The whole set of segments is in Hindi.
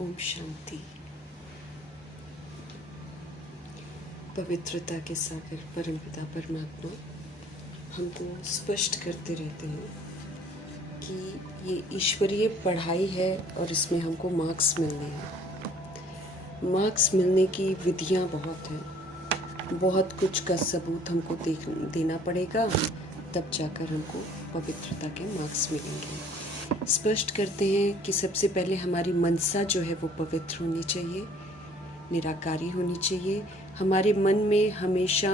ओम शांति। पवित्रता के सागर परमपिता परमात्मा हमको स्पष्ट करते रहते हैं कि ये ईश्वरीय पढ़ाई है और इसमें हमको मार्क्स मिलने हैं। मार्क्स मिलने की विधियां बहुत हैं, बहुत कुछ का सबूत हमको देना पड़ेगा, तब जाकर हमको पवित्रता के मार्क्स मिलेंगे। स्पष्ट करते हैं कि सबसे पहले हमारी मनसा जो है वो पवित्र होनी चाहिए, निराकारी होनी चाहिए। हमारे मन में हमेशा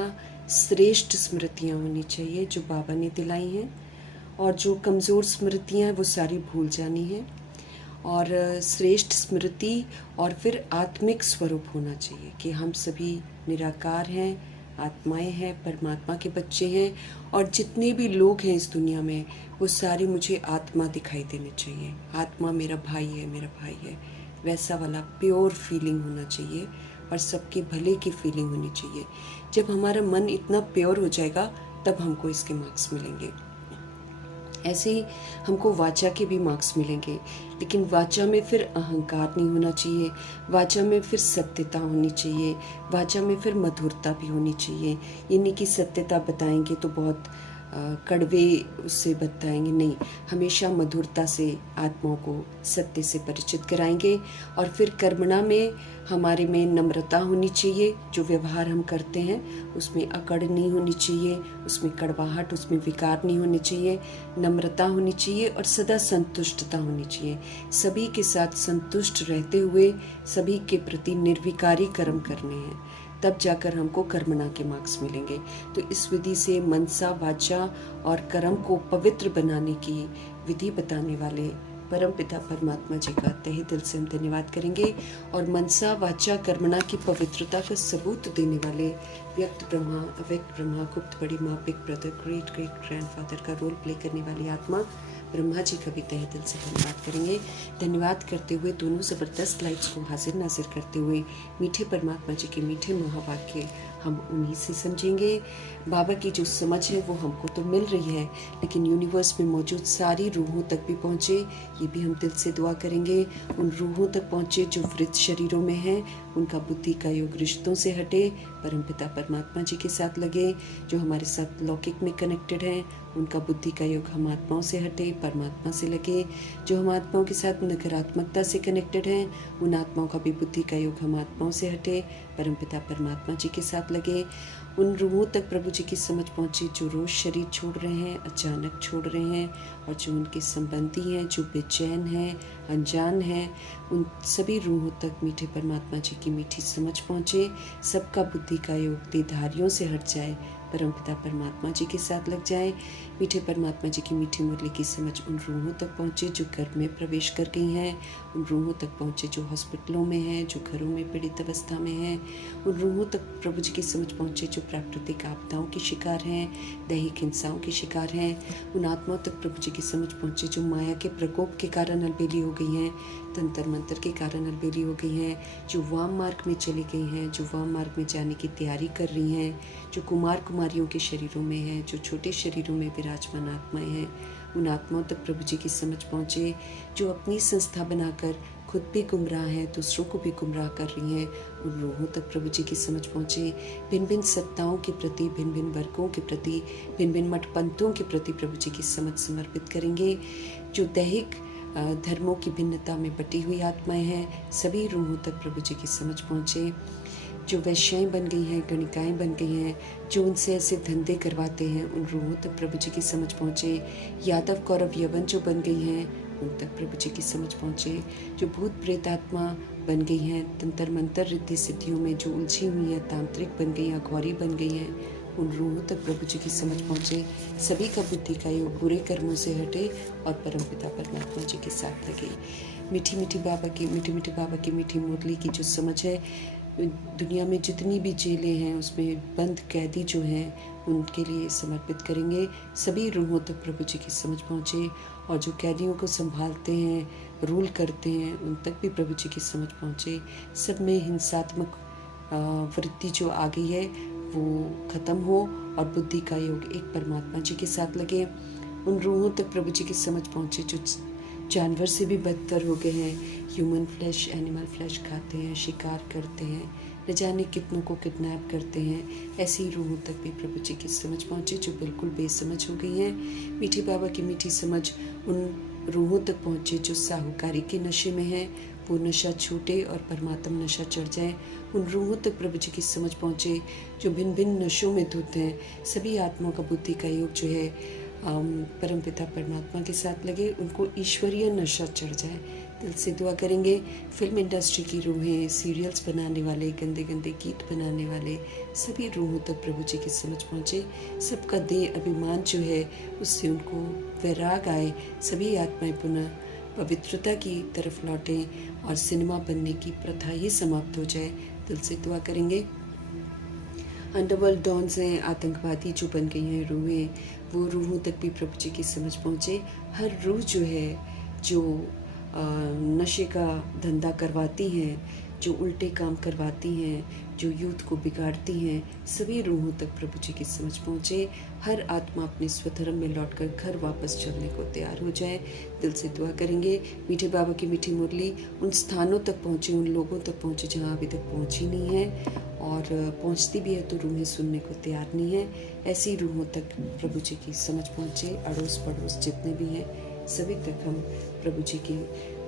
श्रेष्ठ स्मृतियाँ होनी चाहिए जो बाबा ने दिलाई हैं, और जो कमज़ोर स्मृतियाँ हैं वो सारी भूल जानी हैं। और श्रेष्ठ स्मृति और फिर आत्मिक स्वरूप होना चाहिए कि हम सभी निराकार हैं, आत्माएं हैं, परमात्मा के बच्चे हैं, और जितने भी लोग हैं इस दुनिया में वो सारे मुझे आत्मा दिखाई देने चाहिए। आत्मा मेरा भाई है, मेरा भाई है, वैसा वाला प्योर फीलिंग होना चाहिए और सबके भले की फीलिंग होनी चाहिए। जब हमारा मन इतना प्योर हो जाएगा तब हमको इसके मार्क्स मिलेंगे। ऐसे ही हमको वाचा के भी मार्क्स मिलेंगे, लेकिन वाचा में फिर अहंकार नहीं होना चाहिए, वाचा में फिर सत्यता होनी चाहिए, वाचा में फिर मधुरता भी होनी चाहिए। ये नहीं कि सत्यता बताएंगे तो बहुत कड़वे उससे बताएंगे, नहीं, हमेशा मधुरता से आत्माओं को सत्य से परिचित कराएंगे। और फिर कर्मणा में हमारे में नम्रता होनी चाहिए, जो व्यवहार हम करते हैं उसमें अकड़ नहीं होनी चाहिए, उसमें कड़वाहट, उसमें विकार नहीं होनी चाहिए, नम्रता होनी चाहिए और सदा संतुष्टता होनी चाहिए। सभी के साथ संतुष्ट रहते हुए सभी के प्रति निर्विकारी कर्म करने हैं, तब जाकर हमको कर्मणा के मार्क्स मिलेंगे। तो इस विधि से मनसा, वाचा और कर्म को पवित्र बनाने की विधि बताने वाले परमपिता परमात्मा जी का तहे दिल से हम धन्यवाद करेंगे। और मनसा, वाचा, कर्मणा की पवित्रता का सबूत देने वाले व्यक्त ब्रह्मा, अव्यक्त ब्रह्मा, गुप्त बड़ी माँ, big brother, great great grandfather का रोल प्ले करने वाली आत्मा ब्रह्मा जी का भी तहे दिल से धन्यवाद करेंगे। धन्यवाद करते हुए दोनों ज़बरदस्त लाइट्स को हाजिर नाजिर करते हुए मीठे परमात्मा जी के मीठे महावाक्य हम उन्हीं से समझेंगे। बाबा की जो समझ है वो हमको तो मिल रही है, लेकिन यूनिवर्स में मौजूद सारी रूहों तक भी पहुँचे, ये भी हम दिल से दुआ करेंगे। उन रूहों तक पहुँचे जो वृद्ध शरीरों में हैं, उनका बुद्धि का योग रिश्तों से हटे, परमपिता परमात्मा जी के साथ लगे। जो हमारे साथ लौकिक में कनेक्टेड हैं उनका बुद्धि का योग हम आत्माओं से हटे, परमात्मा से लगे। जो हम आत्माओं के साथ नकारात्मकता से कनेक्टेड हैं उन आत्माओं का भी बुद्धि का योग हम आत्माओं से हटे, परमपिता परमात्मा जी के साथ लगे। उन रूहों तक प्रभु जी की समझ पहुँचे जो रोज़ शरीर छोड़ रहे हैं, अचानक छोड़ रहे हैं, और जो उनके संबंधी हैं, जो बेचैन हैं, अनजान हैं, उन सभी रूहों तक मीठे परमात्मा जी की मीठी समझ पहुँचे। सबका बुद्धि का योग देहधारियों से हट जाए, परमपिता परमात्मा जी के साथ लग जाए। मीठे परमात्मा जी की मीठी मुरली की समझ उन रूहों तक पहुँचे जो घर में प्रवेश कर गई हैं, उन रूहों तक पहुँचे जो हॉस्पिटलों में हैं, जो घरों में पीड़ित अवस्था में हैं, उन रूहों तक प्रभु जी की समझ पहुँचे जो प्राकृतिक आपदाओं के शिकार हैं, दैहिक हिंसाओं के शिकार हैं। उन आत्माओं तक प्रभु जी की समझ पहुँचे जो माया के प्रकोप के कारण अलबेली हो गई हैं, तंत्र मंत्र के कारण अलबेली हो गई हैं, जो वाम मार्ग में चली गई हैं, जो वाम मार्ग में जाने की तैयारी कर रही हैं, जो कुमार कुमारियों के शरीरों में हैं, जो छोटे शरीरों में विराजमान आत्माएं हैं। उन आत्माओं तक प्रभु जी की समझ पहुँचे जो अपनी संस्था बनाकर खुद भी गुमराह हैं, दूसरों को भी गुमराह कर रही हैं। उन रूहों तक प्रभु जी की समझ पहुँचे। भिन्न भिन्न सत्ताओं के प्रति, भिन्न भिन्न वर्गों के प्रति, भिन्न भिन्न मठपंथों के प्रति प्रभु जी की समझ समर्पित करेंगे। जो दैहिक धर्मों की भिन्नता में बटी हुई आत्माएं हैं, सभी रूहों तक प्रभु जी की समझ पहुँचे। जो वैश्याएँ बन गई हैं, गणिकाएँ बन गई हैं, जो उनसे ऐसे धंधे करवाते हैं, उन रूहों तक प्रभु जी की समझ पहुँचे। यादव कौरव यवन जो बन गई हैं उन तक प्रभु जी की समझ पहुँचे। जो भूत प्रेत आत्मा बन गई हैं, तंत्र मंत्र रिद्धि सिद्धियों में जो उलझी हुई हैं, तांत्रिक बन गई हैं, अघौरी बन गई हैं, उन रूहों तक प्रभु जी की समझ पहुँचे। सभी का बुद्धि का योग बुरे कर्मों से हटे और परमपिता परमात्मा जी के साथ लगे। मीठी मीठी बाबा की मीठी मुरली की जो समझ है, दुनिया में जितनी भी जेलें हैं उसमें बंद कैदी जो हैं उनके लिए समर्पित करेंगे। सभी रूहों तक प्रभु जी की समझ पहुँचे, और जो कैदियों को संभालते हैं, रूल करते हैं, उन तक भी प्रभु जी की समझ पहुँचे। सब में हिंसात्मक वृत्ति जो आ गई है वो ख़त्म हो और बुद्धि का योग एक परमात्मा जी के साथ लगे। उन रूहों तक प्रभु जी की समझ पहुँचे जो जानवर से भी बदतर हो गए हैं, ह्यूमन फ्लैश, एनिमल फ्लैश खाते हैं, शिकार करते हैं, न जाने कितनों को किडनैप करते हैं। ऐसी रूहों तक भी प्रभु जी की समझ पहुँची जो बिल्कुल बेसमझ हो गई हैं। मीठे बाबा की मीठी समझ उन रूहों तक पहुँचे जो साहूकारी के नशे में हैं, वो नशा छूटे और परमात्म नशा चढ़ जाए। उन रूहों तक प्रभु जी की समझ पहुँचे जो भिन्न भिन्न नशों में धुत हैं। सभी आत्माओं का बुद्धि का योग जो है परमपिता परमात्मा के साथ लगे, उनको ईश्वरीय नशा चढ़ जाए। दिल से दुआ करेंगे। फिल्म इंडस्ट्री की रूहें, सीरियल्स बनाने वाले, गंदे गंदे गीत बनाने वाले, सभी रूहों तक प्रभु जी की समझ पहुँचे। सबका देह अभिमान जो है उससे उनको वैराग आए। सभी आत्माएं पुनः पवित्रता की तरफ लौटें और सिनेमा बनने की प्रथा ही समाप्त हो जाए। दिल से दुआ करेंगे। अंडरवर्ल्ड डॉन्स हैं, आतंकवादी जो बन गई हैं रूहें, वो रूहों तक भी प्रभु जी की समझ पहुँचे। हर रूह जो है जो नशे का धंधा करवाती हैं, जो उल्टे काम करवाती हैं, जो यूथ को बिगाड़ती हैं, सभी रूहों तक प्रभु जी की समझ पहुँचे। हर आत्मा अपने स्वधर्म में लौटकर घर वापस चलने को तैयार हो जाए। दिल से दुआ करेंगे। मीठे बाबा की मीठी मुरली उन स्थानों तक पहुँचे, उन लोगों तक पहुँचे जहाँ अभी तक पहुँची नहीं है, और पहुँचती भी है तो रूहें सुनने को तैयार नहीं है। ऐसी रूहों तक प्रभु जी की समझ पहुँचे। अड़ोस पड़ोस जितने भी हैं सभी तक हम प्रभु जी की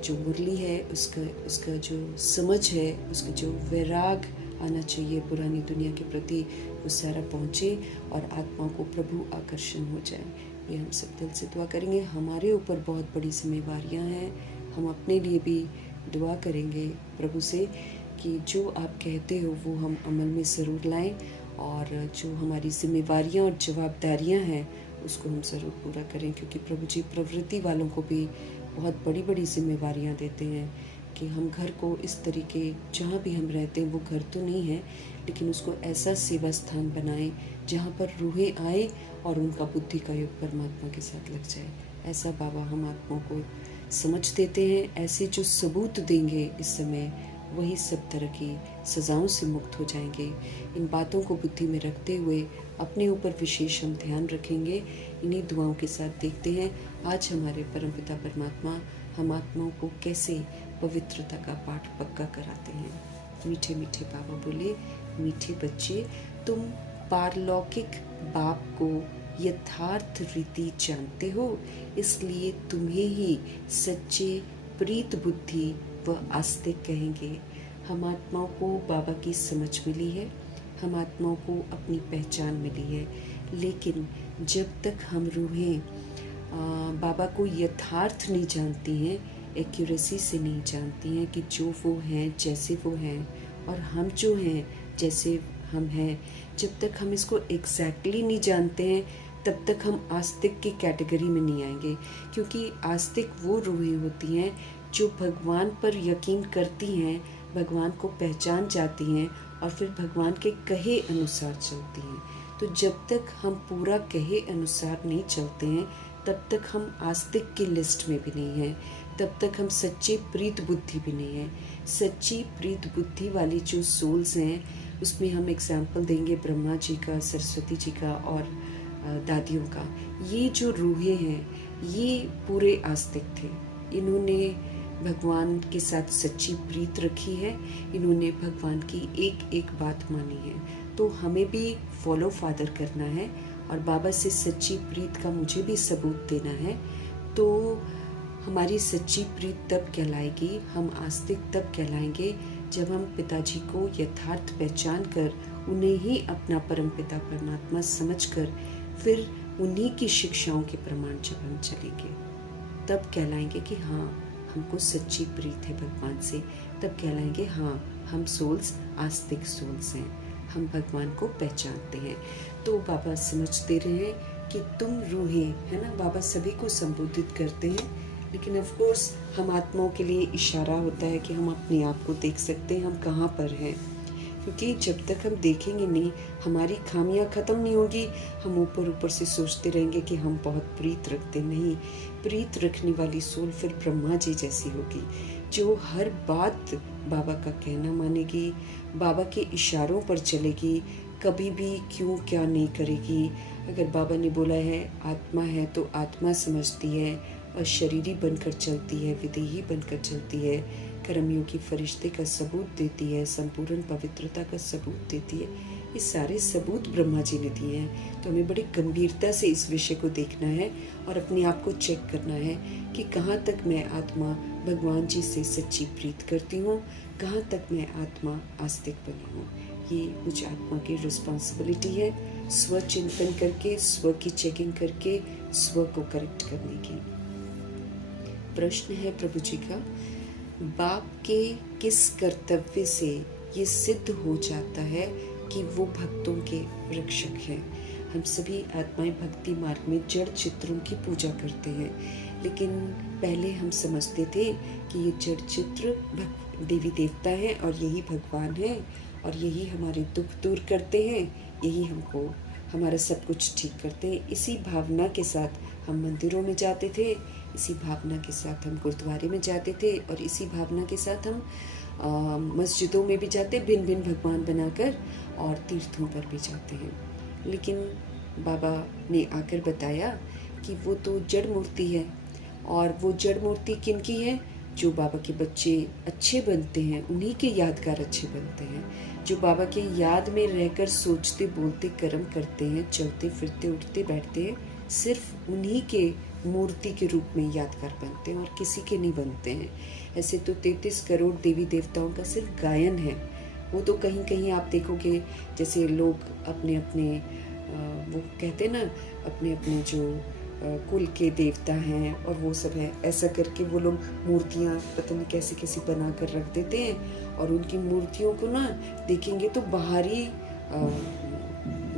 जो मुरली है उसका जो समझ है, उसका जो वैराग आना चाहिए पुरानी दुनिया के प्रति, वो सारा पहुँचे और आत्माओं को प्रभु आकर्षण हो जाए। ये हम सब दिल से दुआ करेंगे। हमारे ऊपर बहुत बड़ी जिम्मेवारियाँ हैं। हम अपने लिए भी दुआ करेंगे प्रभु से कि जो आप कहते हो वो हम अमल में ज़रूर लाएं, और जो हमारी जिम्मेवारियाँ और जवाबदारियाँ हैं उसको हम ज़रूर पूरा करें, क्योंकि प्रभु जी प्रवृत्ति वालों को भी बहुत बड़ी बड़ी जिम्मेवारियाँ देते हैं कि हम घर को इस तरीके, जहाँ भी हम रहते हैं वो घर तो नहीं है, लेकिन उसको ऐसा सेवा स्थान बनाएं जहाँ पर रूहें आए और उनका बुद्धि का योग परमात्मा के साथ लग जाए। ऐसा बाबा हम आत्माओं को समझ देते हैं। ऐसे जो सबूत देंगे इस समय, वही सब तरह की सज़ाओं से मुक्त हो जाएंगे। इन बातों को बुद्धि में रखते हुए अपने ऊपर विशेष हम ध्यान रखेंगे। इन्हीं दुआओं के साथ देखते हैं आज हमारे परमपिता परमात्मा हम आत्माओं को कैसे पवित्रता का पाठ पक्का कराते हैं। मीठे मीठे बाबा बोले, मीठे बच्चे, तुम पारलौकिक बाप को यथार्थ रीति जानते हो, इसलिए तुम्हें ही सच्चे प्रीत बुद्धि व आस्तिक कहेंगे। हम आत्माओं को बाबा की समझ मिली है, हम आत्माओं को अपनी पहचान मिली है, लेकिन जब तक हम रूहें बाबा को यथार्थ नहीं जानती हैं, एक्यूरेसी से नहीं जानती हैं कि जो वो हैं जैसे वो हैं और हम जो हैं जैसे हम हैं, जब तक हम इसको एग्जैक्टली नहीं जानते हैं तब तक हम आस्तिक की कैटेगरी में नहीं आएंगे। क्योंकि आस्तिक वो रूहें होती हैं जो भगवान पर यकीन करती हैं, भगवान को पहचान जाती हैं और फिर भगवान के कहे अनुसार चलती हैं। तो जब तक हम पूरा कहे अनुसार नहीं चलते हैं तब तक हम आस्तिक की लिस्ट में भी नहीं हैं, तब तक हम सच्चे प्रीत बुद्धि भी नहीं हैं। सच्ची प्रीत बुद्धि वाली जो सोल्स हैं उसमें हम एग्जाम्पल देंगे ब्रह्मा जी का, सरस्वती जी का और दादियों का। ये जो रूहें हैं ये पूरे आस्तिक थे। इन्होंने भगवान के साथ सच्ची प्रीत रखी है, इन्होंने भगवान की एक एक बात मानी है। तो हमें भी फॉलो फादर करना है और बाबा से सच्ची प्रीत का मुझे भी सबूत देना है। तो हमारी सच्ची प्रीत तब कहलाएगी, हम आस्तिक तब कहलाएंगे जब हम पिताजी को यथार्थ पहचान कर उन्हें ही अपना परम पिता परमात्मा समझकर फिर उन्हीं की शिक्षाओं के प्रमाण जब हम चलेंगे, तब कहलाएंगे कि हाँ हमको सच्ची प्रीत है भगवान से। तब कहलाएंगे हाँ हम सोल्स आस्तिक सोल्स हैं, हम भगवान को पहचानते हैं। तो बाबा समझते रहे कि तुम रूहें, है ना, बाबा सभी को संबोधित करते हैं, लेकिन ऑफ कोर्स हम आत्माओं के लिए इशारा होता है कि हम अपने आप को देख सकते हैं हम कहाँ पर हैं। क्योंकि जब तक हम देखेंगे नहीं, हमारी खामियां ख़त्म नहीं होगी। हम ऊपर ऊपर से सोचते रहेंगे कि हम बहुत प्रीत रखते, नहीं। प्रीत रखने वाली सोल फिर ब्रह्मा जी जैसी होगी, जो हर बात बाबा का कहना मानेगी, बाबा के इशारों पर चलेगी, कभी भी क्यों क्या नहीं करेगी। अगर बाबा ने बोला है आत्मा है तो आत्मा समझती है, अशरीरी बनकर चलती है, विदेही बनकर चलती है, कर्मयोगी फरिश्ते का सबूत देती है, संपूर्ण पवित्रता का सबूत देती है। ये सारे सबूत ब्रह्मा जी ने दिए हैं। तो हमें बड़ी गंभीरता से इस विषय को देखना है और अपने आप को चेक करना है कि कहाँ तक मैं आत्मा भगवान जी से सच्ची प्रीत करती हूँ, कहाँ तक मैं आत्मा आस्तिक बनी हूँ। ये कुछ आत्मा की रिस्पॉन्सिबिलिटी है, स्व चिंतन करके, स्व की चेकिंग करके, स्व को करेक्ट करने की। प्रश्न है प्रभु जी का, बाप के किस कर्तव्य से ये सिद्ध हो जाता है कि वो भक्तों के रक्षक हैं? हम सभी आत्माएं भक्ति मार्ग में जड़ चित्रों की पूजा करते हैं, लेकिन पहले हम समझते थे कि ये जड़ चित्र देवी देवता हैं और यही भगवान है और यही हमारे दुख दूर करते हैं, यही हमको हमारा सब कुछ ठीक करते हैं। इसी भावना के साथ हम मंदिरों में जाते थे, इसी भावना के साथ हम गुरुद्वारे में जाते थे और इसी भावना के साथ हम मस्जिदों में भी जाते, भिन्न भिन्न भगवान बनाकर, और तीर्थों पर भी जाते हैं। लेकिन बाबा ने आकर बताया कि वो तो जड़ मूर्ति है, और वो जड़ मूर्ति किनकी है? जो बाबा के बच्चे अच्छे बनते हैं, उन्हीं के यादगार अच्छे बनते हैं। जो बाबा के याद में रहकर सोचते बोलते कर्म करते हैं, चलते फिरते उठते बैठते हैं, सिर्फ उन्हीं के मूर्ति के रूप में यादगार बनते हैं और किसी के नहीं बनते हैं। ऐसे तो 33 करोड़ देवी देवताओं का सिर्फ गायन है। वो तो कहीं कहीं आप देखोगे, जैसे लोग अपने अपने वो कहते हैं ना, अपने अपने जो कुल के देवता हैं और वो सब है, ऐसा करके वो लोग मूर्तियाँ पता नहीं कैसे कैसे बना कर रख देते हैं। और उनकी मूर्तियों को ना देखेंगे तो बाहरी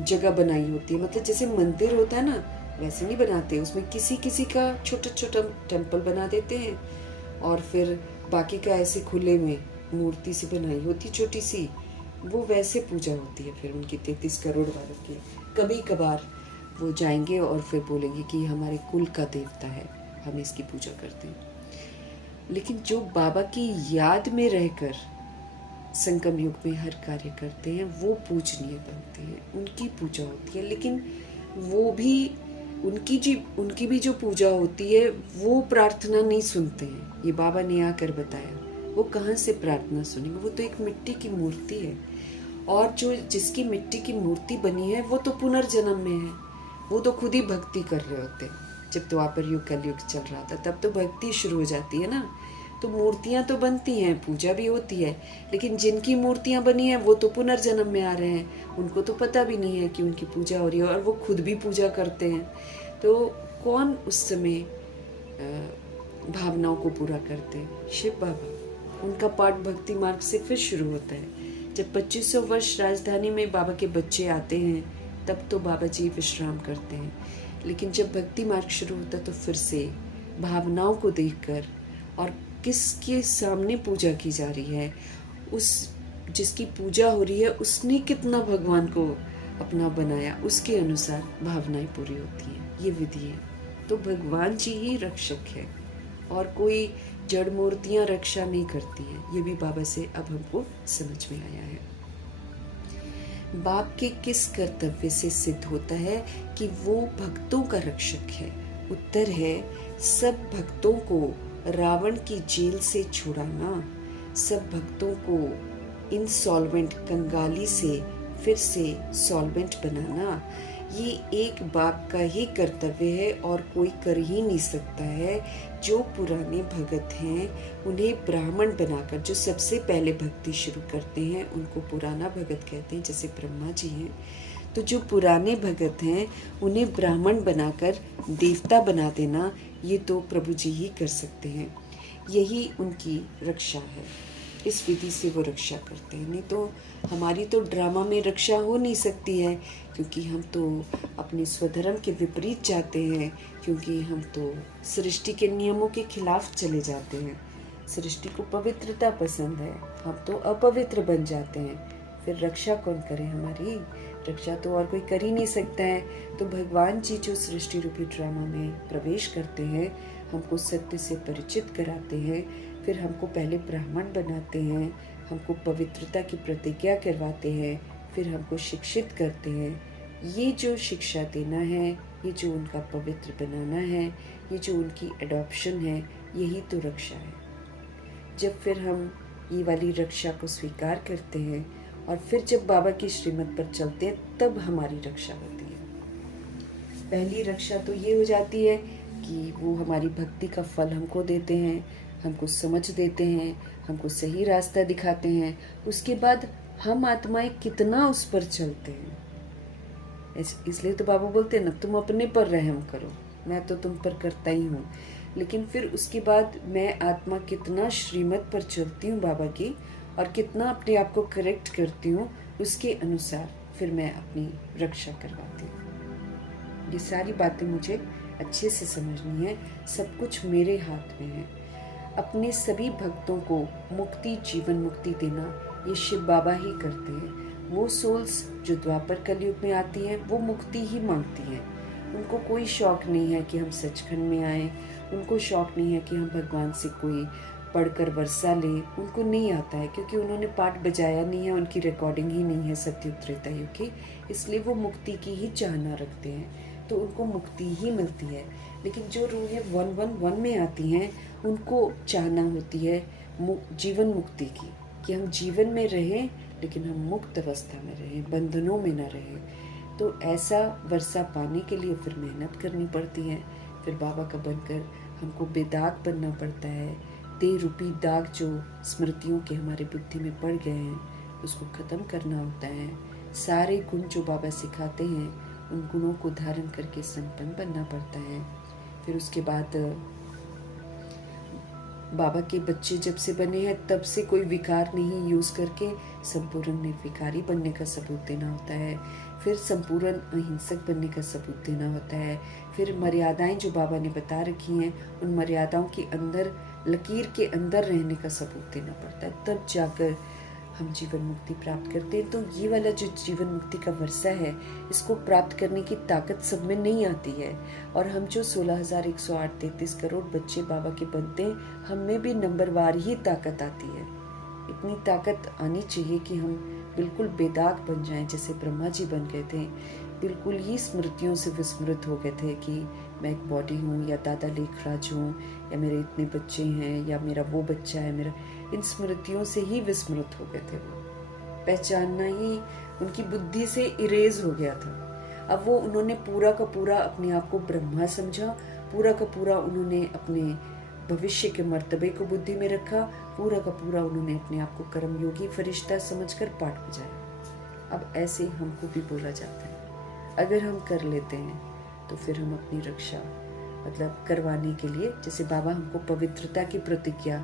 जगह बनाई होती है, मतलब जैसे मंदिर होता है ना वैसे नहीं बनाते, उसमें किसी किसी का छोटा छोटा टेम्पल बना देते हैं और फिर बाकी का ऐसे खुले में मूर्ति से बनाई होती छोटी सी, वो वैसे पूजा होती है फिर उनकी 33 करोड़ वालों की। कभी कभार वो जाएंगे और फिर बोलेंगे कि हमारे कुल का देवता है, हम इसकी पूजा करते हैं। लेकिन जो बाबा की याद में रहकर संगम युग में हर कार्य करते हैं, वो पूजनीय बनते हैं, उनकी पूजा होती है। लेकिन वो भी उनकी भी जो पूजा होती है वो प्रार्थना नहीं सुनते हैं। ये बाबा ने आकर बताया, वो कहाँ से प्रार्थना सुनेंगे? वो तो एक मिट्टी की मूर्ति है, और जो जिसकी मिट्टी की मूर्ति बनी है वो तो पुनर्जन्म में है, वो तो खुद ही भक्ति कर रहे होते हैं। जब तो द्वापर युग कलयुग चल रहा था तब तो भक्ति शुरू हो जाती है ना। तो मूर्तियाँ तो बनती हैं, पूजा भी होती है, लेकिन जिनकी मूर्तियाँ बनी हैं वो तो पुनर्जन्म में आ रहे हैं, उनको तो पता भी नहीं है कि उनकी पूजा हो रही है, और वो खुद भी पूजा करते हैं। तो कौन उस समय भावनाओं को पूरा करते हैं? शिव बाबा। उनका पाठ भक्ति मार्ग से फिर शुरू होता है। जब 2500 वर्ष राजधानी में बाबा के बच्चे आते हैं तब तो बाबा जी विश्राम करते हैं, लेकिन जब भक्ति मार्ग शुरू होता है तो फिर से भावनाओं को देखकर और किसके सामने पूजा की जा रही है, उस जिसकी पूजा हो रही है उसने कितना भगवान को अपना बनाया, उसके अनुसार भावनाएं पूरी होती हैं। ये विधि है। तो भगवान जी ही रक्षक है और कोई जड़ मूर्तियां रक्षा नहीं करती हैं। ये भी बाबा से अब हमको समझ में आया है। बाप के किस कर्तव्य से सिद्ध होता है कि वो भक्तों का रक्षक है? उत्तर है, सब भक्तों को रावण की जेल से छुड़ाना, सब भक्तों को इनसॉल्वेंट कंगाली से फिर से सॉल्वेंट बनाना, ये एक बाप का ही कर्तव्य है और कोई कर ही नहीं सकता है। जो पुराने भगत हैं उन्हें ब्राह्मण बनाकर, जो सबसे पहले भक्ति शुरू करते हैं उनको पुराना भगत कहते हैं, जैसे ब्रह्मा जी हैं। तो जो पुराने भगत हैं उन्हें ब्राह्मण बनाकर देवता बना देना, ये तो प्रभु जी ही कर सकते हैं। यही उनकी रक्षा है। इस विधि से वो रक्षा करते हैं, नहीं तो हमारी तो ड्रामा में रक्षा हो नहीं सकती है, क्योंकि हम तो अपने स्वधर्म के विपरीत जाते हैं, क्योंकि हम तो सृष्टि के नियमों के खिलाफ चले जाते हैं। सृष्टि को पवित्रता पसंद है, हम तो अपवित्र बन जाते हैं। फिर रक्षा कौन करे हमारी? रक्षा तो और कोई कर ही नहीं सकता है। तो भगवान जी जो सृष्टि रूपी ड्रामा में प्रवेश करते हैं, हमको सत्य से परिचित कराते हैं, फिर हमको पहले ब्राह्मण बनाते हैं, हमको पवित्रता की प्रतिज्ञा करवाते हैं, फिर हमको शिक्षित करते हैं। ये जो शिक्षा देना है ये जो उनका पवित्र बनाना है, ये जो उनकी एडॉप्शन है, यही तो रक्षा है। जब फिर हम ये वाली रक्षा को स्वीकार करते हैं और फिर जब बाबा की श्रीमत पर चलते हैं, तब हमारी रक्षा होती है। पहली रक्षा तो ये हो जाती है कि वो हमारी भक्ति का फल हमको देते हैं, हमको समझ देते हैं, हमको सही रास्ता दिखाते हैं। उसके बाद हम आत्माएं कितना उस पर चलते हैं। इसलिए तो बाबा बोलते हैं ना, तुम अपने पर रहम करो, मैं तो तुम पर करता ही हूँ। लेकिन फिर उसके बाद मैं आत्मा कितना श्रीमत पर चलती हूँ बाबा की, और कितना अपने आप को करेक्ट करती हूँ, उसके अनुसार फिर मैं अपनी रक्षा करवाती हूँ। ये सारी बातें मुझे अच्छे से समझनी है। सब कुछ मेरे हाथ में है। अपने सभी भक्तों को मुक्ति, जीवन मुक्ति देना ये शिव बाबा ही करते हैं। वो सोल्स जो द्वापर कलयुग में आती हैं, वो मुक्ति ही मांगती हैं। उनको कोई शौक नहीं है कि हम सचखंड में आए, उनको शौक नहीं है कि हम भगवान से कोई पढ़कर वर्षा लें। उनको नहीं आता है, क्योंकि उन्होंने पाठ बजाया नहीं है, उनकी रिकॉर्डिंग ही नहीं है सत्युग त्रेता युग की। इसलिए वो मुक्ति की ही चाहना रखते हैं, तो उनको मुक्ति ही मिलती है। लेकिन जो रूहें 111 में आती हैं, उनको चाहना होती है जीवन मुक्ति की, कि हम जीवन में रहें लेकिन हम मुक्त अवस्था में रहें, बंधनों में न रहें। तो ऐसा वर्षा पाने के लिए फिर मेहनत करनी पड़ती है। फिर बाबा का बनकर हमको बेदाग बनना पड़ता है। 13 रूपी दाग जो स्मृतियों के हमारे बुद्धि में पड़ गए हैं, उसको ख़त्म करना होता है। सारे गुण जो बाबा सिखाते हैं, उन गुणों को धारण करके संपन्न बनना पड़ता है। फिर उसके बाद बाबा के बच्चे जब से बने हैं, तब से कोई विकार नहीं यूज़ करके संपूर्ण निर्विकारी बनने का सबूत देना होता है। फिर संपूर्ण अहिंसक बनने का सबूत देना होता है। फिर मर्यादाएं जो बाबा ने बता रखी हैं, उन मर्यादाओं के अंदर, लकीर के अंदर रहने का सबूत देना पड़ता है। तब जाकर हम जीवन मुक्ति प्राप्त करते हैं। तो ये वाला जो जीवन मुक्ति का वर्षा है, इसको प्राप्त करने की ताकत सब में नहीं आती है। और हम जो 16,108-33 करोड़ बच्चे बाबा के बनते हैं, हम में भी नंबरवार ही ताकत आती है। इतनी ताकत आनी चाहिए कि हम बिल्कुल बेदाग बन जाएं, जैसे ब्रह्मा जी बन गए थे। बिल्कुल ही स्मृतियों से विस्मृत हो गए थे कि मैं एक बॉडी हूँ, या दादा लेखराज हूँ, या मेरे इतने बच्चे हैं, या मेरा वो बच्चा है मेरा। इन स्मृतियों से ही विस्मृत हो गए थे। वो पहचानना ही उनकी बुद्धि से इरेज हो गया था। अब वो उन्होंने पूरा का पूरा अपने आप को ब्रह्मा समझा, पूरा का पूरा उन्होंने अपने भविष्य के मर्तबे को बुद्धि में रखा, पूरा का पूरा उन्होंने अपने आप को कर्मयोगी फरिश्ता समझकर पाठ बजाया। अब ऐसे हमको भी बोला जाता है। अगर हम कर लेते हैं तो फिर हम अपनी रक्षा मतलब करवाने के लिए, जैसे बाबा हमको पवित्रता की प्रतिज्ञा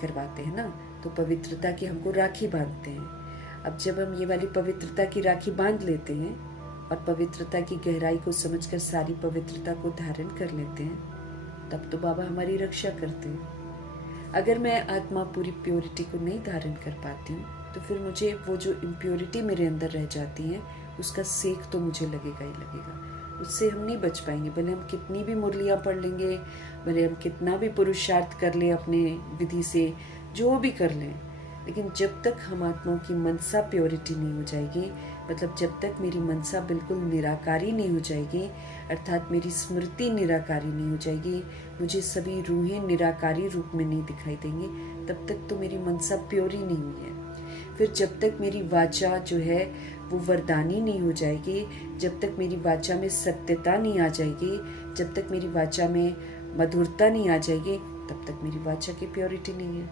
करवाते हैं ना, तो पवित्रता की हमको राखी बांधते हैं। अब जब हम ये वाली पवित्रता की राखी बांध लेते हैं और पवित्रता की गहराई को समझकर सारी पवित्रता को धारण कर लेते हैं, तब तो बाबा हमारी रक्षा करते हैं। अगर मैं आत्मा पूरी प्योरिटी को नहीं धारण कर पाती हूँ, तो फिर मुझे वो जो इम्प्योरिटी मेरे अंदर रह जाती है, उसका सेक तो मुझे लगेगा ही लगेगा। उससे हम नहीं बच पाएंगे, भले हम कितनी भी मुरलियाँ पढ़ लेंगे, भले हम कितना भी पुरुषार्थ कर लें अपने विधि से, जो भी कर लें, लेकिन जब तक हम आत्माओं की मनसा प्योरिटी नहीं हो जाएगी, मतलब जब तक मेरी मनसा बिल्कुल निराकारी नहीं हो जाएगी, अर्थात मेरी स्मृति निराकारी नहीं हो जाएगी, मुझे सभी रूहें निराकारी रूप में नहीं दिखाई देंगी, तब तक तो मेरी मनसा प्योर ही नहीं है। फिर जब तक मेरी वाचा जो है वो वरदानी नहीं हो जाएगी, जब तक मेरी वाचा में सत्यता नहीं आ जाएगी, जब तक मेरी वाचा में मधुरता नहीं आ जाएगी, तब तक मेरी वाचा की प्योरिटी नहीं है।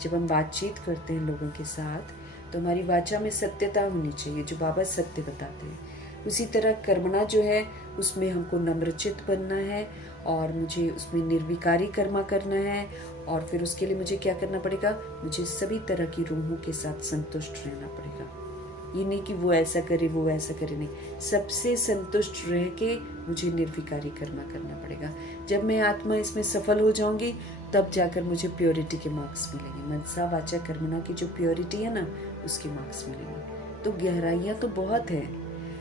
जब हम बातचीत करते हैं लोगों के साथ, तो हमारी वाचा में सत्यता होनी चाहिए, जो बाबा सत्य बताते हैं। उसी तरह कर्मणा जो है, उसमें हमको नम्रचित बनना है, और मुझे उसमें निर्विकारी कर्मा करना है। और फिर उसके लिए मुझे क्या करना पड़ेगा, मुझे सभी तरह की रूहों के साथ संतुष्ट रहना पड़ेगा। ये नहीं कि वो ऐसा करे वो ऐसा करे, नहीं, सबसे संतुष्ट रह के मुझे निर्विकारी कर्मा करना पड़ेगा। जब मैं आत्मा इसमें सफल हो जाऊंगी, तब जाकर मुझे प्योरिटी के मार्क्स मिलेंगे। मनसा वाचा कर्मणा की जो प्योरिटी है ना, उसके मार्क्स मिलेंगे। तो गहराइयाँ तो बहुत है।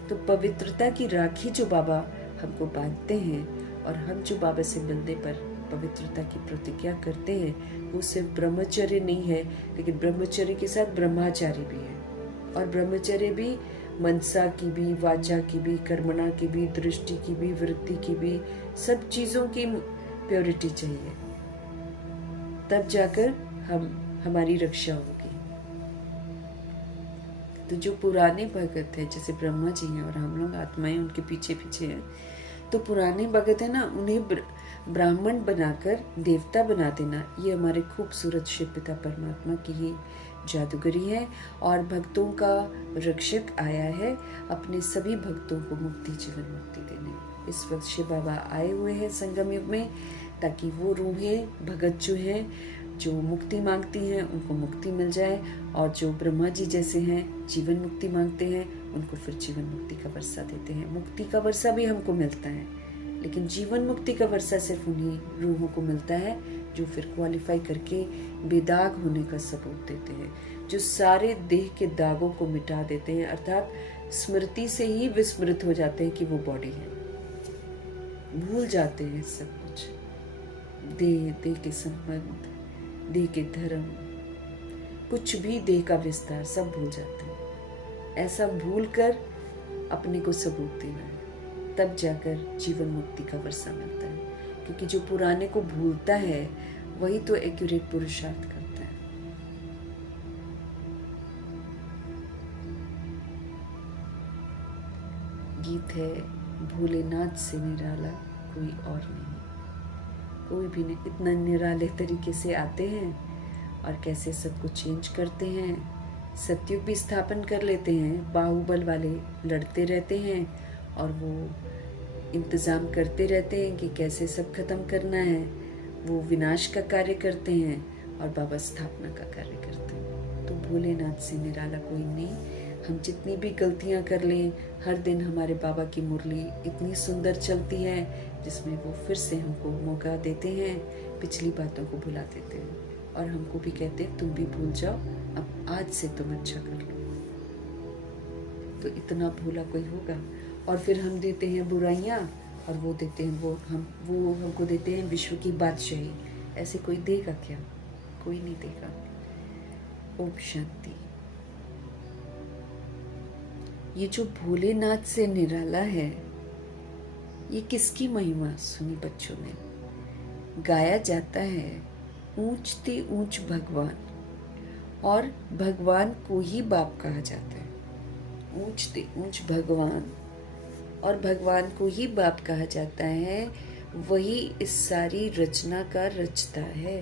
तो पवित्रता की राखी जो बाबा हमको बांधते हैं, और हम जो बाबा से मिलने पर पवित्रता की प्रतिज्ञा करते हैं, वो सिर्फ ब्रह्मचर्य नहीं है, लेकिन ब्रह्मचर्य के साथ ब्रह्मचारी भी है। और ब्रह्मचर्य भी मनसा की भी, वाचा की भी, कर्मणा की भी, दृष्टि की भी, वृत्ति की भी, सब चीजों की प्योरिटी चाहिए, तब जाकर हमारी रक्षा होगी। तो जो पुराने भगत है, जैसे ब्रह्मा जी हैं और हम लोग आत्माएं उनके पीछे पीछे हैं, तो पुराने भगत है ना, उन्हें ब्राह्मण बनाकर देवता बना देना, ये हमारे खूबसूरत शिव पिता परमात्मा की ही जादूगरी है। और भक्तों का रक्षक आया है अपने सभी भक्तों को मुक्ति, जीवन मुक्ति देने। इस वक्त शिव बाबा आए हुए हैं संगम युग में, ताकि वो रूहें भगत जो हैं, जो मुक्ति मांगती हैं, उनको मुक्ति मिल जाए, और जो ब्रह्मा जी जैसे हैं जीवन मुक्ति मांगते हैं, उनको फिर जीवन मुक्ति का वर्षा देते हैं। मुक्ति का वर्षा भी हमको मिलता है, लेकिन जीवन मुक्ति का वर्षा सिर्फ उन्हीं रूहों को मिलता है जो फिर क्वालिफाई करके बेदाग होने का सबूत देते हैं, जो सारे देह के दागों को मिटा देते हैं, अर्थात स्मृति से ही विस्मृत हो जाते हैं कि वो बॉडी है, भूल जाते हैं सब कुछ, देह के संबंध, देह के धर्म, कुछ भी देह का विस्तार सब भूल जाते हैं। ऐसा भूल कर अपने को सबूत देना है, तब जाकर जीवन मुक्ति का वर्षा मिलता है। क्योंकि जो पुराने को भूलता है वही तो एक्यूरेट पुरुषार्थ करता है। गीत है, भोलेनाथ से निराला कोई और नहीं, कोई भी नहीं। इतना निराले तरीके से आते हैं और कैसे सब कुछ चेंज करते हैं, सत्युग भी स्थापन कर लेते हैं। बाहुबल वाले लड़ते रहते हैं और वो इंतज़ाम करते रहते हैं कि कैसे सब खत्म करना है। वो विनाश का कार्य करते हैं और बाबा स्थापना का कार्य करते हैं। तो भोलेनाथ से निराला कोई नहीं। हम जितनी भी गलतियां कर लें, हर दिन हमारे बाबा की मुरली इतनी सुंदर चलती है जिसमें वो फिर से हमको मौका देते हैं, पिछली बातों को भुला देते हैं और हमको भी कहते हैं तुम भी भूल जाओ, अब आज से तुम अच्छा कर लो। तो इतना भूला कोई होगा? और फिर हम देते हैं बुराइयाँ और वो देते हैं वो हमको देते हैं विश्व की बादशाही। ऐसे कोई देगा क्या? कोई नहीं देगा। ओम शांति। ये जो भोलेनाथ से निराला है, ये किसकी महिमा सुनी बच्चों ने? गाया जाता है ऊंचते ऊंच भगवान, और भगवान को ही बाप कहा जाता है। ऊंचते ऊंच भगवान और भगवान को ही बाप कहा जाता है, वही इस सारी रचना का रचता है।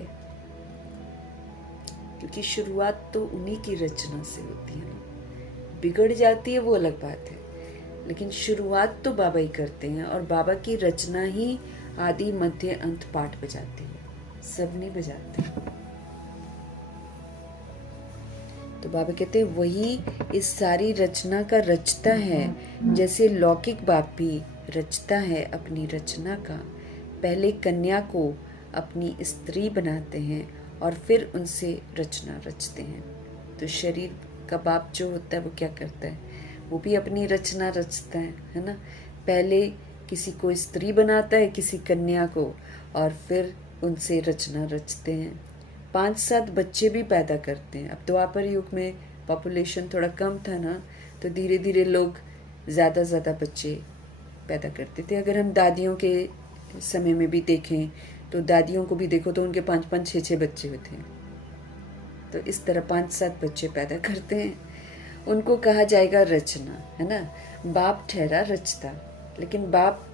क्योंकि शुरुआत तो उन्हीं की रचना से होती है ना, बिगड़ जाती है वो अलग बात है, लेकिन शुरुआत तो बाबा ही करते हैं और बाबा की रचना ही आदि मध्य अंत पाठ बजाती है, सब नहीं बजाते। तो बाबा कहते हैं वही इस सारी रचना का रचता है। जैसे लौकिक बाप भी रचता है अपनी रचना का। पहले कन्या को अपनी स्त्री बनाते हैं और फिर उनसे रचना रचते हैं। तो शरीर का बाप जो होता है वो क्या करता है? वो भी अपनी रचना रचता है ना। पहले किसी को स्त्री बनाता है, किसी कन्या को, और फिर उनसे रचना रचते हैं। 5-7 बच्चे भी पैदा करते हैं। अब तो द्वापर युग में पॉपुलेशन थोड़ा कम था ना, तो धीरे धीरे लोग ज़्यादा बच्चे पैदा करते थे। अगर हम दादियों के समय में भी देखें तो दादियों को भी देखो तो उनके 5-5, 6-6 बच्चे होते हैं। तो इस तरह 5-7 बच्चे पैदा करते हैं, उनको कहा जाएगा रचना, है ना। बाप ठहरा रचता, लेकिन बाप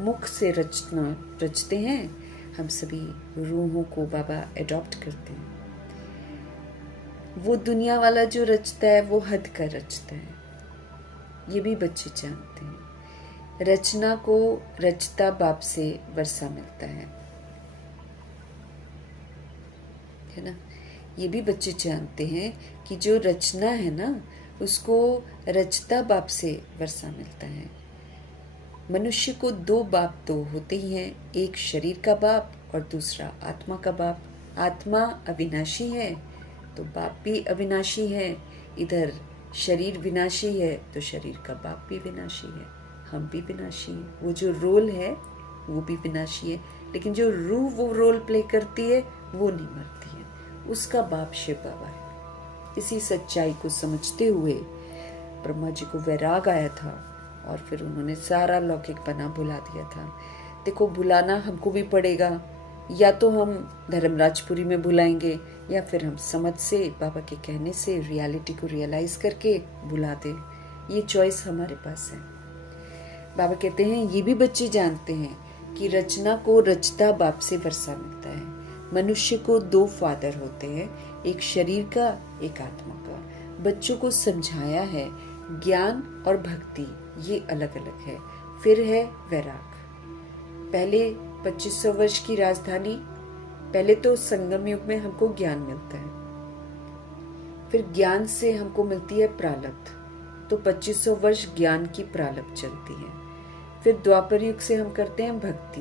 मुख से रचते हैं। हम सभी रूहों को बाबा एडॉप्ट करते हैं। वो दुनिया वाला जो रचता है वो हद का रचता है, ये भी बच्चे जानते हैं। रचना को रचता बाप से वर्षा मिलता है ना। ये भी बच्चे जानते हैं कि जो रचना है ना, उसको रचता बाप से वर्षा मिलता है। मनुष्य को 2 बाप तो होते ही हैं, एक शरीर का बाप और दूसरा आत्मा का बाप। आत्मा अविनाशी है तो बाप भी अविनाशी है। इधर शरीर विनाशी है तो शरीर का बाप भी विनाशी है, हम भी विनाशी हैं। वो जो रोल है वो भी विनाशी है, लेकिन जो रूह वो रोल प्ले करती है वो नहीं मरती है, उसका बाप शिव बाबा है। इसी सच्चाई को समझते हुए ब्रह्मा जी को वैराग आया था और फिर उन्होंने सारा लौकिक बना भुला दिया था। देखो, भुलाना हमको भी पड़ेगा, या तो हम धर्मराजपुरी में भुलाएंगे या फिर हम समझ से, बाबा के कहने से, रियलिटी को रियलाइज करके भुला दें। ये चॉइस हमारे पास है। बाबा कहते हैं ये भी बच्चे जानते हैं कि रचना को रचता बाप से वर्षा मिलता है। मनुष्य को 2 फादर होते हैं, एक शरीर का, एक आत्मा का। बच्चों को समझाया है ज्ञान और भक्ति ये अलग अलग है। फिर है वैराग। पहले 2500 वर्ष की राजधानी, पहले तो संगम युग में हमको ज्ञान मिलता है, फिर ज्ञान से हमको मिलती है प्रारब्ध, तो 2500 वर्ष ज्ञान की प्रारब्ध चलती है। फिर द्वापर युग से हम करते हैं भक्ति।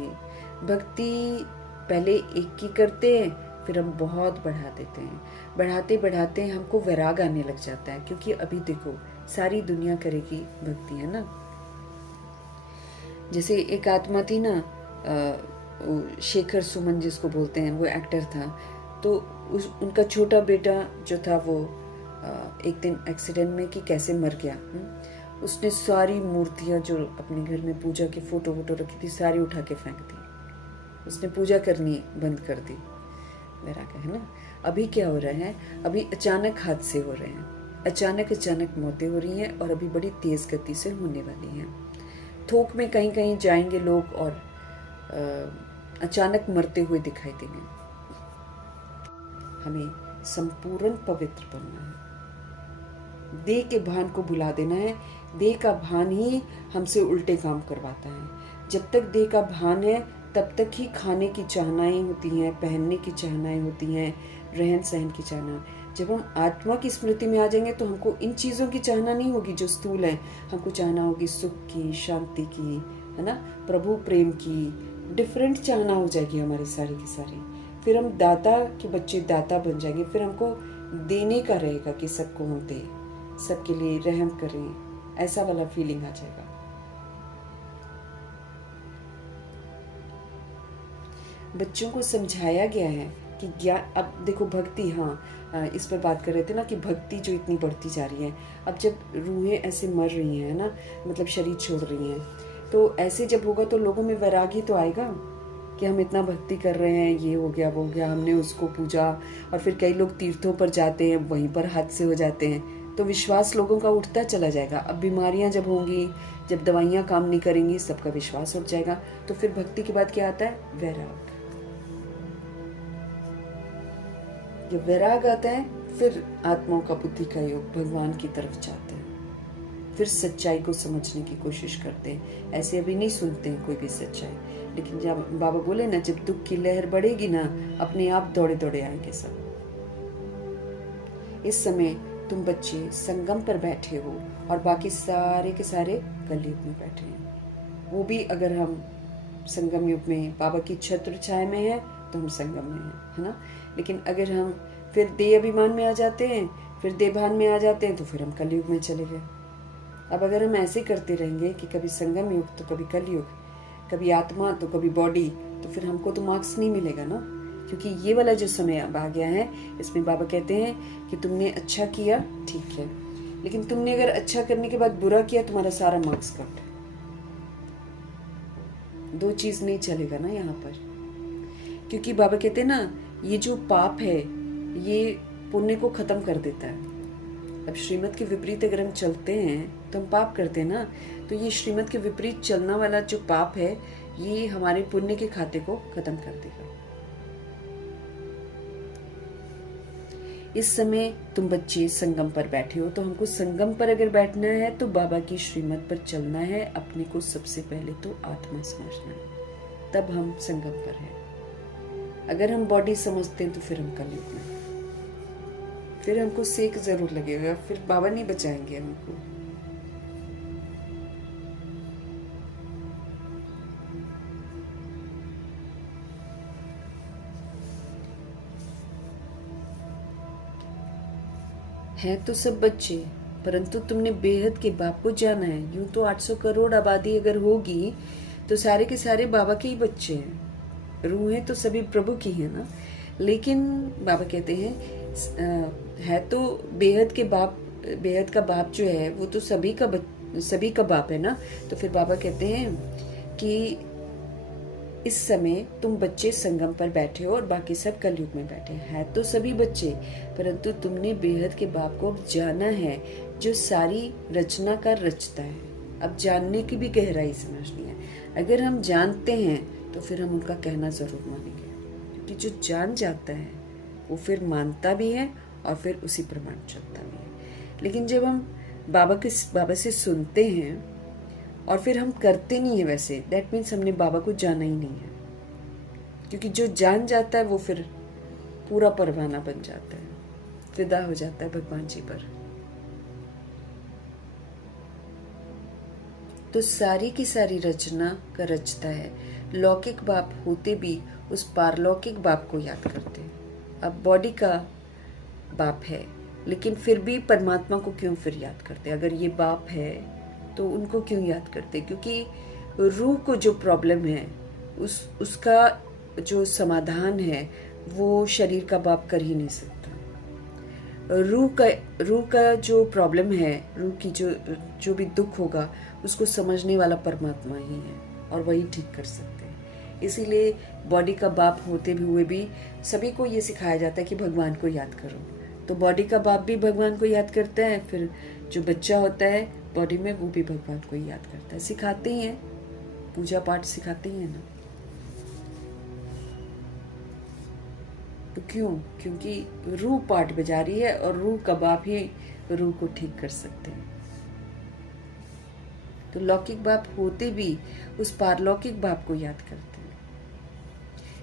भक्ति पहले एक की करते हैं, फिर हम बहुत बढ़ा देते हैं। बढ़ाते बढ़ाते हमको वैराग आने लग जाता है, क्योंकि अभी देखो सारी दुनिया करेगी भक्ति, है ना। जैसे एक आत्मा थी ना, शेखर सुमन जिसको बोलते हैं, वो एक्टर था, तो उनका छोटा बेटा जो था वो एक दिन एक्सीडेंट में कि कैसे मर गया। उसने सारी मूर्तियां जो अपने घर में पूजा की फोटो रखी थी सारी उठा के फेंक दी। उसने पूजा करनी बंद कर दी। वैराग है ना। अभी क्या हो रहा है, अभी अचानक हादसे हो रहे हैं, अचानक मौतें हो रही हैं और अभी बड़ी तेज गति से होने वाली हैं। थोक में कहीं कहीं जाएंगे लोग और अचानक मरते हुए दिखाई देंगे। हमें संपूर्ण पवित्र बनना है। देह के भान को भुला देना है। देह का भान ही हमसे उल्टे काम करवाता है। जब तक देह का भान है तब तक ही खाने की चाहनाएं होती हैं, पहनने की चाहनाएं होती हैं, रहन सहन की चाहना। जब हम आत्मा की स्मृति में आ जाएंगे तो हमको इन चीज़ों की चाहना नहीं होगी जो स्थूल है। हमको चाहना होगी सुख की, शांति की, है ना, प्रभु प्रेम की। डिफरेंट चाहना हो जाएगी हमारी सारी की सारी। फिर हम दाता के बच्चे दाता बन जाएंगे। फिर हमको देने का रहेगा कि सबको हम दें, सबके लिए रहम करें, ऐसा वाला फीलिंग आ जाएगा। बच्चों को समझाया गया है कि ज्ञान, अब देखो भक्ति, हाँ इस पर बात कर रहे थे ना कि भक्ति जो इतनी बढ़ती जा रही है। अब जब रूहें ऐसे मर रही हैं ना, मतलब शरीर छोड़ रही हैं, तो ऐसे जब होगा तो लोगों में वैरागी तो आएगा कि हम इतना भक्ति कर रहे हैं, ये हो गया वो हो गया, हमने उसको पूजा। और फिर कई लोग तीर्थों पर जाते हैं, वहीं पर हादसे हो जाते हैं, तो विश्वास लोगों का उठता चला जाएगा। अब बीमारियां जब होंगी, जब दवाइयां काम नहीं करेंगी, सबका विश्वास उठ जाएगा। तो फिर भक्ति के बाद क्या आता है, वैराग। जब वैराग आता है फिर आत्माओं का बुद्धि का योग भगवान की तरफ जाते हैं, फिर सच्चाई को समझने की कोशिश करते हैं। ऐसे अभी नहीं सुनते हैं कोई भी सच्चाई, लेकिन जब बाबा बोले ना, जब दुख की लहर बढ़ेगी ना, अपने आप दौड़े दौड़े आएंगे सब। इस समय तुम बच्चे संगम पर बैठे हो और बाकी सारे के सारे कलयुग में बैठे हैं। वो भी अगर हम संगम युग में बाबा की छत्र छाया में है तो हम संगम में हैं, है ना। लेकिन अगर हम फिर देह अभिमान में आ जाते हैं, फिर देहभान में आ जाते हैं, तो फिर हम कलयुग में चले गए। अब अगर हम ऐसे करते रहेंगे कि कभी संगम युग तो कभी कलयुग, कभी आत्मा तो कभी बॉडी, तो फिर हमको तो मार्क्स नहीं मिलेगा ना। क्योंकि ये वाला जो समय अब आ गया है, इसमें बाबा कहते हैं कि तुमने अच्छा किया ठीक है, लेकिन तुमने अगर अच्छा करने के बाद बुरा किया, तुम्हारा सारा मार्क्स कट। 2 चीज नहीं चलेगा ना यहाँ पर। क्योंकि बाबा कहते हैं ना, ये जो पाप है ये पुण्य को खत्म कर देता है। अब श्रीमत के विपरीत अगर हम चलते हैं तो हम पाप करते हैं ना, तो ये श्रीमत के विपरीत चलना वाला जो पाप है ये हमारे पुण्य के खाते को खत्म कर देगा। इस समय तुम बच्चे संगम पर बैठे हो, तो हमको संगम पर अगर बैठना है तो बाबा की श्रीमत पर चलना है। अपने को सबसे पहले तो आत्मा समझना है, तब हम संगम पर हैं। अगर हम बॉडी समझते हैं तो फिर हम कलयुग में, फिर हमको सेक जरूर लगेगा, फिर बाबा नहीं बचाएंगे हमको। है तो सब बच्चे, परंतु तुमने बेहद के बाप को जाना है। यूं तो 800 करोड़ आबादी अगर होगी तो सारे के सारे बाबा के ही बच्चे हैं। रूहें तो सभी प्रभु की है ना। लेकिन बाबा कहते हैं है तो बेहद के बाप बेहद का बाप जो है वो तो सभी का बाप है ना। तो फिर बाबा कहते हैं कि इस समय तुम बच्चे संगम पर बैठे हो और बाकी सब कलयुग में बैठे हैं तो सभी बच्चे, परंतु तुमने बेहद के बाप को अब जाना है जो सारी रचना का रचता है। अब जानने की भी गहराई समझनी है। अगर हम जानते हैं तो फिर हम उनका कहना जरूर मानेंगे, क्योंकि जो जान जाता है वो फिर मानता भी है और फिर उसी प्रमाण चलता भी है। लेकिन जब हम बाबा से सुनते हैं और फिर हम करते नहीं है वैसे, दैट मीन्स हमने बाबा को जाना ही नहीं है। क्योंकि जो जान जाता है वो फिर पूरा परवाना बन जाता है, फिदा हो जाता है भगवान जी पर। तो सारी की सारी रचना का रचता है। लौकिक बाप होते भी उस पारलौकिक बाप को याद करते हैं। अब बॉडी का बाप है लेकिन फिर भी परमात्मा को क्यों फिर याद करते? अगर ये बाप है तो उनको क्यों याद करते? क्योंकि रूह को जो प्रॉब्लम है उसका जो समाधान है वो शरीर का बाप कर ही नहीं सकता। रूह का जो प्रॉब्लम है, रूह की जो भी दुख होगा उसको समझने वाला परमात्मा ही है और वही ठीक कर सकते हैं। इसीलिए बॉडी का बाप होते भी हुए भी सभी को ये सिखाया जाता है कि भगवान को याद करो। तो बॉडी का बाप भी भगवान को याद करता है, फिर जो बच्चा होता है बॉडी में वो भी भगवान को याद करता है। सिखाते ही हैं, पूजा पाठ सिखाते ही हैं ना। तो क्यों? क्योंकि रूह पाठ बजा रही है और रूह का बाप ही रूह को ठीक कर सकते हैं। तो लौकिक बाप होते भी उस पारलौकिक बाप को याद करते हैं।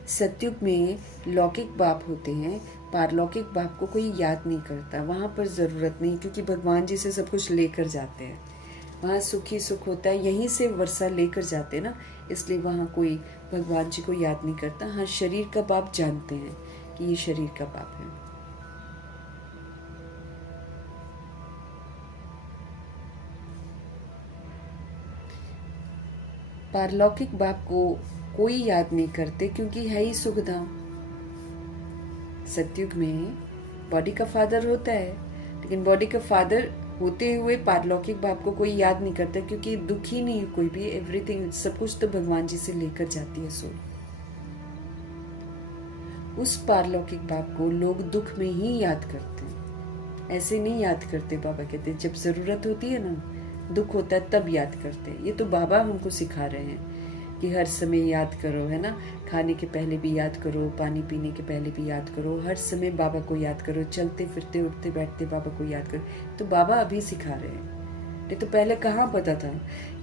सतयुग में लौकिक बाप होते हैं, पारलौकिक बाप को कोई याद नहीं करता। वहाँ पर ज़रूरत नहीं, क्योंकि भगवान जी से सब कुछ लेकर जाते हैं। वहाँ सुख ही सुख होता है, यहीं से वर्षा लेकर जाते हैं ना, इसलिए वहाँ कोई भगवान जी को याद नहीं करता। हाँ, शरीर का बाप जानते हैं कि ये शरीर का बाप है। पारलौकिक बाप को कोई याद नहीं करते क्योंकि है ही सुखधाम। सतयुग में बॉडी का फादर होता है, लेकिन बॉडी का फादर होते हुए पारलौकिक बाप को कोई याद नहीं करता क्योंकि दुख ही नहीं है कोई भी। एवरीथिंग, सब कुछ तो भगवान जी से लेकर जाती है सोल। उस पारलौकिक बाप को लोग दुख में ही याद करते हैं, ऐसे नहीं याद करते। बाबा कहते हैं जब जरूरत होती है ना, दुख होता है तब याद करते हैं। ये तो बाबा हमको सिखा रहे हैं कि हर समय याद करो, है ना। खाने के पहले भी याद करो, पानी पीने के पहले भी याद करो, हर समय बाबा को याद करो, चलते फिरते उठते बैठते बाबा को याद करो। तो बाबा अभी सिखा रहे हैं। नहीं तो पहले कहाँ पता था,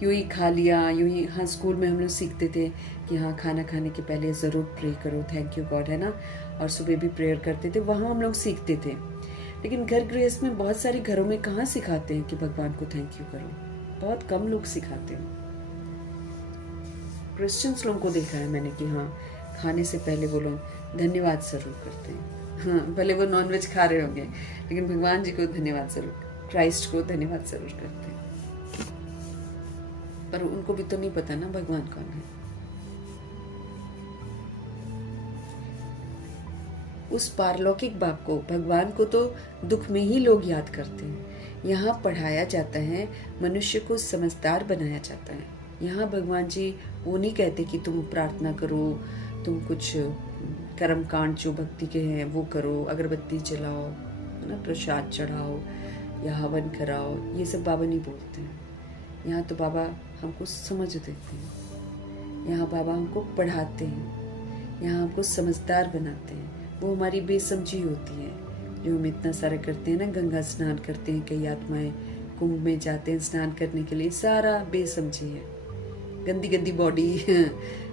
यूं ही खा लिया, यूं ही। हाँ, स्कूल में हम लोग सीखते थे कि हाँ, खाना खाने के पहले ज़रूर प्रे करो, थैंक यू गॉड, है ना। और सुबह भी प्रेयर करते थे, वहाँ हम लोग सीखते थे। लेकिन घर गृहस्थ में बहुत सारे घरों में कहाँ सिखाते हैं कि भगवान को थैंक यू करो? बहुत कम लोग सिखाते हैं। क्रिश्चियंस लोगों को देखा है मैंने कि हाँ, खाने से पहले वो लोग धन्यवाद जरूर करते हैं। हाँ, भले वो नॉनवेज खा रहे होंगे, लेकिन भगवान जी को धन्यवाद जरूर, क्राइस्ट को धन्यवाद जरूर करते हैं। पर उनको भी तो नहीं पता ना भगवान कौन है। उस पारलौकिक बाप को, भगवान को तो दुख में ही लोग याद करते हैं। यहाँ पढ़ाया जाता है, मनुष्य को समझदार बनाया जाता है। यहाँ भगवान जी वो नहीं कहते कि तुम प्रार्थना करो, तुम कुछ कर्म कांड जो भक्ति के हैं वो करो, अगरबत्ती जलाओ, है ना, प्रसाद चढ़ाओ या हवन कराओ। ये सब बाबा नहीं बोलते हैं। यहाँ तो बाबा हमको समझ देते हैं। यहाँ बाबा हमको पढ़ाते हैं, यहाँ हमको समझदार बनाते हैं। वो हमारी बेसमझी होती है जो हम इतना सारा करते हैं ना। गंगा स्नान करते हैं, कई आत्माएं कुंभ में जाते हैं स्नान करने के लिए, सारा बेसमझी है। गंदी गंदी बॉडी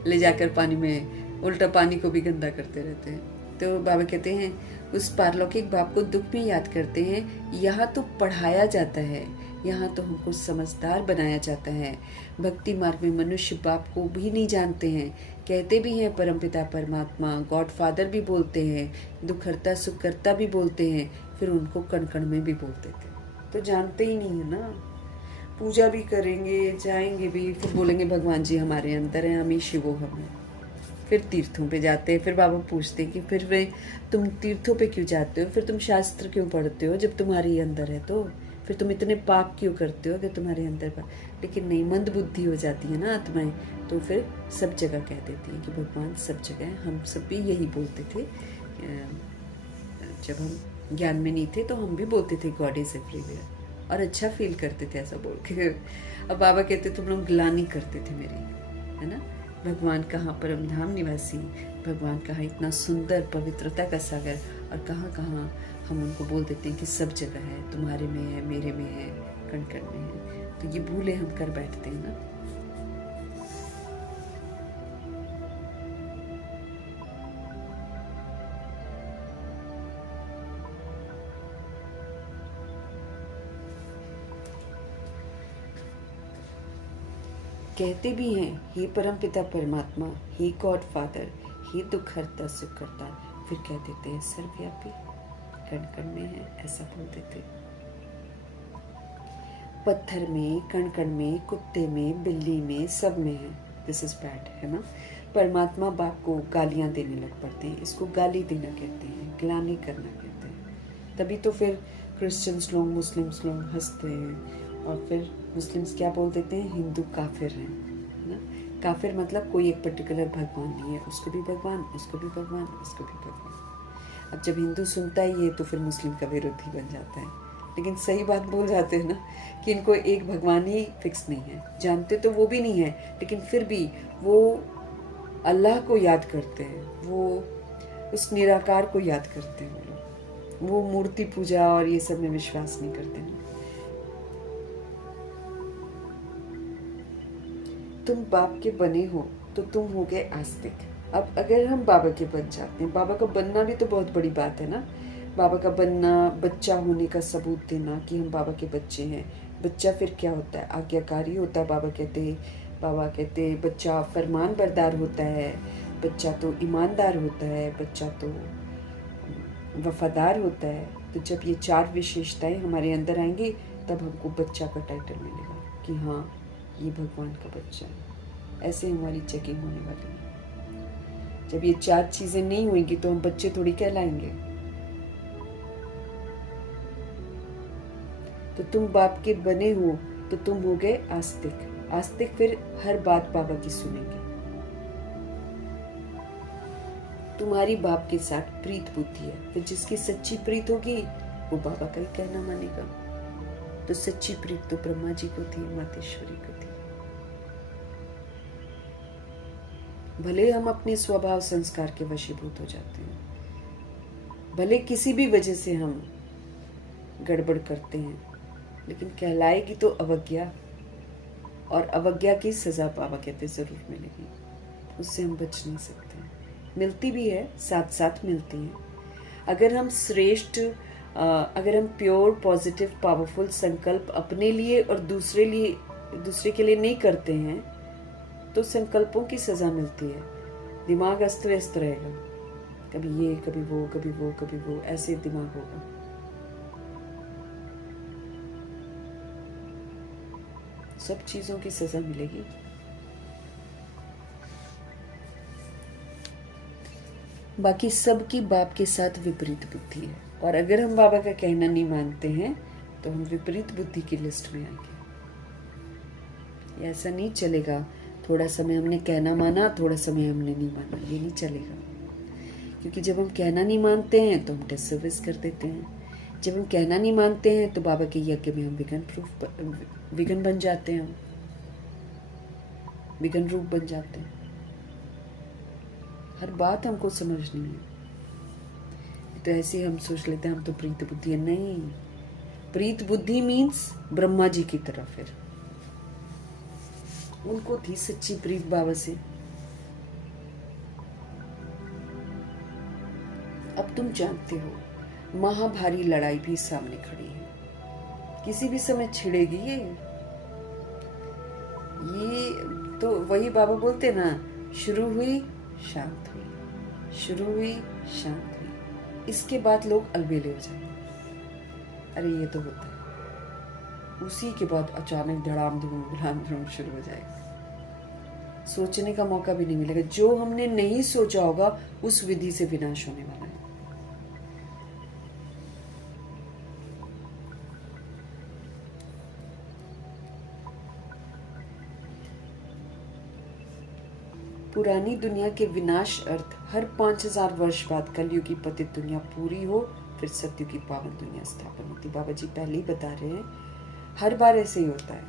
ले जाकर पानी में, उल्टा पानी को भी गंदा करते रहते हैं। तो बाबा कहते हैं उस पारलौकिक बाप को दुख में याद करते हैं। यहाँ तो पढ़ाया जाता है, यहाँ तो हमको समझदार बनाया जाता है। भक्ति मार्ग में मनुष्य बाप को भी नहीं जानते हैं, कहते भी हैं परमपिता परमात्मा, गॉड फादर भी बोलते हैं, दुखहर्ता सुखकर्ता भी बोलते हैं, फिर उनको कण कण में भी बोलते थे। तो जानते ही नहीं है ना। पूजा भी करेंगे, जाएंगे भी, फिर बोलेंगे भगवान जी हमारे अंदर है, हम ही शिवो हम हैं। फिर तीर्थों पे जाते हैं। फिर बाबा पूछते हैं कि फिर वे तुम तीर्थों पे क्यों जाते हो, फिर तुम शास्त्र क्यों पढ़ते हो जब तुम्हारे अंदर है, तो फिर तुम इतने पाप क्यों करते हो अगर तुम्हारे अंदर पाप। लेकिन नहीं, मंद बुद्धि हो जाती है ना आत्माएं, तो फिर सब जगह कह देती है कि भगवान सब जगह है। हम सब भी यही बोलते थे जब हम ज्ञान में नहीं थे, तो हम भी बोलते थे गॉड इज एवरीवेयर, और अच्छा फील करते थे ऐसा बोल के। अब बाबा कहते तुम लोग ग्लानि करते थे मेरी, है ना, भगवान कहाँ परम धाम निवासी, भगवान कहाँ इतना सुंदर पवित्रता का सागर, और कहाँ कहाँ हम उनको बोल देते हैं कि सब जगह है, तुम्हारे में है, मेरे में है, कण कण में है। तो ये भूले हम कर बैठते हैं ना। कहते भी हैं हे परम पिता परमात्मा, हे गॉड फादर, हे दुख हरता सुख करता, फिर कह देते हैं सर्वव्यापी, कण कण में है, ऐसा बोलते थे। पत्थर में, कण कण में, कुत्ते में, बिल्ली में, सब में है। दिस इज बैड, है ना। परमात्मा बाप को गालियां देने लग पड़ते हैं, इसको गाली देना कहते हैं, ग्लानि करना कहते हैं। तभी तो फिर क्रिश्चियंस लोग, मुस्लिम्स लोग हंसते हैं, और फिर मुस्लिम्स क्या बोल देते हैं, हिंदू काफिर हैं, है ना। काफिर मतलब कोई एक पर्टिकुलर भगवान नहीं है, उसको भी भगवान, उसको भी भगवान, उसको भी भगवान। अब जब हिंदू सुनता ही है तो फिर मुस्लिम का विरोधी बन जाता है। लेकिन सही बात बोल जाते हैं ना कि इनको एक भगवान ही फिक्स नहीं है, जानते तो वो भी नहीं है, लेकिन फिर भी वो अल्लाह को याद करते हैं, वो उस निराकार को याद करते हैं। वो मूर्ति पूजा और ये सब में विश्वास नहीं करते हैं। तुम बाप के बने हो तो तुम हो गए आस्तिक। अब अगर हम बाबा के बन जाते हैं, बाबा का बनना भी तो बहुत बड़ी बात है ना। बाबा का बनना, बच्चा होने का सबूत देना कि हम बाबा के बच्चे हैं। बच्चा फिर क्या होता है, आज्ञाकारी होता है। बाबा कहते बच्चा फरमान बरदार होता है, बच्चा तो ईमानदार होता है, बच्चा तो वफादार होता है। तो जब ये 4 विशेषताएं हमारे अंदर आएंगी तब हमको बच्चा का टाइटल मिलेगा कि हाँ ये भगवान का बच्चा है। ऐसे हमारी चेकिंग होने वाली है। जब ये 4 चीजें नहीं होंगी तो हम बच्चे थोड़ी कहलाएंगे। तो तुम बाप के बने हो तो तुम हो गए आस्तिक। आस्तिक फिर हर बात बाबा की सुनेंगे। तुम्हारी बाप के साथ प्रीत बुद्धि है, फिर जिसकी सच्ची प्रीत होगी वो बाबा का ही कहना मानेगा। तो सच्ची प्रीत तो ब्रह्मा जी को थी, मातेश्वरी को थी। भले हम अपने स्वभाव संस्कार के वशीभूत हो जाते हैं, भले किसी भी वजह से हम गड़बड़ करते हैं, लेकिन कहलाएगी तो अवज्ञा, और अवज्ञा की सजा बाबा कहते जरूर मिलेगी। उससे हम बच नहीं सकते। मिलती भी है, साथ साथ मिलती है। अगर हम अगर हम प्योर पॉजिटिव पावरफुल संकल्प अपने लिए और दूसरे के लिए नहीं करते हैं तो संकल्पों की सजा मिलती है। दिमाग अस्त व्यस्त रहेगा, कभी ये कभी वो कभी वो कभी वो, ऐसे दिमाग होगा। सब चीजों की सजा मिलेगी। बाकी सबकी बाप के साथ विपरीत बुद्धि है, और अगर हम बाबा का कहना नहीं मानते हैं तो हम विपरीत बुद्धि की लिस्ट में आएंगे। ऐसा नहीं चलेगा, थोड़ा समय हमने कहना माना, थोड़ा समय हमने नहीं माना, ये नहीं चलेगा। क्योंकि जब हम कहना नहीं मानते हैं तो हम डिसर्विस कर देते हैं। जब हम कहना नहीं मानते हैं तो बाबा के यज्ञ में हम विघन बन जाते हैं, हम विघन रूप बन जाते हैं। हर बात हमको समझनी है। तो ऐसे हम सोच लेते हैं हम तो प्रीत बुद्धि है। नहीं, प्रीत बुद्धि मीन्स ब्रह्मा जी की तरह। फिर उनको थी सच्ची प्रीत बाबा से। अब तुम जानते हो महाभारी लड़ाई भी सामने खड़ी है, किसी भी समय छिड़ेगी ये। तो वही बाबा बोलते ना, शुरू हुई शांत हुई, शुरू हुई शांत हुई, इसके बाद लोग अलबेले हो जाएंगे। अरे ये तो होता है। उसी के बाद अचानक धड़ाम धूम शुरू हो जाएगा। सोचने का मौका भी नहीं मिलेगा। जो हमने नहीं सोचा होगा उस विधि से विनाश होने वाला है। पुरानी दुनिया के विनाश अर्थ हर 5000 वर्ष बाद कलयुगी पतित दुनिया पूरी हो, फिर सत्युगी पावन दुनिया स्थापन होती। बाबा जी पहले ही बता रहे हैं, हर बार ऐसे ही होता है।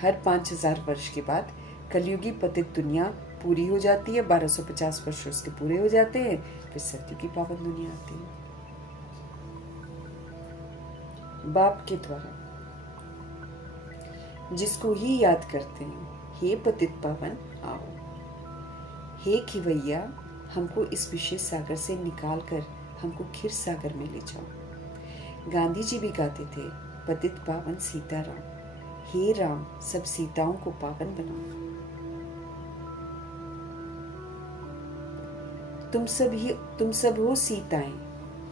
हर 5000 वर्ष के बाद कलयुगी पतित दुनिया पूरी हो जाती है, 1250 वर्ष उसके पूरे हो जाते हैं, फिर सत्युगी पावन दुनिया आती है। बाप के द्वारा जिसको ही याद करते हैं, हे पतित पावन आओ, हे खिवैया हमको इस विशेष सागर से निकाल कर हमको क्षीर सागर में ले जाओ। गांधी जी भी गाते थे, पतित पावन सीताराम, हे राम सब सीताओं को पावन बनाओ। तुम सब हो सीताएं,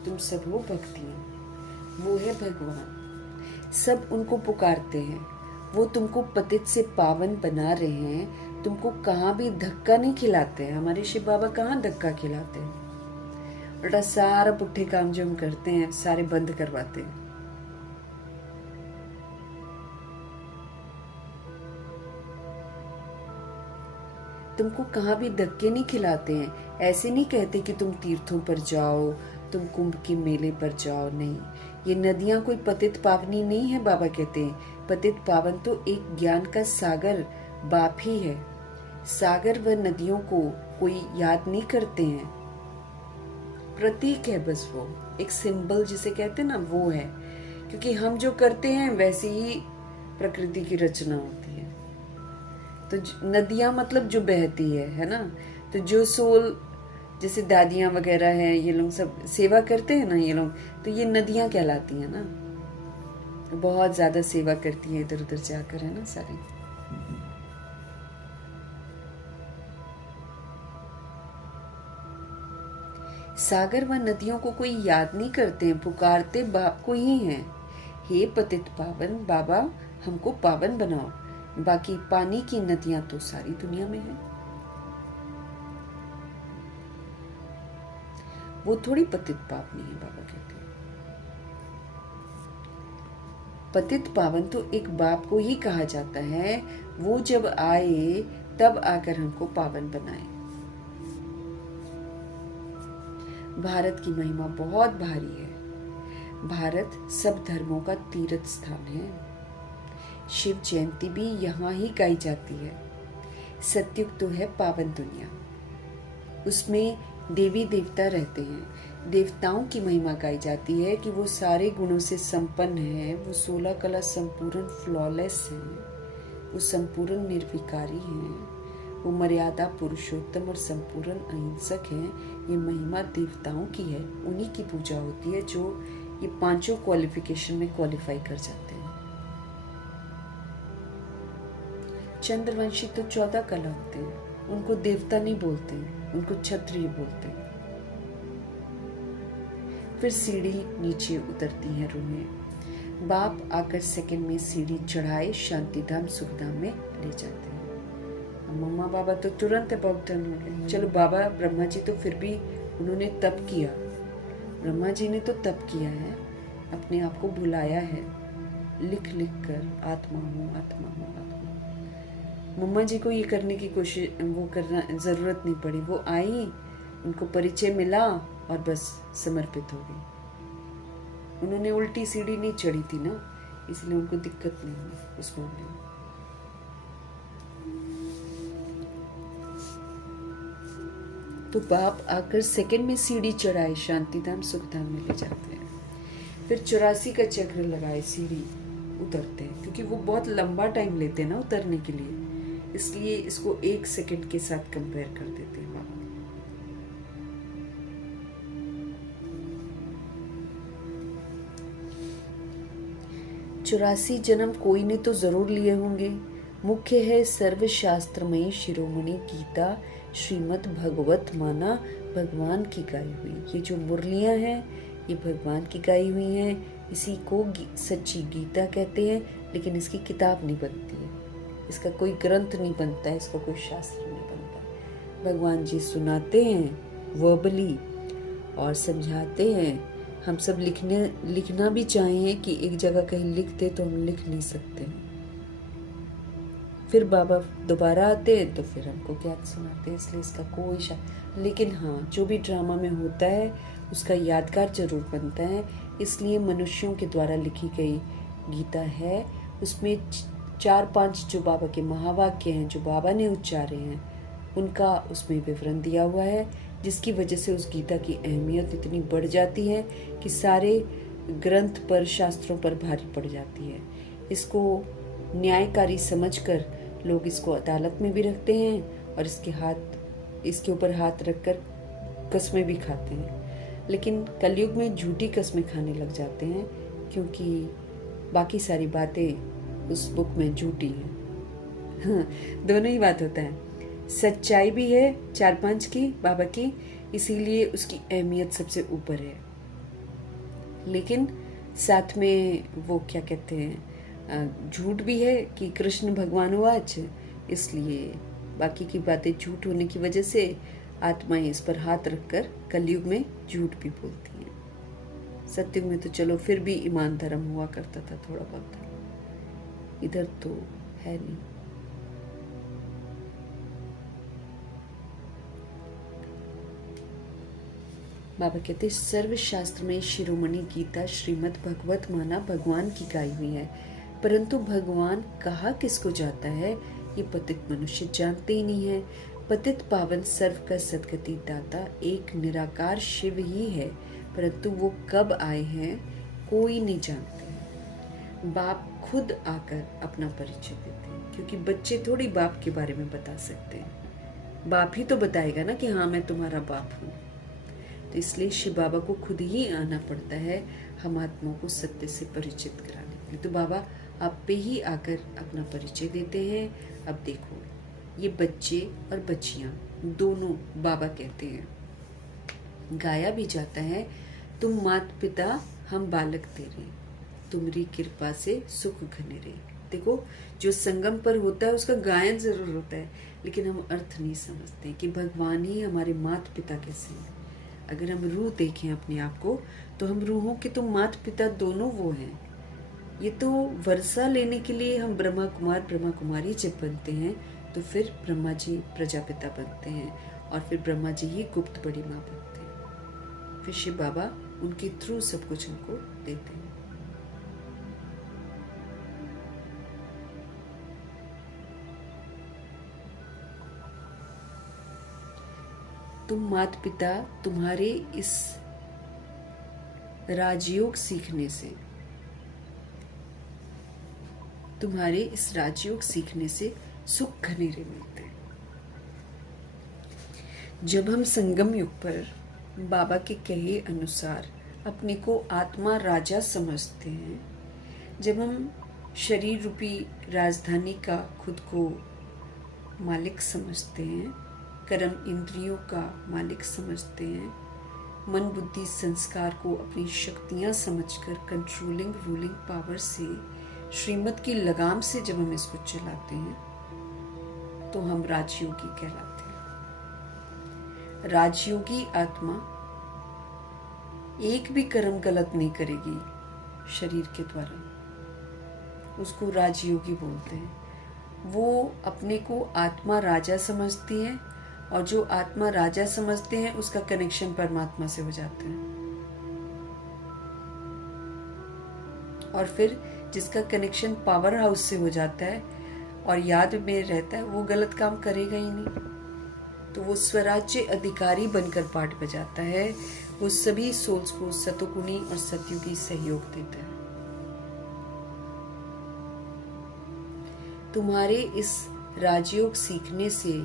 तुम सब हो भक्तियां, वो है भगवान। सब उनको पुकारते हैं, वो तुमको पतित से पावन बना रहे हैं। तुमको कहाँ भी धक्का नहीं खिलाते हैं। हमारे शिव बाबा कहाँ धक्का खिलाते हैं? उल्टा सारा पुट्ठे काम जो हम करते हैं सारे बंद करवाते हैं। तुमको कहाँ भी धक्के नहीं खिलाते हैं। ऐसे नहीं कहते कि तुम तीर्थों पर जाओ, तुम कुंभ के मेले पर जाओ। नहीं, ये नदियां कोई पतित पावनी नहीं है। बाबा कहते हैं पतित पावन तो एक ज्ञान का सागर बाप ही है। सागर व नदियों को कोई याद नहीं करते हैं, प्रतीक है बस, वो एक सिंबल जिसे कहते हैं ना, वो है। क्योंकि हम जो करते हैं वैसे ही प्रकृति की रचना होती है। तो नदियां मतलब जो बहती है ना। तो जो सोल जैसे दादियां वगैरह हैं, ये लोग सब सेवा करते हैं ना, ये लोग, तो ये नदियां कहलाती हैं ना। बहुत ज्यादा सेवा करती हैं इधर उधर जाकर, है ना सारी। सागर व नदियों को कोई याद नहीं करते हैं, पुकारते बाप को ही हैं। हे पतित पावन बाबा हमको पावन बनाओ। बाकी पानी की नदियां तो सारी दुनिया में है, वो थोड़ी पतित पावनी है। बाबा कहते हैं पतित पावन तो एक बाप को ही कहा जाता है। वो जब आए तब आकर हमको पावन बनाए। भारत की महिमा बहुत भारी है। भारत सब धर्मों का तीर्थ स्थान है। शिव जयंती भी यहाँ ही गाई जाती है। सत्युग तो है पावन दुनिया, उसमें देवी देवता रहते हैं। देवताओं की महिमा गाई जाती है कि वो सारे गुणों से संपन्न है, वो 16 कला संपूर्ण फ्लॉलेस है, वो संपूर्ण निर्विकारी हैं, वो मर्यादा पुरुषोत्तम और संपूर्ण अहिंसक हैं। ये महिमा देवताओं की है, उन्हीं की पूजा होती है जो ये पांचों क्वालिफिकेशन में क्वालिफाई कर जाते हैं। चंद्रवंशी तो 14 कला होते हैं, उनको देवता नहीं बोलते, उनको क्षत्रिय बोलते हैं। फिर सीढ़ी नीचे उतरती है रूहें। बाप आकर सेकंड में सीढ़ी चढ़ाए शांतिधाम सुखधाम में ले जाते हैं। मम्मा बाबा तो तुरंत अबाउट टर्न हो गए। चलो बाबा ब्रह्मा जी तो फिर भी उन्होंने तप किया, ब्रह्मा जी ने तो तप किया है, अपने आप को भुलाया है, लिख लिख कर आत्मा हूँ आत्मा हूँ आत्मा। मम्मा जी को ये करने की कोशिश वो करना जरूरत नहीं पड़ी। वो आई, उनको परिचय मिला और बस समर्पित हो गई। उन्होंने उल्टी सीढ़ी नहीं चढ़ी थी ना, इसलिए उनको दिक्कत नहीं हुई उस मामले में। तो बाप आकर सेकंड में सीढ़ी चढ़ाए शांतिधाम सुखधाम में ले जाते हैं। फिर 84 का चक्र लगाए सीढ़ी उतरते हैं, क्योंकि वो बहुत लंबा टाइम लेते हैं ना उतरने के लिए, इसलिए इसको 1 सेकंड के साथ कंपेयर कर देते हैं बाबा। चौरासी जन्म कोई ने तो जरूर लिए होंगे। मुख्य है सर्वशास्त्रमयी शिरोमणि गीता श्रीमद् भगवत माना भगवान की गाई हुई। ये जो मुरलियां हैं ये भगवान की गाई हुई हैं। इसी को सच्ची गीता कहते हैं, लेकिन इसकी किताब नहीं बनती है, इसका कोई ग्रंथ नहीं बनता है, इसका कोई शास्त्र नहीं बनता। भगवान जी सुनाते हैं वर्बली और समझाते हैं। हम सब लिखना भी चाहिए कि एक जगह कहीं लिख दे तो हम लिख नहीं सकते हैं। फिर बाबा दोबारा आते हैं तो फिर हमको ज्ञान सुनाते हैं, इसलिए इसका कोई लेकिन हाँ, जो भी ड्रामा में होता है उसका यादगार जरूर बनता है। इसलिए मनुष्यों के द्वारा लिखी गई गीता है, उसमें 4-5 जो बाबा के महावाक्य हैं, जो बाबा ने उच्चारे हैं, उनका उसमें विवरण दिया हुआ है, जिसकी वजह से उस गीता की अहमियत इतनी बढ़ जाती है कि सारे ग्रंथ पर, शास्त्रों पर भारी पड़ जाती है। इसको न्यायकारी समझकर लोग इसको अदालत में भी रखते हैं और इसके ऊपर हाथ रखकर कस्में भी खाते हैं। लेकिन कलयुग में झूठी कस्में खाने लग जाते हैं, क्योंकि बाकी सारी बातें उस बुक में झूठी हैं। हाँ, दोनों ही बात होता है। सच्चाई भी है 4-5 की बाबा की, इसीलिए उसकी अहमियत सबसे ऊपर है। लेकिन साथ में वो क्या कहते हैं, झूठ भी है कि कृष्ण भगवान वाच, इसलिए बाकी की बातें झूठ होने की वजह से आत्माएं इस पर हाथ रखकर कलयुग में झूठ भी बोलती हैं। सत्युग में तो चलो फिर भी ईमान धर्म हुआ करता था थोड़ा बहुत, इधर तो है नहीं। बाबा कहते सर्वशास्त्र में शिरोमणि गीता श्रीमद् भगवत माना भगवान की गाई हुई है, परंतु भगवान कहा किसको जाता है ये पतित मनुष्य जानते ही नहीं है। पतित पावन सर्व का सदगति दाता एक निराकार शिव ही है, परंतु वो कब आए हैं कोई नहीं जानते। बाप खुद आकर अपना परिचय देते हैं, क्योंकि बच्चे थोड़ी बाप के बारे में बता सकते हैं। बाप ही तो बताएगा ना कि हाँ मैं तुम्हारा बाप हूँ। तो इसलिए शिव बाबा को खुद ही आना पड़ता है हम आत्माओं को सत्य से परिचित कराने के लिए। तो बाबा आप पे ही आकर अपना परिचय देते हैं। अब देखो ये बच्चे और बच्चियां दोनों बाबा कहते हैं, गाया भी जाता है, तुम मात पिता हम बालक तेरे, तुम्हारी कृपा से सुख घने रहे। देखो जो संगम पर होता है उसका गायन जरूर होता है, लेकिन हम अर्थ नहीं समझते कि भगवान ही हमारे मात पिता कैसे हैं। अगर हम रूह देखें अपने आप को तो हम रूहों के तो मात पिता दोनों वो हैं। ये तो वर्षा लेने के लिए हम ब्रह्मा कुमार ब्रह्मा कुमारी जब बनते हैं तो फिर ब्रह्मा जी प्रजापिता बनते हैं और फिर ब्रह्मा जी ही गुप्त बड़ी माँ बनते हैं। फिर शिव बाबा उनके थ्रू सब कुछ हमको देते हैं। तुम माता पिता तुम्हारे इस राजयोग सीखने से, तुम्हारे इस राजयोग सीखने से सुख घनेरे मिलते हैं। जब हम संगम युग पर बाबा के कहे अनुसार अपने को आत्मा राजा समझते हैं, जब हम शरीर रूपी राजधानी का खुद को मालिक समझते हैं, कर्म इंद्रियों का मालिक समझते हैं, मन बुद्धि संस्कार को अपनी शक्तियां समझकर कंट्रोलिंग रूलिंग पावर से श्रीमत की लगाम से जब हम इसको चलाते हैं तो हम राजयोगी कहलाते हैं। राजयोगी आत्मा एक भी कर्म गलत नहीं करेगी शरीर के द्वारा, उसको राजयोगी बोलते हैं। वो अपने को आत्मा राजा समझती है और जो आत्मा राजा समझते हैं उसका कनेक्शन परमात्मा से हो जाता है, और फिर जिसका कनेक्शन पावर हाउस से हो जाता है और याद में रहता है वो गलत काम करेगा ही नहीं। तो वो स्वराज्य अधिकारी बनकर पाठ बजाता है, वो सभी सोल्स को सतोगुणी और सतयुगी सहयोग देता है। तुम्हारे इस राजयोग सीखने से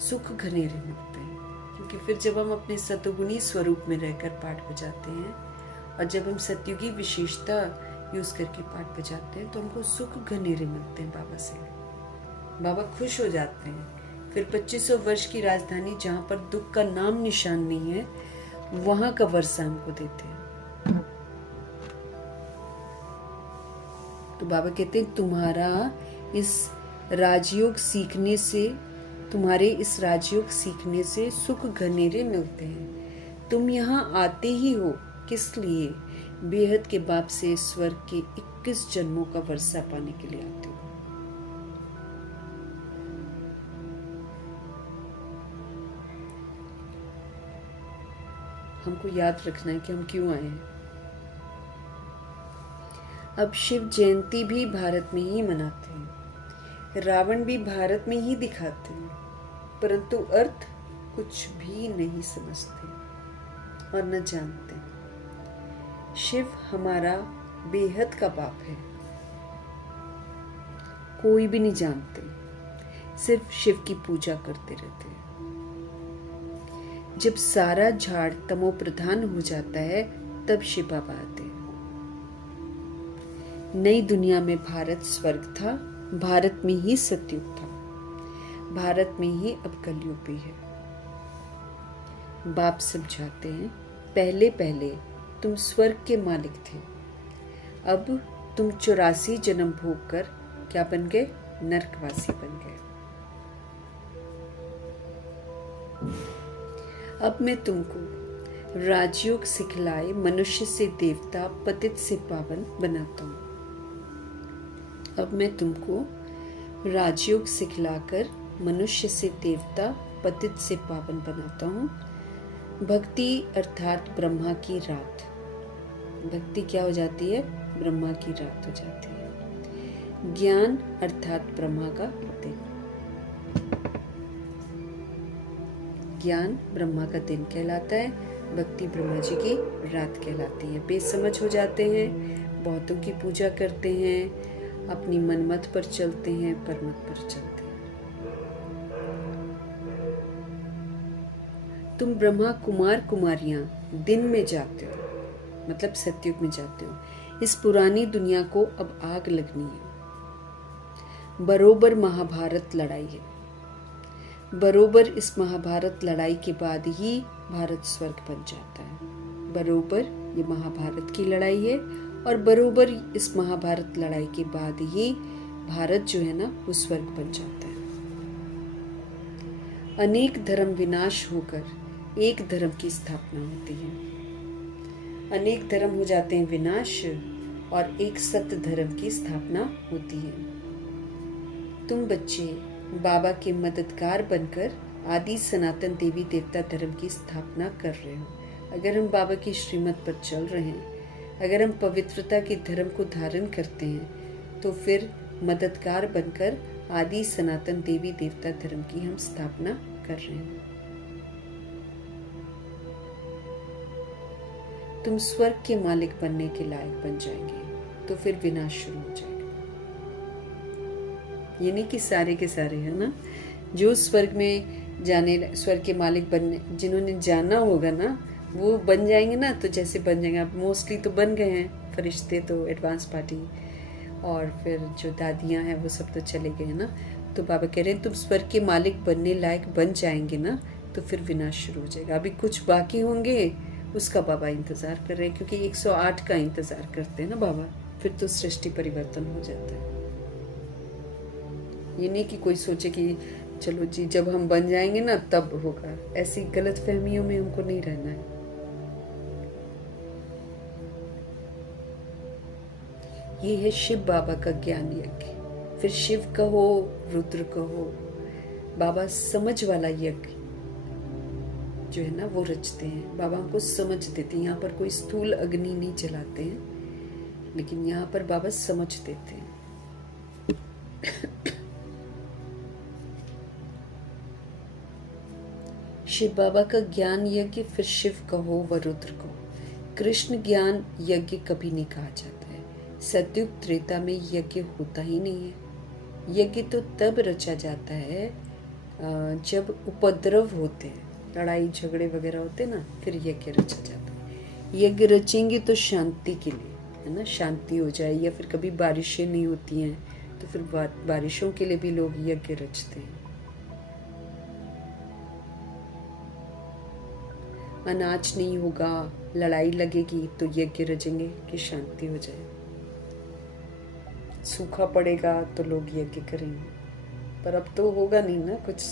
सुख घनेरे मिलते हैं, क्योंकि फिर जब हम अपने सतोगुणी स्वरूप में रहकर पाठ बजाते हैं और जब हम सतयुगी विशेषता यूज करके पाठ बजाते हैं तो हमको सुख घनेरे मिलते हैं बाबा से। बाबा खुश हो जाते हैं। फिर 2500 वर्ष की राजधानी जहाँ पर दुख का नाम निशान नहीं है वहां का वर्षा हमको देते हैं। तो बाबा कहते हैं तुम्हारा इस राजयोग सीखने से, तुम्हारे इस राजयोग सीखने से सुख घनेरे मिलते हैं। तुम यहाँ आते ही हो किस लिए? बेहद के बाप से स्वर्ग के 21 जन्मों का वर्षा पाने के लिए आते हो। हमको याद रखना है कि हम क्यों आए हैं। अब शिव जयंती भी भारत में ही मनाते हैं, रावण भी भारत में ही दिखाते हैं, परंतु अर्थ कुछ भी नहीं समझते और न जानते। शिव हमारा बेहद का बाप है, कोई भी नहीं जानते, सिर्फ शिव की पूजा करते रहते हैं। जब सारा झाड़ तमो प्रधान हो जाता है तब शिव बाबा आते हैं। नई दुनिया में भारत स्वर्ग था, भारत में ही सतयुग था, भारत में ही अब कलयुग भी है। बाप समझाते हैं, पहले पहले तुम स्वर्ग के मालिक थे, अब तुम 84 जन्म भोग कर क्या बन गए? नरकवासी बन गए। अब मैं तुमको राजयोग सिखलाए मनुष्य से देवता, पतित से पावन बनाता हूँ। अब मैं तुमको राजयोग सिखलाकर मनुष्य से देवता, पतित से पावन बनाता हूँ। भक्ति अर्थात ब्रह्मा की रात। भक्ति क्या हो जाती है? ब्रह्मा की रात हो जाती है। ज्ञान अर्थात ब्रह्मा का दिन। ज्ञान ब्रह्मा का दिन कहलाता है, भक्ति ब्रह्मा जी की रात कहलाती है। बेसमझ हो जाते हैं, बहुतों की पूजा करते हैं, अपनी मनमत पर चलते हैं, परमत पर चलते हैं। तुम ब्रह्मा कुमार कुमारियां दिन में जाते हो, मतलब सतयुग में जाते हो। इस पुरानी दुनिया को अब आग लगनी है। बरोबर महाभारत लड़ाई है। बरोबर इस महाभारत लड़ाई के बाद ही भारत स्वर्ग बन जाता है। बरोबर ये महाभारत की लड़ाई है और बरोबर इस महाभारत लड़ाई के बाद ही भारत जो है ना वो स्वर्ग बन जाता है। अनेक धर्म विनाश होकर एक धर्म की स्थापना होती है। अनेक धर्म हो जाते हैं विनाश और एक सत्य धर्म की स्थापना होती है। तुम बच्चे बाबा के मददगार बनकर आदि सनातन देवी देवता धर्म की स्थापना कर रहे हो। अगर हम बाबा की श्रीमत पर चल रहे हैं, अगर हम पवित्रता के धर्म को धारण करते हैं, तो फिर मददगार बनकर आदि सनातन देवी देवता धर्म की हम स्थापना कर रहे हैं। तुम स्वर्ग के मालिक बनने के लायक बन जाएंगे, तो फिर विनाश शुरू हो जाएगा। ये नहीं कि सारे के सारे है ना, जो स्वर्ग में जाने, स्वर्ग के मालिक बनने जिन्होंने जाना होगा ना, वो बन जाएंगे ना, तो जैसे बन जाएंगे। अब मोस्टली तो बन गए हैं फरिश्ते, तो एडवांस पार्टी, और फिर जो दादियाँ हैं वो सब तो चले गए ना। तो बाबा कह रहे हैं तुम स्वर्ग के मालिक बनने लायक बन जाएंगे ना, तो फिर विनाश शुरू हो जाएगा। अभी कुछ बाकी होंगे, उसका बाबा इंतज़ार कर रहे हैं, क्योंकि 108 का इंतज़ार करते हैं ना बाबा, फिर तो सृष्टि परिवर्तन हो जाता है। ये नहीं कि कोई सोचे कि चलो जी जब हम बन जाएंगे ना तब होगा। ऐसी गलत फहमियों में हमको नहीं रहना है। ये है शिव बाबा का ज्ञान यज्ञ। फिर शिव कहो, रुद्र कहो, बाबा समझ वाला यज्ञ जो है ना वो रचते हैं। बाबा हमको समझ देते हैं। यहाँ पर कोई स्थूल अग्नि नहीं जलाते हैं, लेकिन यहाँ पर बाबा समझ देते हैं। शिव बाबा का ज्ञान यज्ञ, फिर शिव कहो व रुद्र कहो। कृष्ण ज्ञान यज्ञ कभी नहीं कहा जाता है। सतयुग त्रेता में यज्ञ होता ही नहीं है। यज्ञ तो तब रचा जाता है जब उपद्रव होते हैं, लड़ाई झगड़े वगैरह होते हैं ना, फिर यज्ञ रचा जाता है। यज्ञ रचेंगे तो शांति के लिए, है ना, शांति हो जाए, या फिर कभी बारिशें नहीं होती हैं तो फिर बारिशों के लिए भी लोग यज्ञ रचते हैं। अनाज नहीं होगा, लड़ाई लगेगी, तो यज्ञ रचेंगे कि शांति हो जाए। सूखा पड़ेगा तो लोग यज्ञ करेंगे। पर अब तो होगा नहीं ना कुछ,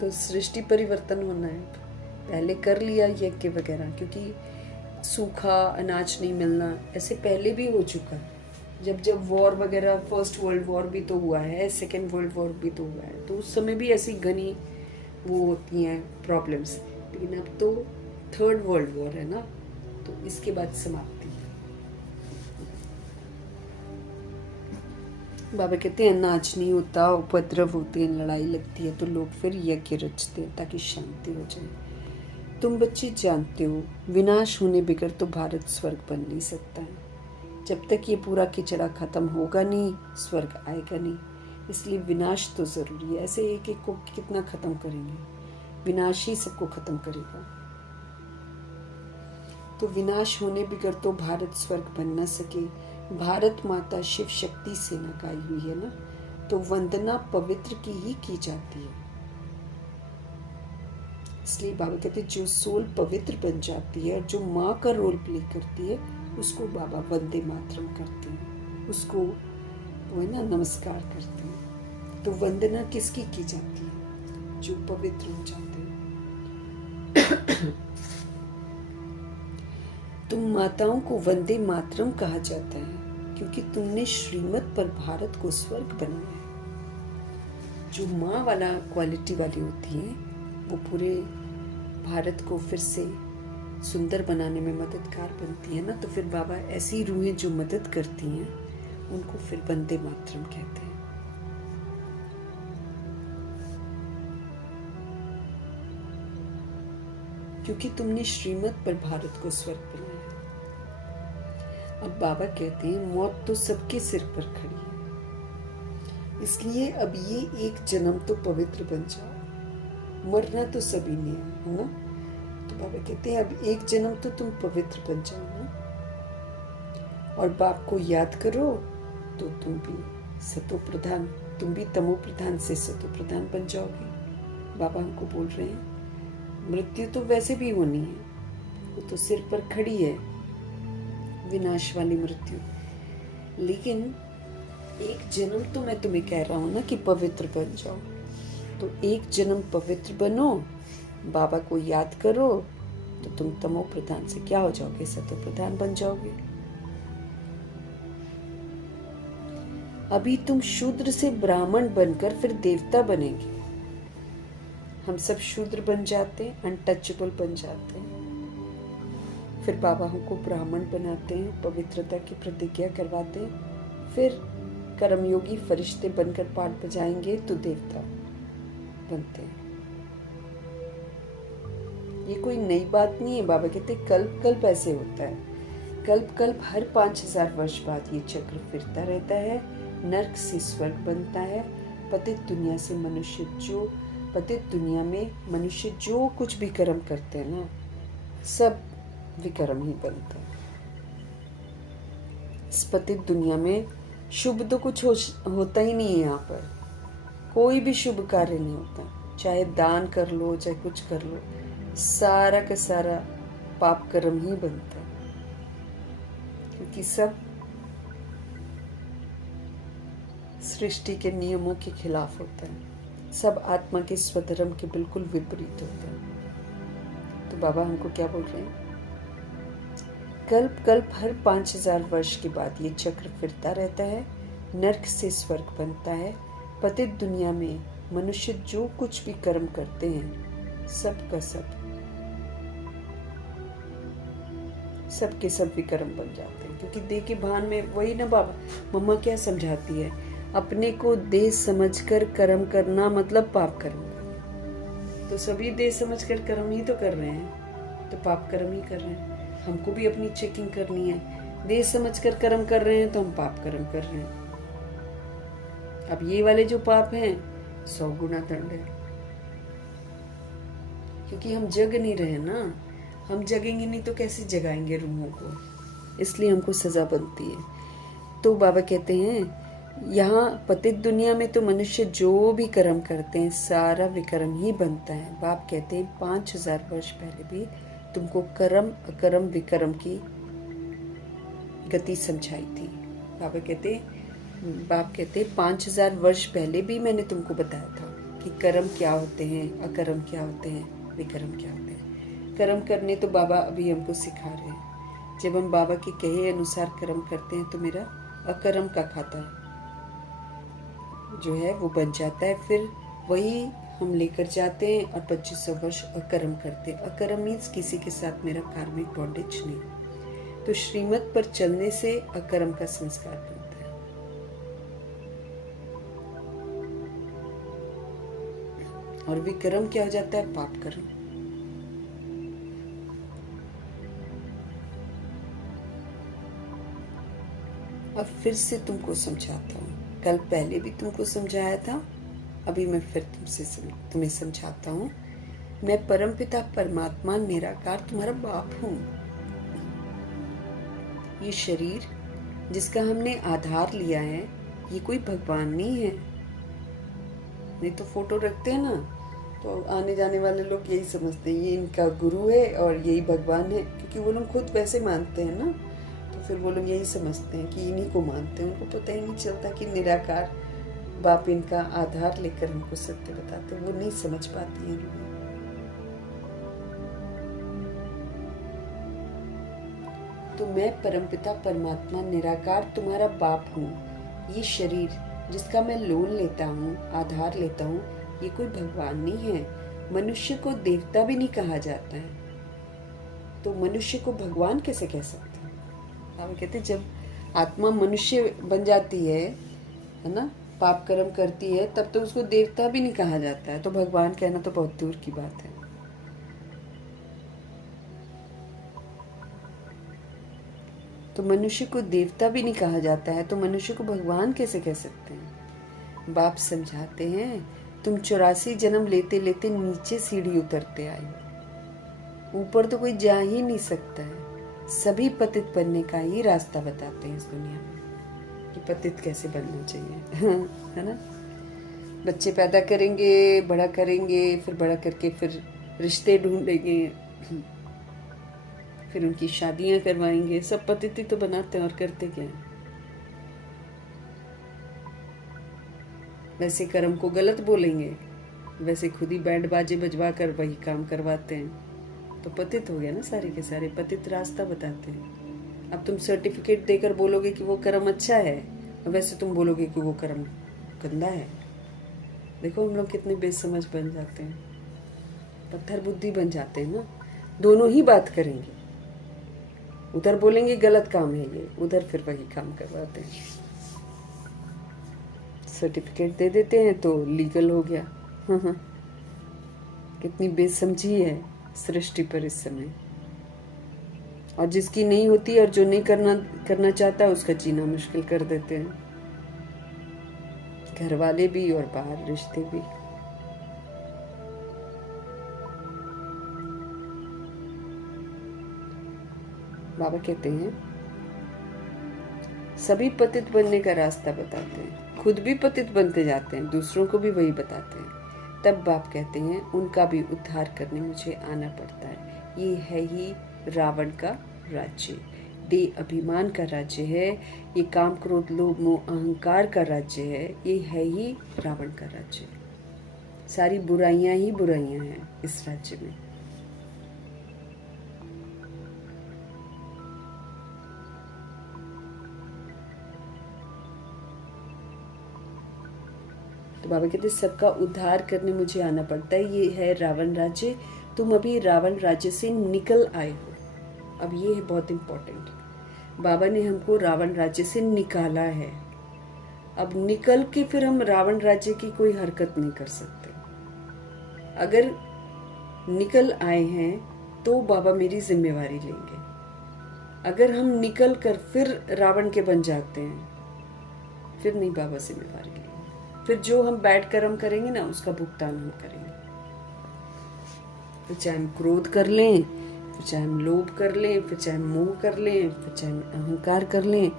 तो सृष्टि परिवर्तन होना है। पहले कर लिया यज्ञ वगैरह, क्योंकि सूखा अनाज नहीं मिलना ऐसे पहले भी हो चुका है। जब जब वॉर वगैरह, फर्स्ट वर्ल्ड वॉर भी तो हुआ है, सेकेंड वर्ल्ड वॉर भी तो हुआ है, तो उस समय भी ऐसी घनी वो होती हैं प्रॉब्लम्स। लेकिन अब तो थर्ड वर्ल्ड वॉर है ना, तो इसके बाद समाप्ति है। बाबा कहते हैं अनाज नहीं होता, उपद्रव होते हैं, लड़ाई लगती है, तो लोग फिर यज्ञ रचते हैं ताकि शांति हो जाए। तुम बच्चे जानते हो विनाश होने बगैर तो भारत स्वर्ग बन नहीं सकता है। जब तक ये पूरा किचड़ा खत्म होगा नहीं, स्वर्ग आएगा नहीं। इसलिए विनाश तो जरूरी है। ऐसे एक एक को कितना खत्म करेंगे, विनाश ही सबको खत्म करेगा। तो विनाश होने बगैर तो भारत स्वर्ग बन न सके। भारत माता शिव शक्ति से नकाई हुई है ना, तो वंदना पवित्र की जाती है। इसलिए बाबा कहते हैं जो सोल पवित्र बन जाती है और जो माँ का रोल प्ले करती है, उसको बाबा वंदे मातरम करते हैं, उसको वो है ना नमस्कार करते हैं। तो वंदना किसकी की जाती है? जो पवित्र हो जाते हैं। तुम माताओं को वंदे मातरम कहा जाता है क्योंकि तुमने श्रीमत पर भारत को स्वर्ग बनाया है। जो माँ वाला क्वालिटी वाली होती है वो पूरे भारत को फिर से सुंदर बनाने में मददगार बनती है ना, तो फिर बाबा ऐसी रूहें जो मदद करती हैं उनको फिर वंदे मातरम कहते हैं। क्योंकि तुमने श्रीमत पर भारत को स्वर्ग बनाया। अब बाबा कहते हैं मौत तो सबके सिर पर खड़ी है, इसलिए अब ये एक जन्म तो पवित्र बन जाओ। मरना तो सभी ने है ना, तो बाबा कहते हैं अब एक जन्म तो तुम पवित्र बन जाओ ना, और बाप को याद करो तो तुम भी सतो प्रधान, तुम भी तमो प्रधान से सतो प्रधान बन जाओगे। बाबा हमको बोल रहे हैं मृत्यु तो वैसे भी होनी है, वो तो सिर पर खड़ी है, विनाश वाली मृत्यु। लेकिन एक जन्म तो मैं तुम्हें कह रहा हूं ना कि पवित्र बन जाओ, तो एक जन्म पवित्र बनो, बाबा को याद करो, तो तुम तमो प्रधान से क्या हो जाओगे? सतो प्रधान बन जाओगे। अभी तुम शूद्र से ब्राह्मण बनकर फिर देवता बनेंगे। हम सब शूद्र बन जाते हैं, अनटचेबल बन जाते हैं, फिर बाबा हमको ब्राह्मण बनाते हैं, पवित्रता की प्रतिज्ञा करवाते हैं, फिर कर्मयोगी फरिश्ते बनकर पाठ बजाएंगे तो देवता बनते हैं। ये कोई नई बात नहीं है। बाबा कहते कल्प कल्प ऐसे होता है, कल्प कल्प हर 5000 वर्ष बाद ये चक्र फिरता रहता है। नर्क से स्वर्ग बनता है, पतित दुनिया से मनुष्य जो पतित दुनिया में मनुष्य जो कुछ भी कर्म करते हैं ना, सब विकर्म ही बनता है। इस पतित दुनिया में शुभ तो कुछ होता ही नहीं है। यहाँ पर कोई भी शुभ कार्य नहीं होता, चाहे दान कर लो चाहे कुछ कर लो, सारा का सारा पाप कर्म ही बनता है, क्योंकि सब सृष्टि के नियमों के खिलाफ होता है, सब आत्मा के स्वधर्म के बिल्कुल विपरीत होता है। तो बाबा हमको क्या बोल रहे हैं? कल्प कल्प हर 5000 वर्ष के बाद ये चक्र फिरता रहता है, नर्क से स्वर्ग बनता है। पतित दुनिया में मनुष्य जो कुछ भी कर्म करते हैं, सब का सब के सब विकर्म बन जाते हैं, क्योंकि देह के भान में वही ना बाबा मम्मा क्या समझाती है, अपने को देह समझकर कर्म करना मतलब पाप कर्म करना। तो सभी देह समझकर कर्म ही तो कर रहे हैं, तो पाप कर्म ही कर रहे हैं। हमको भी अपनी चेकिंग करनी है। देह समझकर कर्म कर रहे हैं तो हम पाप कर्म कर रहे हैं। अब ये वाले जो पाप हैं 100 गुना दंड है, क्योंकि हम जग नहीं रहे ना। हम जगेंगे नहीं तो कैसे जगाएंगे रूहों को, इसलिए हमको सजा बनती है। तो बाबा कहते हैं यहाँ पतित दुनिया में तो मनुष्य जो भी कर्म करते हैं सारा विकर्म ही बनता है। बाप कहते हैं 5000 वर्ष पहले भी तुमको कर्म अकर्म विकर्म की गति समझाई थी। बाबा कहते बाप कहते 5000 वर्ष पहले भी मैंने तुमको बताया था कि कर्म क्या होते हैं, अकर्म क्या होते हैं, विकर्म क्या होते हैं। कर्म करने तो बाबा अभी हमको सिखा रहे हैं। जब हम बाबा के कहे अनुसार कर्म करते हैं तो मेरा अकर्म का खाता जो है वो बन जाता है। फिर वही हम लेकर जाते हैं और 2500 वर्ष अकर्म करते हैं। अकर्म मीन्स किसी के साथ मेरा कार्मिक बॉन्डेज नहीं। तो श्रीमत पर चलने से अकर्म का संस्कार बनता है। और विकर्म क्या हो जाता है? पाप कर्म। अब फिर से तुमको समझाता हूँ। कल पहले भी तुमको समझाया था, अभी मैं फिर तुम्हें समझाता हूँ। मैं परमपिता परमात्मा निराकार तुम्हारा बाप हूँ। ये शरीर जिसका हमने आधार लिया है ये कोई भगवान नहीं है। नहीं तो फोटो रखते हैं ना, तो आने जाने वाले लोग यही समझते हैं ये इनका गुरु है और यही भगवान है, क्योंकि वो लोग खुद वैसे मानते हैं ना। तो फिर वो लोग यही समझते हैं कि इन्हीं को मानते हैं। उनको पता ही नहीं चलता कि निराकार बाप इनका आधार लेकर हमको सत्य बताते हैं। वो नहीं समझ पाती हैं लोग। तो मैं परमपिता परमात्मा निराकार तुम्हारा बाप हूँ। ये शरीर जिसका मैं लोन लेता हूँ, आधार लेता हूँ, ये कोई भगवान नहीं है। मनुष्य को देवता भी नहीं कहा जाता है, तो मनुष्य को भगवान कैसे कह सकते हैं? बाबा कहते जब आत्मा मनुष्य बन जाती है ना, पाप कर्म करती है, तब तो उसको देवता भी नहीं कहा जाता है। तो भगवान कहना तो बहुत दूर की बात है। तो मनुष्य को देवता भी नहीं कहा जाता है, तो मनुष्य को भगवान कैसे कह सकते हैं? बाप समझाते हैं तुम 84 जन्म लेते लेते नीचे सीढ़ी उतरते आए हो। ऊपर तो कोई जा ही नहीं सकता है। सभी पतित बनने का ही रास्ता बताते हैं इस दुनिया में कि पतित कैसे बनना चाहिए। है ना? बच्चे पैदा करेंगे, बड़ा करेंगे, फिर बड़ा करके फिर रिश्ते ढूंढेंगे, फिर उनकी शादियां करवाएंगे। सब पतित ही तो बनाते हैं और करते क्या है? वैसे कर्म को गलत बोलेंगे, वैसे खुद ही बैंड बाजे बजवा कर वही काम करवाते हैं। तो पतित हो गया ना, सारे के सारे पतित रास्ता बताते हैं। अब तुम सर्टिफिकेट देकर बोलोगे कि वो कर्म अच्छा है, और वैसे तुम बोलोगे कि वो कर्म गंदा है। देखो हम लोग कितने बेसमझ बन जाते हैं, पत्थर बुद्धि बन जाते हैं ना। दोनों ही बात करेंगे, उधर बोलेंगे गलत काम है ये, उधर फिर वही काम करवाते हैं। सर्टिफिकेट दे देते हैं तो लीगल हो गया। कितनी बेसमझी है सृष्टि पर इस समय। और जिसकी नहीं होती और जो नहीं करना चाहता उसका जीना मुश्किल कर देते हैं, घर वाले भी और बाहर रिश्ते भी। बाबा कहते हैं सभी पतित बनने का रास्ता बताते हैं, खुद भी पतित बनते जाते हैं, दूसरों को भी वही बताते हैं। तब बाप कहते हैं उनका भी उद्धार करने मुझे आना पड़ता है। ये है ही रावण का राज्य, देह अभिमान का राज्य है। ये काम क्रोध लोभ मोह अहंकार का राज्य है। ये है ही रावण का राज्य। सारी बुराइयां ही बुराइयां हैं इस राज्य में। तो बाबा कहते सबका उद्धार करने मुझे आना पड़ता है। ये है रावण राज्य। तुम अभी रावण राज्य से निकल आए हो। अब ये है बहुत इम्पोर्टेंट। बाबा ने हमको रावण राज्य से निकाला है। अब निकल के फिर हम रावण राज्य की कोई हरकत नहीं कर सकते। अगर निकल आए हैं तो बाबा मेरी जिम्मेवारी लेंगे। अगर हम निकल कर फिर रावण के बन जाते हैं, फिर नहीं बाबा जिम्मेवारी लेंगे। फिर जो हम बैड कर्म करेंगे ना उसका भुगतान हम करेंगे। फिर चाहे हम क्रोध कर लें, फिर चाहे हम लोभ कर लें, फिर चाहे हम मोह कर लें, फिर चाहे हम अहंकार कर लें,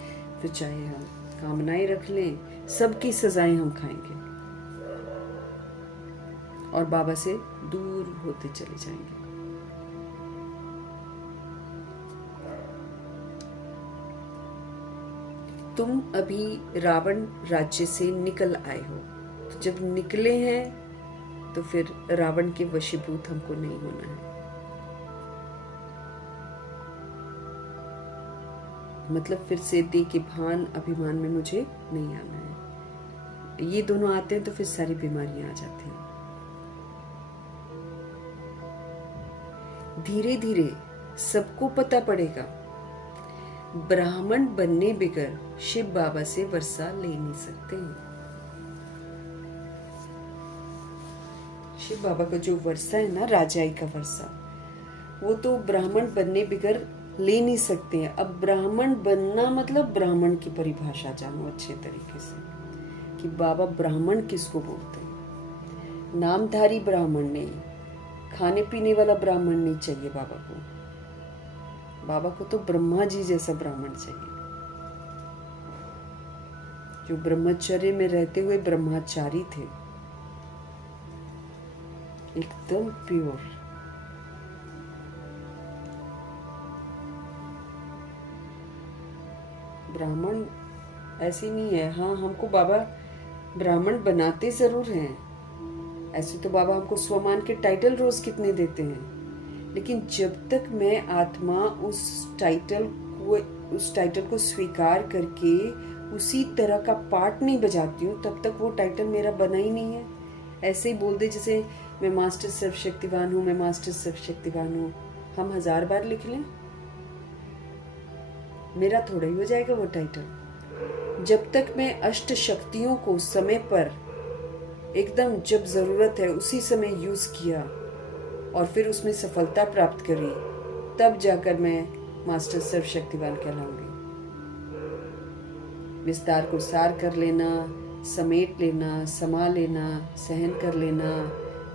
फिर चाहे हम कामनाएं रख लें, सबकी सजाएं हम खाएंगे और बाबा से दूर होते चले जाएंगे। तुम अभी रावण राज्य से निकल आए हो, तो जब निकले हैं तो फिर रावण के वशीभूत हमको नहीं होना है। मतलब फिर से देह के भान अभिमान में मुझे नहीं आना है। ये दोनों आते हैं तो फिर सारी बीमारियां आ जाती हैं। धीरे धीरे सबको पता पड़ेगा, ब्राह्मण बनने बगैर शिव बाबा से वर्षा ले नहीं सकते हैं। शिव बाबा का जो वर्षा है ना, राजाई का वर्षा, वो तो ब्राह्मण बनने बगैर ले नहीं सकते हैं। अब ब्राह्मण बनना मतलब ब्राह्मण की परिभाषा जानो अच्छे तरीके से कि बाबा ब्राह्मण किसको बोलते हैं। नामधारी ब्राह्मण नहीं, खाने पीने वाला ब्राह्मण नहीं चाहिए बाबा को। बाबा को तो ब्रह्मा जी जैसा ब्राह्मण चाहिए, जो ब्रह्मचर्य में रहते हुए ब्रह्मचारी थे, एकदम प्योर। ब्राह्मण ऐसे नहीं है। हाँ, हमको बाबा ब्राह्मण बनाते जरूर हैं। ऐसे तो बाबा हमको स्वमान के टाइटल रोज कितने देते हैं, लेकिन जब तक मैं आत्मा उस टाइटल को स्वीकार करके उसी तरह का पार्ट नहीं बजाती हूँ, तब तक वो टाइटल मेरा बना ही नहीं है। ऐसे ही बोल दे जैसे मैं मास्टर सर्वशक्तिवान हूँ, मैं मास्टर सर्वशक्तिवान हूँ, हम 1000 बार लिख लें, मेरा थोड़ा ही हो जाएगा वो टाइटल। जब तक मैं अष्ट शक्तियों को समय पर एकदम जब जरूरत है उसी समय यूज किया और फिर उसमें सफलता प्राप्त करी, तब जाकर मैं मास्टर सर्वशक्तिवान कहलाऊंगी। विस्तार को सार कर लेना, समेट लेना, समा लेना, सहन कर लेना,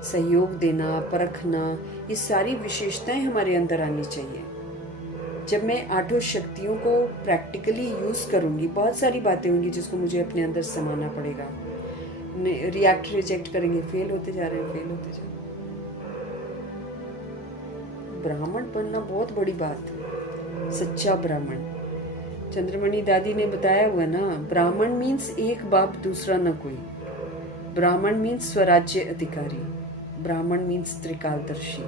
सहयोग देना, परखना, ये सारी विशेषताएं हमारे अंदर आनी चाहिए। जब मैं 8 शक्तियों को प्रैक्टिकली यूज करूंगी, बहुत सारी बातें होंगी जिसको मुझे अपने अंदर समाना पड़ेगा। रिएक्ट रिजेक्ट करेंगे, फेल होते जा रहे हैं, फेल होते जा रहे हैं। ब्राह्मण बनना बहुत बड़ी बात है, सच्चा ब्राह्मण। चंद्रमणि दादी ने बताया हुआ ना, ब्राह्मण मीन्स एक बाप दूसरा न कोई, ब्राह्मण मीन्स स्वराज्य अधिकारी, ब्राह्मण मीन्स त्रिकालदर्शी,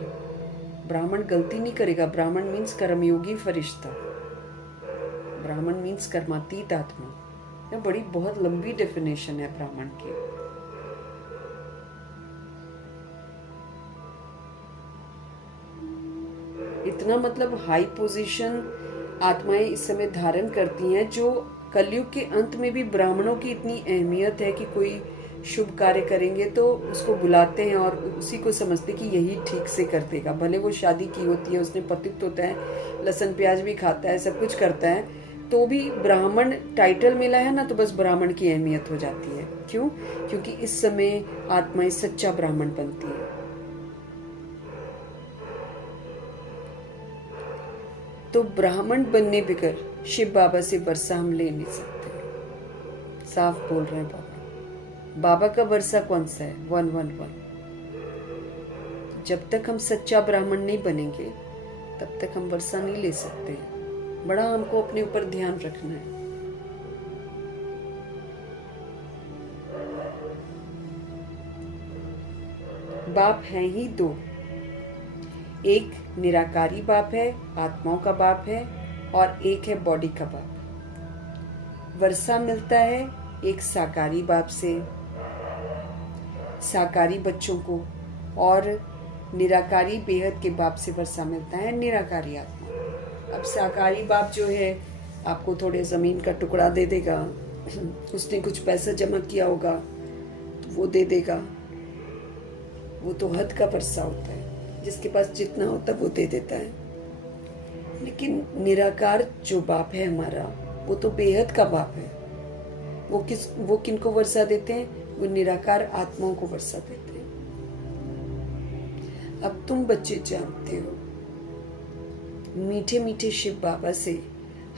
ब्राह्मण गलती नहीं करेगा, ब्राह्मण मीन्स कर्मयोगी फरिश्ता, ब्राह्मण मीन्स कर्मातीत आत्मा। यह बड़ी बहुत लंबी डेफिनेशन है ब्राह्मण की। इतना मतलब हाई पोजीशन आत्माएं इस समय धारण करती हैं, जो कलयुग के अंत में भी ब्राह्मणों की इतनी अहमियत है कि कोई शुभ कार्य करेंगे तो उसको बुलाते हैं और उसी को समझते कि यही ठीक से कर देगा। भले वो शादी की होती है, उसने पतित होता है, लहसुन प्याज भी खाता है, सब कुछ करता है, तो भी ब्राह्मण टाइटल मिला है ना, तो बस ब्राह्मण की अहमियत हो जाती है। क्यों? क्योंकि इस समय आत्माएं सच्चा ब्राह्मण बनती है। तो ब्राह्मण बनने बगैर शिव बाबा से वर्षा हम ले नहीं सकते। साफ बोल रहे हैं बाबा। बाबा का वर्षा कौन सा है? 111। जब तक हम सच्चा ब्राह्मण नहीं बनेंगे तब तक हम वर्षा नहीं ले सकते। बड़ा हमको अपने ऊपर ध्यान रखना है। बाप हैं ही 2, एक निराकारी बाप है, आत्माओं का बाप है, और एक है बॉडी का बाप। वर्षा मिलता है एक साकारी बाप से, साकारी बच्चों को, और निराकारी बेहद के बाप से वर्षा मिलता है, निराकारी आत्मा। अब साकारी बाप जो है आपको थोड़े जमीन का टुकड़ा दे देगा, उसने कुछ पैसा जमा किया होगा तो वो दे देगा, वो तो हद का वर्षा होता है, जिसके पास जितना होता है वो दे देता है। लेकिन निराकार जो बाप है हमारा, वो तो बेहद का बाप है। वो किनको वर्षा देते हैं? वो निराकार आत्माओं को वर्षा देते हैं। अब तुम बच्चे जानते हो, मीठे मीठे शिव बाबा से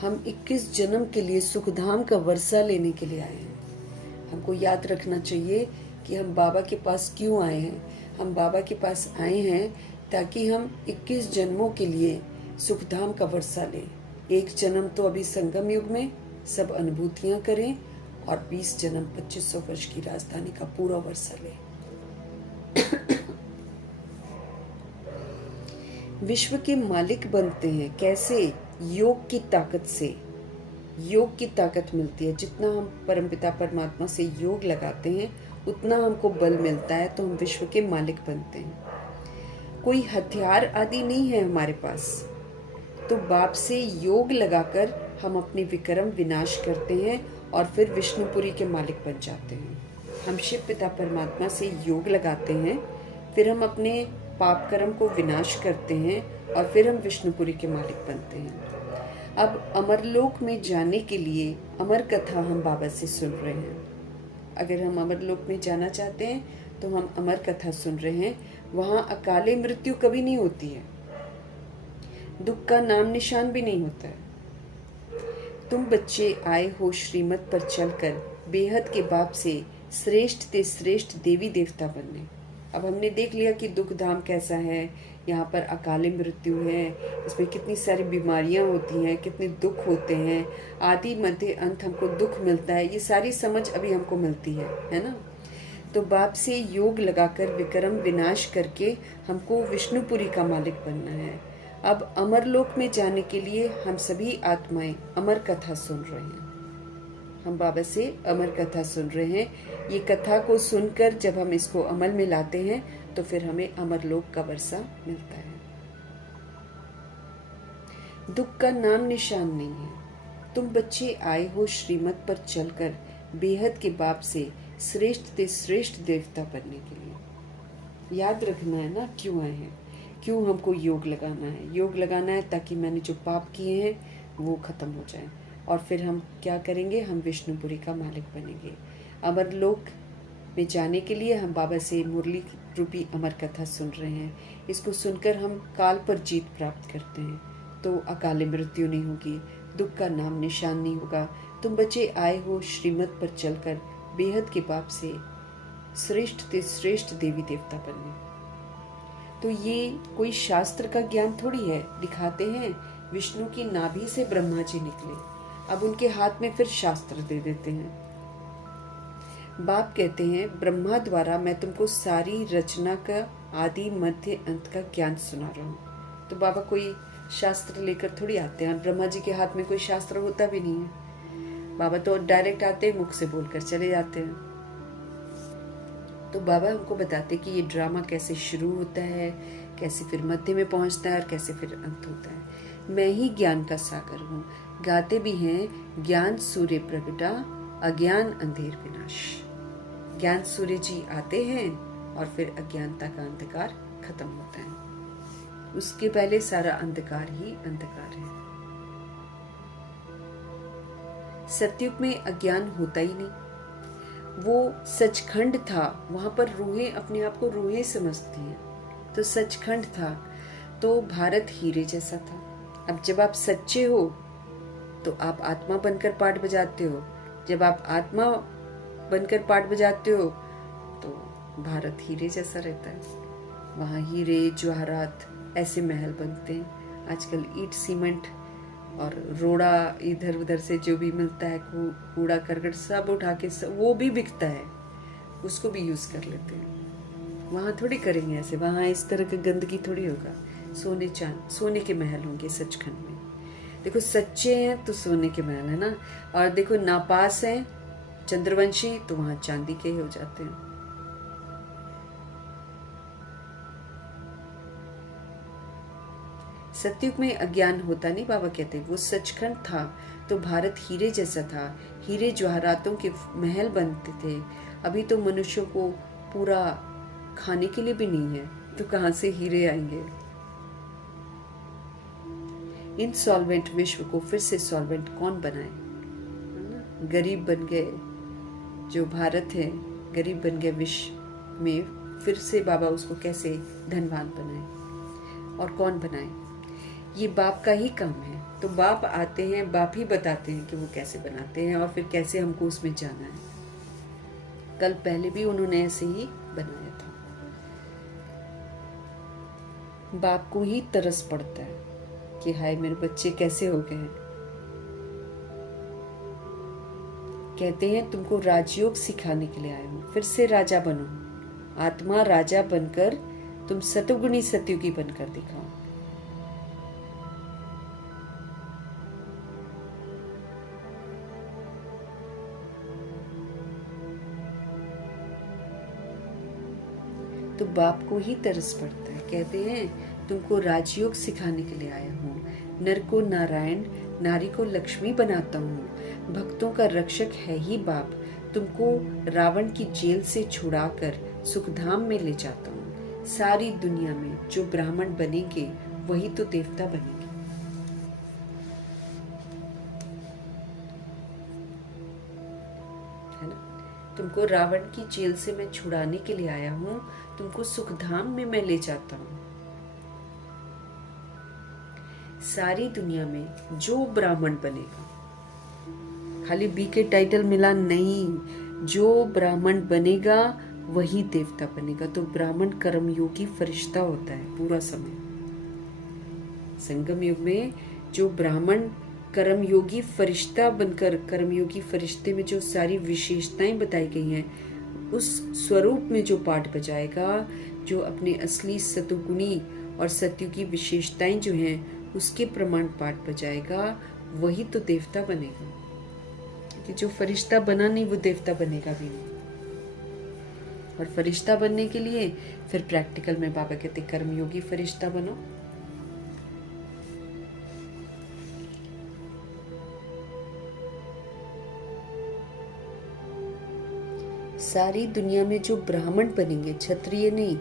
हम 21 जन्म के लिए सुखधाम का वर्षा लेने के लिए आए हैं। हमको याद रखना चाहिए कि हम बाबा के पास क्यों आए हैं। हम बाबा के पास आए हैं ताकि हम 21 जन्मों के लिए सुखधाम का वर्षा लें। एक जन्म तो अभी संगम युग में सब अनुभूतियां करें और 20 जन्म 2500 वर्ष की राजधानी का पूरा वर्षा लें। विश्व के मालिक बनते हैं कैसे? योग की ताकत से। योग की ताकत मिलती है। जितना हम परमपिता परमात्मा से योग लगाते हैं उतना हमको बल मिलता है, तो हम विश्व के मालिक बनते हैं। कोई हथियार आदि नहीं है हमारे पास, तो बाप से योग लगाकर हम अपने विक्रम विनाश करते हैं और फिर विष्णुपुरी के मालिक बन जाते हैं। हम शिव पिता परमात्मा से योग लगाते हैं, फिर हम अपने पाप कर्म को विनाश करते हैं और फिर हम विष्णुपुरी के मालिक बनते हैं। अब अमरलोक में जाने के लिए अमर कथा हम बाबा से सुन रहे हैं। अगर हम अमरलोक में जाना चाहते हैं तो हम अमर कथा सुन रहे हैं। वहाँ अकाले मृत्यु कभी नहीं होती है, दुख का नाम निशान भी नहीं होता है। तुम बच्चे आए हो श्रीमत पर चलकर बेहद के बाप से श्रेष्ठ ते श्रेष्ठ देवी देवता बनने। अब हमने देख लिया कि दुख धाम कैसा है, यहाँ पर अकाले मृत्यु है, इसमें कितनी सारी बीमारियाँ होती हैं, कितने दुख होते हैं, आदि मध्य अंत हमको दुख मिलता है। ये सारी समझ अभी हमको मिलती है ना। तो बाप से योग लगाकर विक्रम विनाश करके हमको विष्णुपुरी का मालिक बनना है। अब अमरलोक में जाने के लिए हम सभी आत्माएं अमर कथा सुन रहे हैं। हम बाबा से अमर कथा सुन रहे हैं। ये कथा को सुनकर जब हम इसको अमल में लाते हैं तो फिर हमें अमरलोक का वर्षा मिलता है। दुख का नाम निशान नहीं है। तुम बच्चे आए हो श्रीमत पर चलकर बेहद के बाप से श्रेष्ठ ते श्रेष्ठ देवता बनने के लिए। याद रखना है ना क्यों आए हैं, क्यों हमको योग लगाना है। योग लगाना है ताकि मैंने जो पाप किए हैं वो खत्म हो जाए और फिर हम क्या करेंगे, हम विष्णुपुरी का मालिक बनेंगे। अमरलोक में जाने के लिए हम बाबा से मुरली रूपी अमर कथा सुन रहे हैं। इसको सुनकर हम काल पर जीत प्राप्त करते हैं, तो अकाले मृत्यु नहीं होगी, दुख का नाम निशान नहीं होगा। तुम बच्चे आए हो श्रीमत पर चलकर बेहद के बाप से श्रेष्ठ ते श्रेष्ठ देवी देवता बनने। तो ये कोई शास्त्र का ज्ञान थोड़ी है। दिखाते हैं विष्णु की नाभि से ब्रह्मा जी निकले, अब उनके हाथ में फिर शास्त्र दे देते हैं। बाप कहते हैं ब्रह्मा द्वारा मैं तुमको सारी रचना का आदि मध्य अंत का ज्ञान सुना रहा हूँ। तो बाबा कोई शास्त्र लेकर थोड़ी आते हैं, ब्रह्मा जी के हाथ में कोई शास्त्र होता भी नहीं है। बाबा तो डायरेक्ट आते हैं, मुख से बोलकर चले जाते हैं। तो बाबा हमको बताते कि ये ड्रामा कैसे शुरू होता है, कैसे फिर मध्य में पहुंचता है और कैसे फिर अंत होता है। मैं ही ज्ञान का सागर हूँ। गाते भी हैं ज्ञान सूर्य प्रगटा अज्ञान अंधेर विनाश। ज्ञान सूर्य जी आते हैं और फिर अज्ञानता का अंधकार खत्म होता है। उसके पहले सारा अंधकार ही अंधकार है। सतयुग में अज्ञान होता ही नहीं, वो सचखंड था। वहां पर रूहें अपने आप को रूहें समझती हैं, तो सचखंड था। तो भारत हीरे जैसा था। अब जब आप सच्चे हो तो आप आत्मा बनकर पाठ बजाते हो, जब आप आत्मा बनकर पाठ बजाते हो तो भारत हीरे जैसा रहता है। वहाँ हीरे जवाहरात ऐसे महल बनते हैं। आजकल ईंट सीमेंट और रोड़ा इधर उधर से जो भी मिलता है, कूड़ा करकट सब उठा के वो भी बिकता है, उसको भी यूज कर लेते हैं। वहाँ थोड़ी करेंगे ऐसे, वहाँ इस तरह की गंदगी थोड़ी होगा। सोने के महल होंगे सचखंड में। देखो सच्चे हैं तो सोने के महल है ना, और देखो नापास हैं चंद्रवंशी तो वहाँ चांदी के हो जाते हैं। सतयुग में अज्ञान होता नहीं, बाबा कहते वो सचखंड था तो भारत हीरे जैसा था। हीरे जवाहरातों के महल बनते थे। अभी तो मनुष्यों को पूरा खाने के लिए भी नहीं है, तो कहाँ से हीरे आएंगे। इनसॉल्वेंट विश्व को फिर से सॉल्वेंट कौन बनाए, गरीब बन गए जो भारत है, गरीब बन गया विश्व में, फिर से बाबा उसको कैसे धनवान बनाए और कौन बनाए। ये बाप का ही काम है। तो बाप आते हैं, बाप ही बताते हैं कि वो कैसे बनाते हैं और फिर कैसे हमको उसमें जाना है। कल पहले भी उन्होंने ऐसे ही बनाया था। बाप को ही तरस पड़ता है कि हाय मेरे बच्चे कैसे हो गए। कहते हैं तुमको राजयोग सिखाने के लिए आया हूँ, फिर से राजा बनो। आत्मा राजा बनकर तुम सतोगुणी सतयुगी बनकर दिखाओ। तो बाप को ही तरस पड़ता है। कहते हैं तुमको राजयोग सिखाने के लिए आया हूँ। नर को नारायण, नारी को लक्ष्मी बनाता हूँ। भक्तों का रक्षक है ही बाप। तुमको रावण की जेल से छुड़ाकर सुखधाम में ले जाता हूँ। सारी दुनिया में जो ब्राह्मण बनेंगे वही तो देवता बनेंगे। है ना? तुमको रावण की जेल से मैं छुड़ाने के लिए आया हूँ। तुमको सुखधाम में मैं ले जाता हूँ। सारी दुनिया में जो ब्राह्मण बनेगा, खाली बी के टाइटल मिला नहीं, जो ब्राह्मण बनेगा वही देवता बनेगा। तो ब्राह्मण कर्मयोगी फरिश्ता होता है पूरा समय। संगम युग में जो ब्राह्मण कर्मयोगी फरिश्ता बनकर, कर्मयोगी फरिश्ते में जो सारी विशेषताएं बताई गई हैं, उस स्वरूप में जो पाठ बजाएगा, जो अपने असली सतुगुणी और सत्युगी विशेषताएं जो हैं उसके प्रमाण पाठ बजाएगा, वही तो देवता बनेगा। कि जो फरिश्ता बना नहीं वो देवता बनेगा भी नहीं। और फरिश्ता बनने के लिए फिर प्रैक्टिकल में बाबा कहते कर्मयोगी फरिश्ता बनो। सारी दुनिया में जो ब्राह्मण बनेंगे, क्षत्रिय नहीं,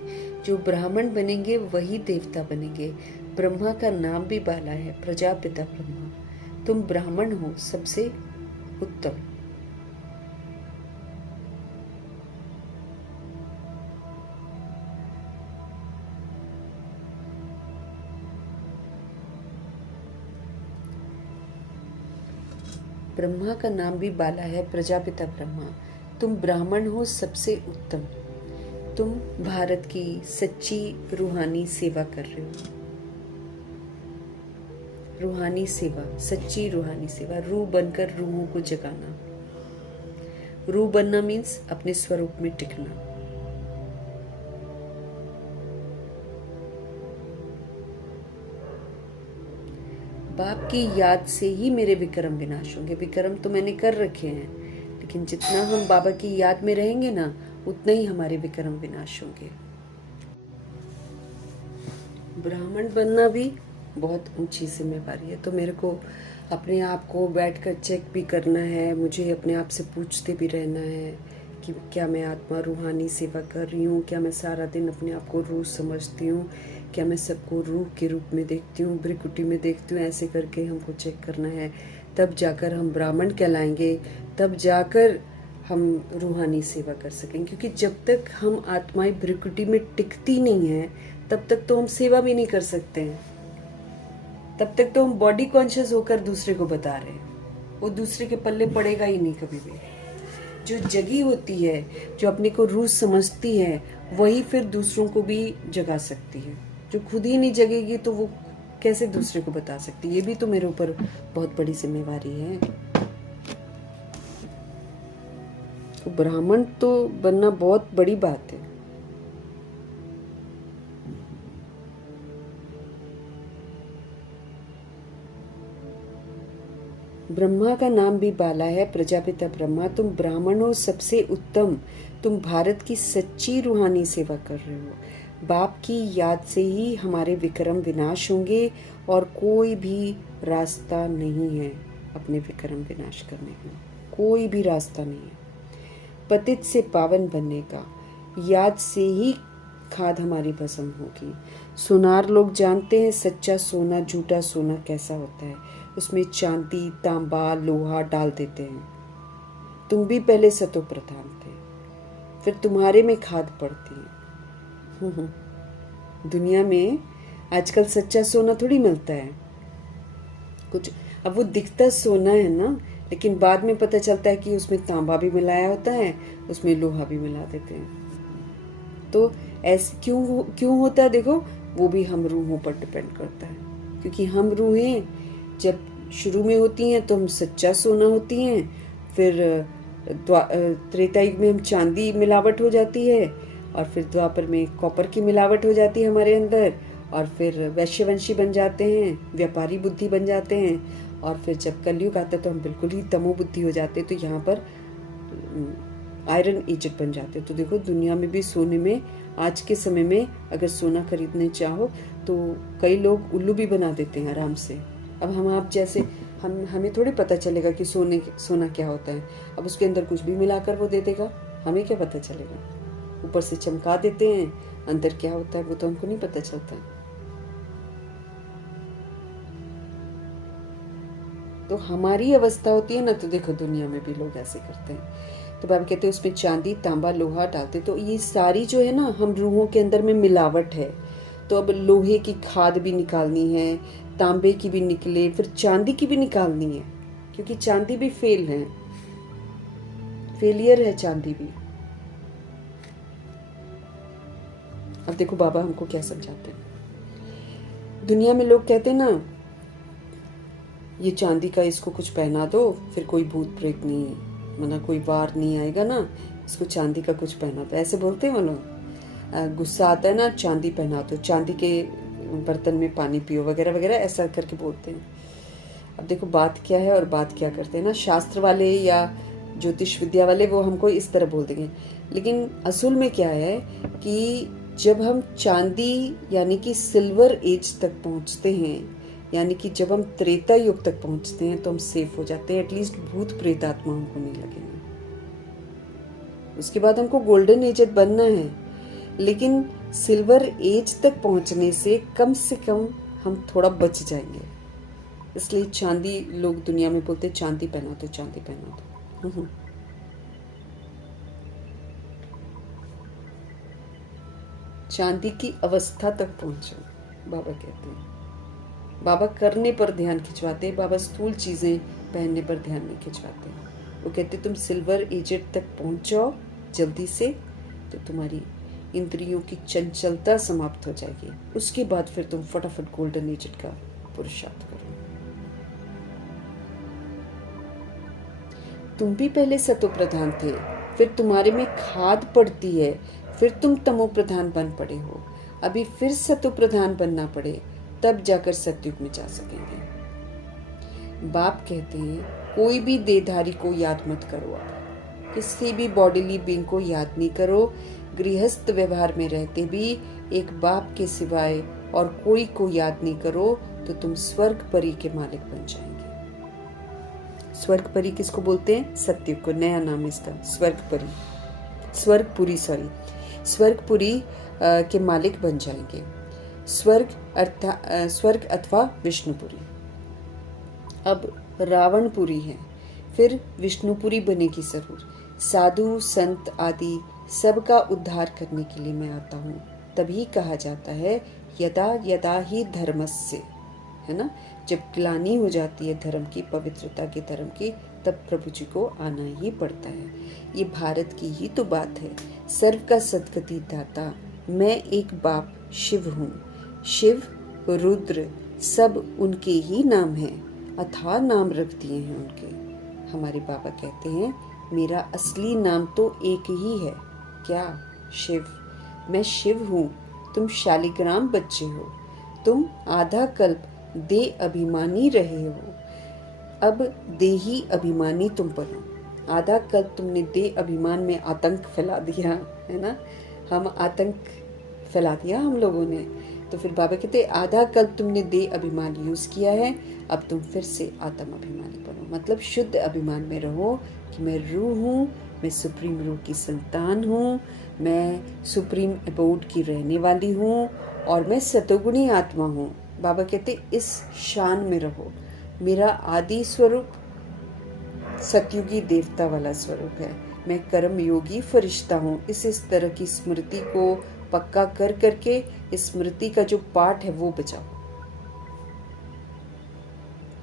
जो ब्राह्मण बनेंगे वही देवता बनेंगे। ब्रह्मा का नाम भी बाला है, प्रजापिता ब्रह्मा। तुम ब्राह्मण हो सबसे उत्तम। ब्रह्मा का नाम भी बाला है, प्रजापिता ब्रह्मा। तुम ब्राह्मण हो सबसे उत्तम। तुम भारत की सच्ची रूहानी सेवा कर रहे हो। रूहानी सेवा, सच्ची रूहानी सेवा, रूह बनकर रूहों को जगाना। रूह बनना मीन्स अपने स्वरूप में टिकना। बाप की याद से ही मेरे विक्रम विनाश होंगे। विक्रम तो मैंने कर रखे हैं, लेकिन जितना हम बाबा की याद में रहेंगे ना, उतना ही हमारे विक्रम विनाश होंगे। ब्राह्मण बनना भी बहुत ऊंची जिम्मेवारी है। तो मेरे को अपने आप को बैठकर चेक भी करना है, मुझे अपने आप से पूछते भी रहना है कि क्या मैं आत्मा रूहानी सेवा कर रही हूँ, क्या मैं सारा दिन अपने आप को रूह समझती हूँ, क्या मैं सबको रूह के रूप में देखती हूँ, भ्रिकुटी में देखती हूँ। ऐसे करके हमको चेक करना है, तब जाकर हम ब्राह्मण कहलाएंगे, तब जाकर हम रूहानी सेवा कर सकेंगे। क्योंकि जब तक हम आत्माएं भ्रिकुटी में टिकती नहीं है, तब तक तो हम सेवा भी नहीं कर सकते हैं। तब तक तो हम बॉडी कॉन्शियस होकर दूसरे को बता रहे हैं, वो दूसरे के पल्ले पड़ेगा ही नहीं कभी भी। जो जगी होती है, जो अपने को रूह समझती है, वही फिर दूसरों को भी जगा सकती है। जो खुद ही नहीं जगेगी तो वो कैसे दूसरे को बता सकती है। ये भी तो मेरे ऊपर बहुत बड़ी जिम्मेवारी है। तो ब्राह्मण तो बनना बहुत बड़ी बात है। ब्रह्मा का नाम भी बाला है, प्रजापिता ब्रह्मा। तुम ब्राह्मण हो सबसे उत्तम। तुम भारत की सच्ची रूहानी सेवा कर रहे हो। बाप की याद से ही हमारे विक्रम विनाश होंगे और कोई भी रास्ता नहीं है अपने विक्रम विनाश करने का। कोई भी रास्ता नहीं है। पतित से पावन बनने का, याद से ही खाद हमारी भस्म होगी। सोनार लोग जानते हैं सच्चा सोना झूठा सोना कैसा होता है। उसमें चांदी, तांबा, लोहा डाल देते हैं। तुम भी पहले सतो प्रधान थे, फिर तुम्हारे में खाद पड़ती है। दुनिया में आजकल सच्चा सोना थोड़ी मिलता है कुछ। अब वो दिखता सोना है ना, लेकिन बाद में पता चलता है कि उसमें तांबा भी मिलाया होता है, उसमें लोहा भी मिला देते हैं। तो ऐसे क्यों होता है? देखो, वो भी हम रूहों पर डिपेंड करता है। क्योंकि हम रूहें जब शुरू में होती हैं तो हम सच्चा सोना होती हैं, फिर त्रेता युग में हम चांदी मिलावट हो जाती है, और फिर द्वापर में कॉपर की मिलावट हो जाती है हमारे अंदर, और फिर वैश्यवंशी बन जाते हैं, व्यापारी बुद्धि बन जाते हैं, और फिर जब कलयुग आता है तो हम बिल्कुल ही तमो बुद्धि हो जाते हैं, तो यहाँ पर आयरन एजेड बन जाते हैं। तो देखो दुनिया में भी सोने में आज के समय में अगर सोना खरीदने चाहो तो कई लोग उल्लू भी बना देते हैं आराम से। अब हम आप जैसे हमें थोड़ी पता चलेगा कि सोना क्या होता है। अब उसके अंदर कुछ भी मिलाकर वो दे देगा, हमें क्या पता चलेगा। ऊपर से चमका देते हैं, अंदर क्या होता है वो तो हमको नहीं पता चलता। तो हमारी अवस्था होती है ना, तो देखो दुनिया में भी लोग ऐसे करते हैं। तो बाबा कहते हैं उसमें चांदी तांबा लोहा डालते, तो ये सारी जो है ना हम रूहों के अंदर में मिलावट है। तो अब लोहे की खाद भी निकालनी है, तांबे की भी निकले, फिर चांदी की भी निकालनी है, क्योंकि चांदी भी फेलियर है चांदी भी। अब देखो बाबा हमको क्या समझाते हैं। दुनिया में लोग कहते हैं ना, ये चांदी का इसको कुछ पहना दो, फिर कोई भूत प्रेत नहीं, मना कोई वार नहीं आएगा ना, इसको चांदी का कुछ पहना दो, ऐसे बोलते हैं वो लोग। गुस्सा आता है ना, चांदी पहना दो, चांदी के बर्तन में पानी पियो, वगैरह वगैरह ऐसा करके बोलते हैं। अब देखो बात क्या है और बात क्या करते हैं ना, शास्त्र वाले या ज्योतिष विद्या वाले वो हमको इस तरह बोल देंगे, लेकिन असूल में क्या है कि जब हम चांदी यानी कि सिल्वर एज तक पहुंचते हैं, यानी कि जब हम त्रेता युग तक पहुंचते हैं तो हम सेफ हो जाते हैं। एटलीस्ट भूत प्रेत आत्मा हमको नहीं लगेंगे। उसके बाद हमको गोल्डन एज बनना है, लेकिन सिल्वर एज तक पहुंचने से कम हम थोड़ा बच जाएंगे। इसलिए चांदी, लोग दुनिया में बोलते चांदी पहना दो, चांदी पहना दो। चांदी की अवस्था तक पहुंचो, बाबा कहते हैं। बाबा करने पर ध्यान खिंचवाते, बाबा स्थूल चीजें पहनने पर ध्यान नहीं खिंचवाते। वो कहते तुम सिल्वर एजेड तक पहुंच जाओ जल्दी से, तो तुम्हारी इंद्रियों की चंचलता समाप्त हो जाएगी। उसके बाद फिर तुम फटाफट गोल्डन एजेड का पुरुषार्थ करो। तुम भी पहले सतो प्रधान थे, फिर तुम्हारे में खाद पड़ती है, फिर तुम तमो प्रधान बन पड़े हो। अभी फिर सतो प्रधान बनना पड़े, तब जाकर सतयुग में जा सकेंगे। बाप कहते हैं कोई भी देहधारी को याद मत करो, आप किसी भी बॉडीली बीइंग को याद नहीं करो। गृहस्थ व्यवहार में रहते भी एक बाप के सिवाय और कोई को याद नहीं करो, तो तुम स्वर्ग परी के मालिक बन जाएंगे। स्वर्ग परी किसको बोलते हैं? सतयुग को, नया नाम इसका स्वर्ग परी, स्वर्गपुरी के मालिक बन जाएंगे। स्वर्ग अथवा विष्णुपुरी। अब रावणपुरी है, फिर विष्णुपुरी बनेगी जरूर। साधु संत आदि सबका उद्धार करने के लिए मैं आता हूँ। तभी कहा जाता है यदा यदा ही धर्मस्य, है ना, जब ग्लानि हो जाती है धर्म की, पवित्रता के धर्म की, तब प्रभु जी को आना ही पड़ता है। ये भारत की ही तो बात है। सर्व का सद्गति दाता मैं एक बाप शिव हूँ। शिव रुद्र सब उनके ही नाम हैं, अथाह नाम रख दिए हैं उनके। हमारे बाबा कहते हैं मेरा असली नाम तो एक ही है, क्या? शिव। मैं शिव हूँ, तुम शालिग्राम बच्चे हो, तुम आधा कल्प दे अभिमानी रहे हो, अब देही अभिमानी तुम बनो। आधा कल्प तुमने दे अभिमान में आतंक फैला दिया, है ना, हम आतंक फैला दिया हम लोगों ने। तो फिर बाबा कहते आधा कल्प तुमने दे अभिमान यूज किया है, अब तुम फिर से आत्म अभिमानी बनो। मतलब शुद्ध अभिमान में रहो कि मैं रूह हूँ, मैं सुप्रीम रूह की संतान हूँ, मैं सुप्रीम अबोर्ड की रहने वाली हूँ, और मैं सतोगुणी आत्मा हूँ। बाबा कहते इस शान में रहो। मेरा आदि स्वरूप सतयुगी देवता वाला स्वरूप है, मैं कर्म योगी फरिश्ता हूँ। इस तरह की स्मृति को पक्का कर करके इस स्मृति का जो पाठ है वो बचाओ।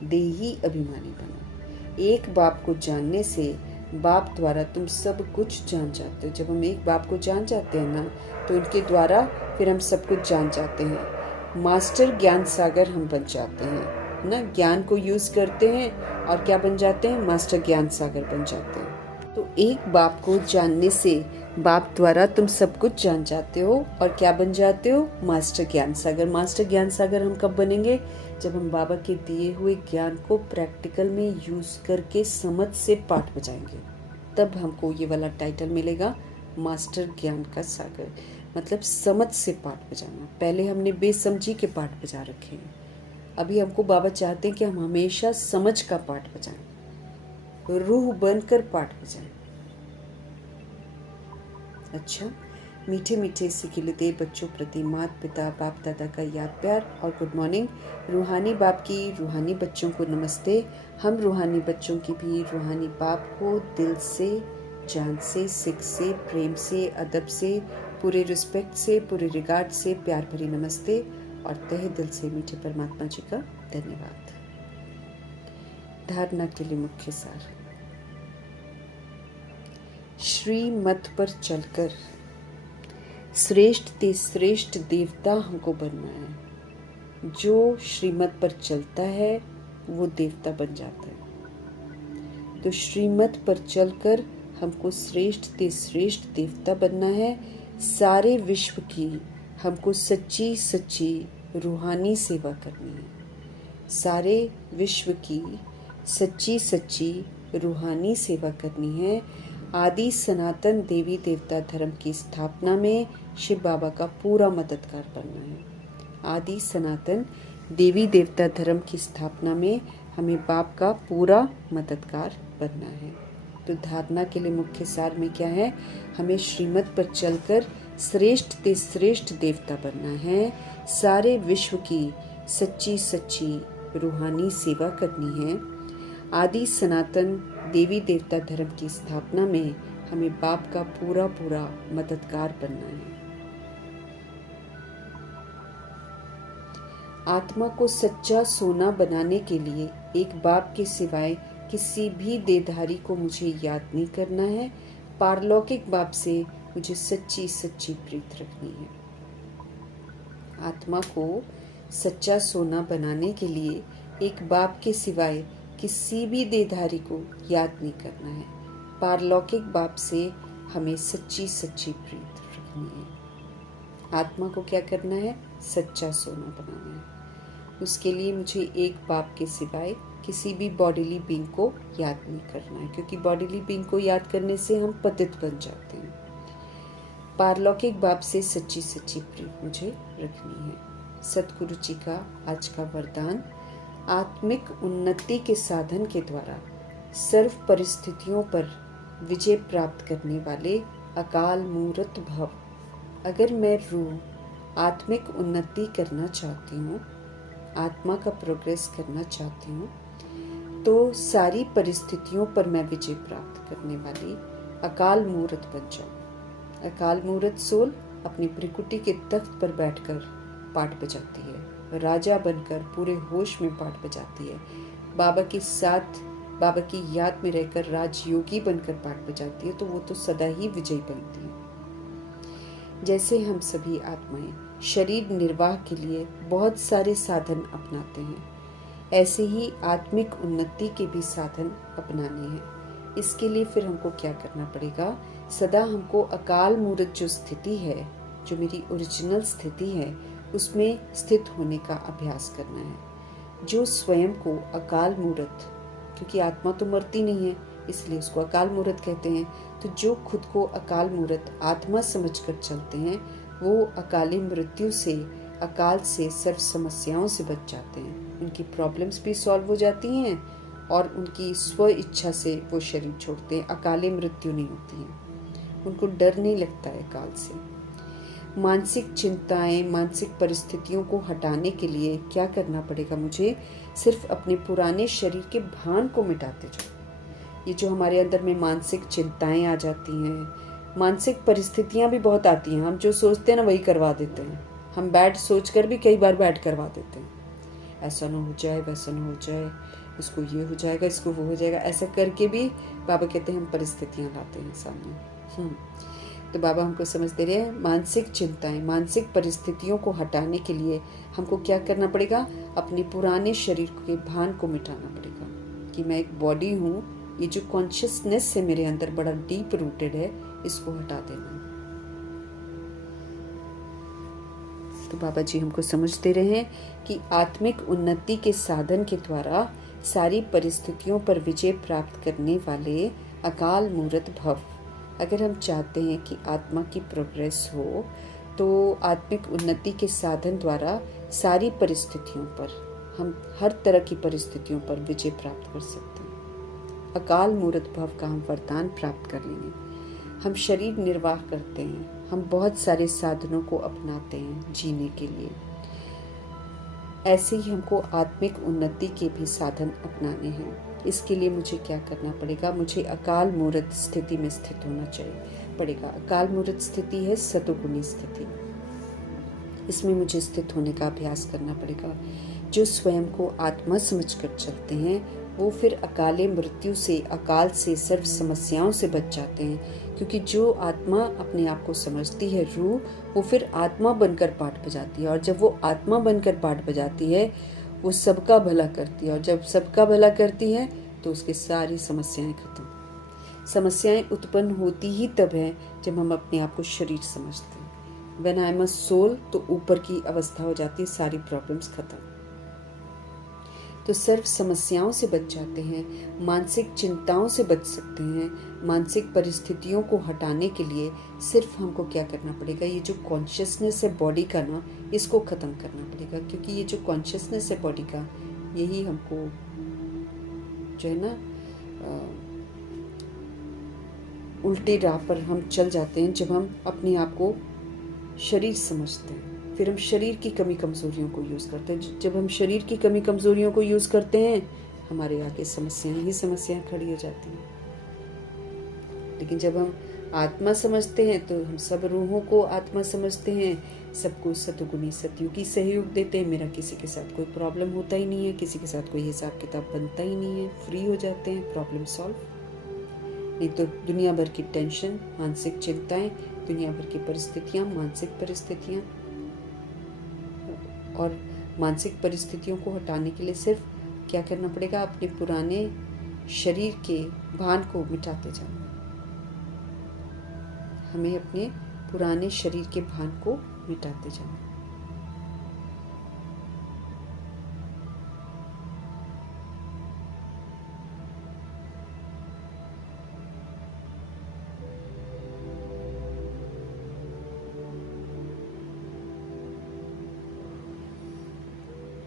देही अभिमानी बनो। एक बाप को जानने से बाप द्वारा तुम सब कुछ जान जाते हो। जब हम एक बाप को जान जाते हैं ना, तो उनके द्वारा फिर हम सब कुछ जान जाते हैं। मास्टर ज्ञान सागर हम बन जाते हैं ना, ज्ञान को यूज करते हैं और क्या बन जाते हैं? मास्टर ज्ञान सागर बन जाते हैं। तो एक बाप को जानने से बाप द्वारा तुम सब कुछ जान जाते हो और क्या बन जाते हो? मास्टर ज्ञान सागर। मास्टर ज्ञान सागर हम कब बनेंगे? जब हम बाबा के दिए हुए ज्ञान को प्रैक्टिकल में यूज करके समझ से पाठ बजाएंगे, तब हमको ये वाला टाइटल मिलेगा, मास्टर ज्ञान का सागर। मतलब समझ से पाठ बजाना। पहले हमने बेसमझी के पाठ बजा रखे हैं, अभी हमको बाबा चाहते हैं कि हम हमेशा समझ का पाठ बजाएं, रूह बनकर पाठ बजाएं। अच्छा, मीठे मीठे सिखिलते बच्चों प्रति माता पिता बाप दादा का याद प्यार और गुड मॉर्निंग। रूहानी बाप की रूहानी बच्चों को नमस्ते। हम रूहानी बच्चों की भी रूहानी बाप को दिल से, जान से, सिख से, प्रेम से, अदब से, पूरे रिस्पेक्ट से, पूरे रिगार्ड से प्यार भरी नमस्ते और तहे दिल से मीठे परमात्मा जी का धन्यवाद। धारणा के लिए मुख्य सार। श्रीमत पर चलकर श्रेष्ठ ते श्रेष्ठ देवता हमको बनना है। जो श्रीमत पर चलता है वो देवता बन जाता है। तो श्रीमत पर चलकर हमको श्रेष्ठ ते श्रेष्ठ देवता बनना है। सारे विश्व की हमको सच्ची सच्ची रूहानी सेवा करनी है। सारे विश्व की सच्ची सच्ची रूहानी सेवा करनी है। आदि सनातन देवी देवता धर्म की स्थापना में शिव बाबा का पूरा मददगार बनना है। आदि सनातन देवी देवता धर्म की स्थापना में हमें बाप का पूरा मददगार बनना है। तो धारणा के लिए मुख्य सार में क्या है? हमें श्रीमत पर चलकर श्रेष्ठ ते श्रेष्ठ देवता बनना है। सारे विश्व की सच्ची सच्ची रूहानी सेवा करनी है। आदि सनातन देवी देवता धर्म की स्थापना में हमें बाप का पूरा पूरा मददगार बनना है। आत्मा को सच्चा सोना बनाने के लिए एक बाप के सिवाय किसी भी देहधारी को मुझे याद नहीं करना है। पारलौकिक बाप से मुझे सच्ची सच्ची प्रीत रखनी है। आत्मा को सच्चा सोना बनाने के लिए एक बाप के सिवाय किसी भी देहधारी को याद नहीं करना है। पारलौकिक बाप से हमें सच्ची सच्ची प्रीत रखनी है। आत्मा को क्या करना है? सच्चा सोना बनाना है। उसके लिए मुझे एक बाप के सिवाय किसी भी बॉडीली बीइंग को याद नहीं करना है, क्योंकि बॉडीली बीइंग को याद करने से हम पतित बन जाते हैं। पारलौकिक बाप से सच्ची सच्ची प्रीत मुझे रखनी है। सतगुरु जी का आज का वरदान, आत्मिक उन्नति के साधन के द्वारा सर्व परिस्थितियों पर विजय प्राप्त करने वाले अकाल मूर्त भव। अगर मैं रूह आत्मिक उन्नति करना चाहती हूँ, आत्मा का प्रोग्रेस करना चाहती हूँ, तो सारी परिस्थितियों पर मैं विजय प्राप्त करने वाली अकाल मूर्त बन जाऊँ। अकाल मूर्त सोल अपनी भ्रिकुटी के तख्त पर बैठकर पाठ बजाती है, राजा बनकर पूरे होश में पाठ बजाती है, बाबा के साथ बाबा की याद में रहकर राजयोगी बनकर पाठ बजाती है, तो वो तो सदा ही विजयी बनती है। जैसे हम सभी आत्माएं शरीर निर्वाह के लिए बहुत सारे साधन अपनाते हैं, ऐसे ही आत्मिक उन्नति के भी साधन अपनाने हैं। इसके लिए फिर हमको क्या करना पड़ेगा? सदा हमको अकाल मूर्त जो स्थिति है, जो मेरी ओरिजिनल स्थिति है, उसमें स्थित होने का अभ्यास करना है। जो स्वयं को अकाल मूर्त, क्योंकि आत्मा तो मरती नहीं है इसलिए उसको अकाल मूर्त कहते हैं, तो जो खुद को अकाल मूर्त आत्मा समझकर चलते हैं वो अकाली मृत्यु से, अकाल से, सर्व समस्याओं से बच जाते हैं। उनकी प्रॉब्लम्स भी सॉल्व हो जाती हैं और उनकी स्व इच्छा से वो शरीर छोड़ते हैं। अकाली मृत्यु नहीं होती है, उनको डर नहीं लगता है काल से। मानसिक चिंताएं, मानसिक परिस्थितियों को हटाने के लिए क्या करना पड़ेगा मुझे? सिर्फ अपने पुराने शरीर के भान को मिटाते जाओ। ये जो हमारे अंदर में मानसिक चिंताएं आ जाती हैं, मानसिक परिस्थितियां भी बहुत आती हैं, हम जो सोचते हैं ना वही करवा देते हैं। हम बैड सोचकर भी कई बार बैड करवा देते हैं। ऐसा ना हो जाए, वैसा ना हो जाए, इसको ये हो जाएगा, इसको वो हो जाएगा, ऐसा करके भी बाबा कहते हैं हम परिस्थितियां लाते हैं सामने। तो बाबा हमको समझ दे रहे हैं, मानसिक चिंताएं, मानसिक परिस्थितियों को हटाने के लिए हमको क्या करना पड़ेगा? अपने पुराने शरीर के भान को मिटाना पड़ेगा कि मैं एक बॉडी हूँ ये जो कॉन्शियसनेस है मेरे अंदर बड़ा डीप रूटेड है, इसको हटा देना। तो बाबा जी हमको समझ दे रहे हैं कि आत्मिक उन्नति के साधन के द्वारा सारी परिस्थितियों पर विजय प्राप्त करने वाले अकाल मूर्त भव। अगर हम चाहते हैं कि आत्मा की प्रोग्रेस हो तो आत्मिक उन्नति के साधन द्वारा सारी परिस्थितियों पर, हम हर तरह की परिस्थितियों पर विजय प्राप्त कर सकते हैं। अकाल मूर्त भव का हम वरदान प्राप्त कर लेंगे। हम शरीर निर्वाह करते हैं, हम बहुत सारे साधनों को अपनाते हैं जीने के लिए। ऐसे ही हमको आत्मिक उन्नति के भी साधन अपनाने हैं। इसके लिए मुझे क्या करना पड़ेगा? मुझे अकाल मूर्त स्थिति में स्थित होना पड़ेगा। अकाल मूर्त स्थिति है सतोगुणी स्थिति। इसमें मुझे स्थित होने का अभ्यास करना पड़ेगा। जो स्वयं को आत्मा समझकर चलते हैं वो फिर अकाले मृत्यु से, अकाल से, सर्व समस्याओं से बच जाते हैं। क्योंकि जो आत्मा अपने आप को समझती है रूह, वो फिर आत्मा बनकर पाठ बजाती है। और जब वो आत्मा बनकर पाठ बजाती है वो सबका भला करती है। और जब सबका भला करती है तो उसकी सारी समस्याएं खत्म। समस्याएं उत्पन्न होती ही तब है जब हम अपने आप को शरीर समझते हैं। When I am a soul, तो ऊपर की अवस्था हो जाती है, सारी प्रॉब्लम्स खत्म। तो सर्व समस्याओं से बच जाते हैं, मानसिक चिंताओं से बच सकते हैं। मानसिक परिस्थितियों को हटाने के लिए सिर्फ हमको क्या करना पड़ेगा? ये जो कॉन्शियसनेस है बॉडी का ना, इसको ख़त्म करना पड़ेगा। क्योंकि ये जो कॉन्शियसनेस है बॉडी का, यही हमको जो है ना उल्टे राह पर हम चल जाते हैं जब हम अपने आप को शरीर समझते हैं। फिर हम शरीर की कमी कमज़ोरियों को यूज़ करते हैं। जब हम शरीर की कमी कमज़ोरियों को यूज़ करते हैं, हमारे आगे समस्याएं खड़ी हो जाती हैं। लेकिन जब हम आत्मा समझते हैं तो हम सब रूहों को आत्मा समझते हैं, सबको सतुगुणी सतयुगी सहयोग देते हैं। मेरा किसी के साथ कोई प्रॉब्लम होता ही नहीं है, किसी के साथ कोई हिसाब किताब बनता ही नहीं है। फ्री हो जाते हैं, प्रॉब्लम सॉल्व। नहीं तो दुनिया भर की टेंशन, मानसिक चिंताएं, दुनिया भर की परिस्थितियां, मानसिक परिस्थितियां, और मानसिक परिस्थितियों को हटाने के लिए सिर्फ क्या करना पड़ेगा? अपने पुराने शरीर के भान को मिटाते जाना। हमें अपने पुराने शरीर के भान को मिटाते जाना।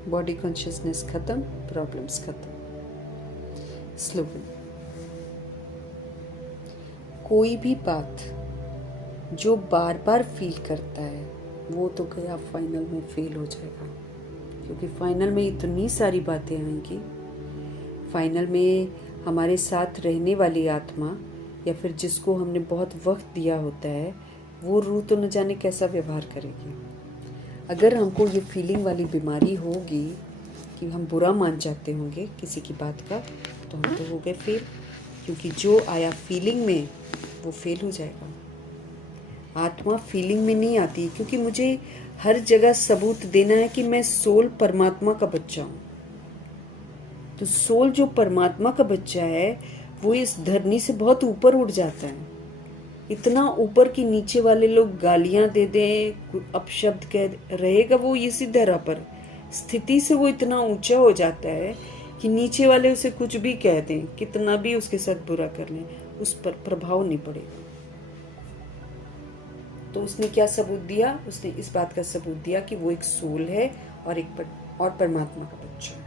बॉडी कॉन्शियसनेस खत्म, प्रॉब्लम्स खत्म। स्लोगन: कोई भी बात जो बार बार फील करता है वो तो गया, फाइनल में फेल हो जाएगा। क्योंकि फाइनल में इतनी सारी बातें आएंगी। फाइनल में हमारे साथ रहने वाली आत्मा या फिर जिसको हमने बहुत वक्त दिया होता है, वो रूह तो न जाने कैसा व्यवहार करेगी। अगर हमको ये फीलिंग वाली बीमारी होगी कि हम बुरा मान जाते होंगे किसी की बात का, तो हम तो हो गए फेल। क्योंकि जो आया फीलिंग में वो फेल हो जाएगा। आत्मा फीलिंग में नहीं आती, क्योंकि मुझे हर जगह सबूत देना है कि मैं सोल परमात्मा का बच्चा हूँ। तो सोल जो परमात्मा का बच्चा है वो इस धरनी से बहुत ऊपर उठ जाता है। इतना ऊपर कि नीचे वाले लोग गालियां दे दें, अपशब्द कह, रहेगा वो इसी धरा पर। स्थिति से वो इतना ऊंचा हो जाता है कि नीचे वाले उसे कुछ भी कह दें, कितना भी उसके साथ बुरा कर लें, उस पर प्रभाव नहीं पड़ेगा। तो उसने क्या सबूत दिया? उसने इस बात का सबूत दिया कि वो एक सोल है और और परमात्मा का बच्चा है।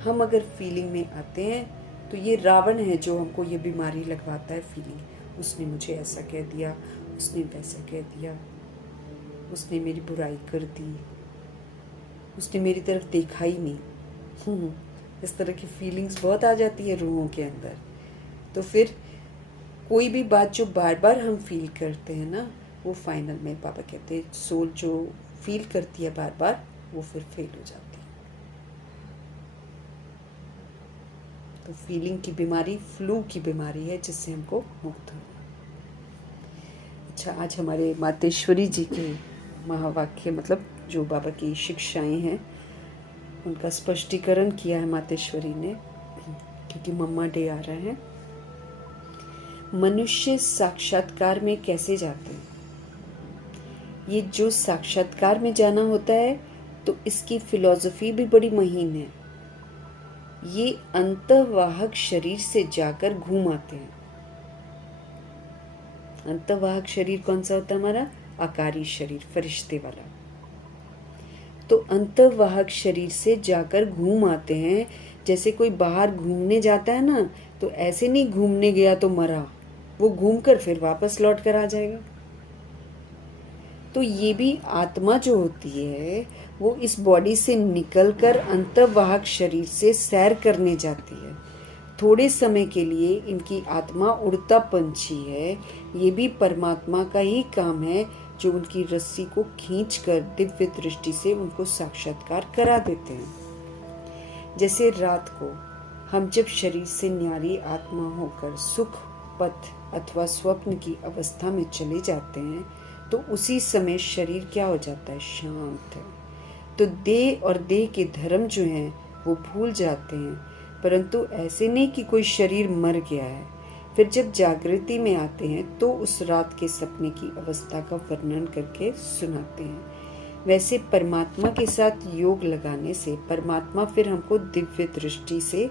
हम अगर फीलिंग में आते हैं तो ये रावण है जो हमको ये बीमारी लगवाता है फीलिंग। उसने मुझे ऐसा कह दिया, उसने वैसा कह दिया, उसने मेरी बुराई कर दी, उसने मेरी तरफ देखा ही नहीं। इस तरह की फीलिंग्स बहुत आ जाती है रूहों के अंदर। तो फिर कोई भी बात जो बार बार हम फील करते हैं ना, वो फाइनल में पापा कहते हैं सोल जो फील करती है बार बार, वो फिर फेल हो जाती है। तो फीलिंग की बीमारी फ्लू की बीमारी है जिससे हमको मुक्त होना। अच्छा, आज हमारे मातेश्वरी जी के महावाक्य, मतलब जो बाबा की शिक्षाएं हैं, उनका स्पष्टीकरण किया है मातेश्वरी ने। क्योंकि मम्मा डे आ रहा है। मनुष्य साक्षात्कार में कैसे जाते हैं? ये जो साक्षात्कार में जाना होता है तो इसकी फिलॉसफी भी बड़ी महीन है। ये अंतर्वाहक शरीर से जाकर घूम आते हैं। अंतर्वाहक शरीर कौन सा होता है हमारा? आकारी शरीर, फरिश्ते वाला। तो अंतर्वाहक शरीर से जाकर घूम आते हैं। जैसे कोई बाहर घूमने जाता है ना, तो ऐसे नहीं घूमने गया तो मरा, वो घूमकर फिर वापस लौट कर आ जाएगा। तो ये भी आत्मा जो होती है वो इस बॉडी से निकलकर अंतर्वाहक शरीर से सैर करने जाती है। थोड़े समय के लिए इनकी आत्मा उड़ता पंछी है। ये भी परमात्मा का ही काम है जो उनकी रस्सी को खींचकर दिव्य दृष्टि से उनको साक्षात्कार करा देते हैं। जैसे रात को हम जब शरीर से न्यारी आत्मा होकर सुख पथ अथवा स्वप्न की अवस्था में चले जाते हैं तो उसी समय शरीर क्या हो जाता है? शांत है। तो देह और देह के धर्म जो हैं वो भूल जाते हैं। परंतु ऐसे नहीं कि कोई शरीर मर गया है। फिर जब जागृति में आते हैं तो उस रात के सपने की अवस्था का वर्णन करके सुनाते हैं। वैसे परमात्मा के साथ योग लगाने से परमात्मा फिर हमको दिव्य दृष्टि से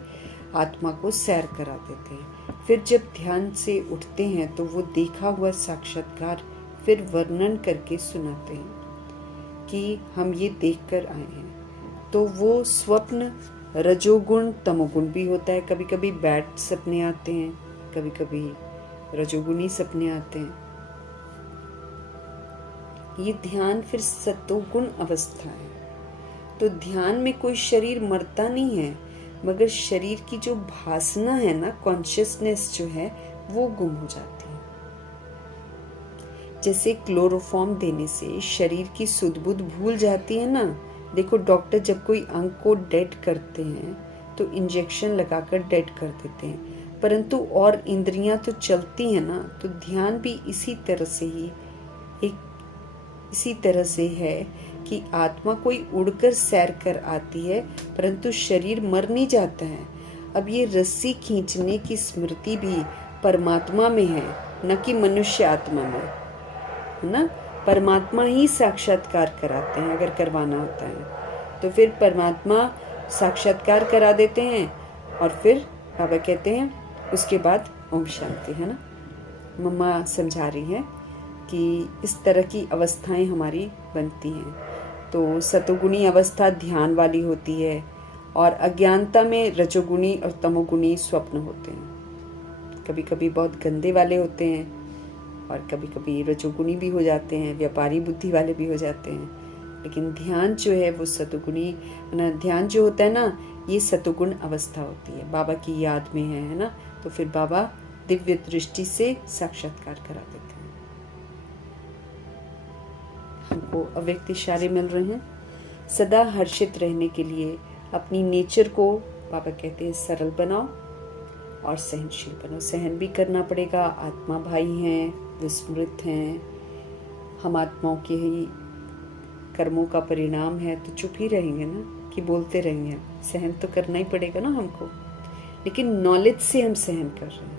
आत्मा को सैर करा देते हैं। फिर जब ध्यान से उठते हैं तो वो देखा हुआ साक्षात्कार फिर वर्णन करके सुनाते हैं कि हम ये देखकर आए हैं। तो वो स्वप्न रजोगुण तमोगुण भी होता है। कभी कभी बैड सपने आते हैं, कभी कभी रजोगुणी सपने आते हैं। ये ध्यान फिर सतोगुण अवस्था है। तो ध्यान में कोई शरीर मरता नहीं है, मगर शरीर की जो भासना है ना, कॉन्शियसनेस जो है वो गुम हो जाती है। जैसे क्लोरोफॉर्म देने से शरीर की सुध बुध भूल जाती है ना। देखो डॉक्टर जब कोई अंग को डेड करते हैं तो इंजेक्शन लगाकर डेड कर देते हैं, परंतु और इंद्रियां तो चलती हैं ना। तो ध्यान भी इसी तरह से है कि आत्मा कोई उड़कर सैर कर आती है, परंतु शरीर मर नहीं जाता है। अब ये रस्सी खींचने की स्मृति भी परमात्मा में है, न कि मनुष्य आत्मा में, है ना। परमात्मा ही साक्षात्कार कराते हैं अगर करवाना होता है तो। फिर परमात्मा साक्षात्कार करा देते हैं और फिर बाबा कहते हैं उसके बाद ओम शांति, है ना। मम्मा समझा रही हैं कि इस तरह की अवस्थाएं हमारी बनती हैं। तो सतोगुणी अवस्था ध्यान वाली होती है और अज्ञानता में रजोगुणी और तमोगुणी स्वप्न होते हैं। कभी कभी बहुत गंदे वाले होते हैं और कभी कभी रजोगुणी भी हो जाते हैं, व्यापारी बुद्धि वाले भी हो जाते हैं। लेकिन ध्यान जो है वो सतोगुणी, ध्यान जो होता है ना, ये सतोगुण अवस्था होती है। बाबा की याद में है ना। तो फिर बाबा दिव्य दृष्टि से साक्षात्कार करा देते हैं। हमको अव्यक्त इशारे मिल रहे हैं। सदा हर्षित रहने के लिए अपनी नेचर को बाबा कहते हैं सरल बनाओ और सहनशील बनो। सहन भी करना पड़ेगा। आत्मा भाई हैं, विस्मृत हैं, हम आत्माओं के ही कर्मों का परिणाम है। तो चुप ही रहेंगे ना कि बोलते रहेंगे? सहन तो करना ही पड़ेगा ना हमको। लेकिन नॉलेज से हम सहन कर रहे हैं।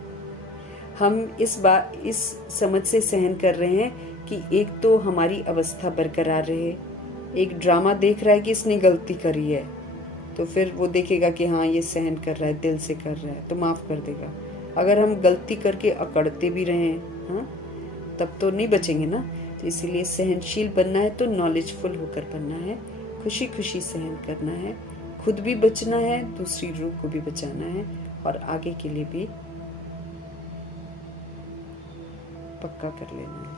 हम इस समझ से सहन कर रहे हैं कि एक तो हमारी अवस्था बरकरार रहे। एक ड्रामा देख रहा है कि इसने गलती करी है, तो फिर वो देखेगा कि हाँ ये सहन कर रहा है, दिल से कर रहा है, तो माफ़ कर देगा। अगर हम गलती करके अकड़ते भी रहें, हाँ, तब तो नहीं बचेंगे ना। तो इसीलिए सहनशील बनना है तो नॉलेजफुल होकर बनना है, खुशी खुशी सहन करना है, खुद भी बचना है, दूसरी रूह को भी बचाना है और आगे के लिए भी पक्का कर लेना है।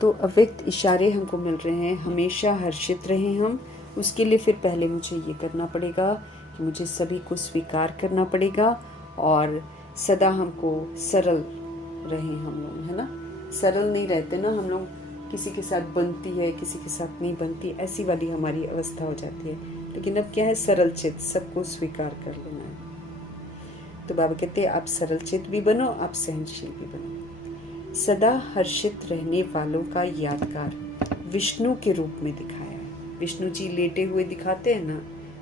तो अव्यक्त इशारे हमको मिल रहे हैं, हमेशा हर्षित रहें हम। उसके लिए फिर पहले मुझे ये करना पड़ेगा कि मुझे सभी को स्वीकार करना पड़ेगा और सदा हमको सरल रहें हम लोग, है ना। सरल नहीं रहते ना हम लोग, किसी के साथ बनती है किसी के साथ नहीं बनती, ऐसी वाली हमारी अवस्था हो जाती है। लेकिन अब क्या है, सरल चित्त, सबको स्वीकार कर लेना है। तो बाबा कहते हैं आप सरल चित्त भी बनो, आप सहनशील भी बनो। सदा हर्षित रहने वालों का यादगार विष्णु के रूप में दिखाया है। विष्णु जी लेटे हुए दिखाते हैं ना,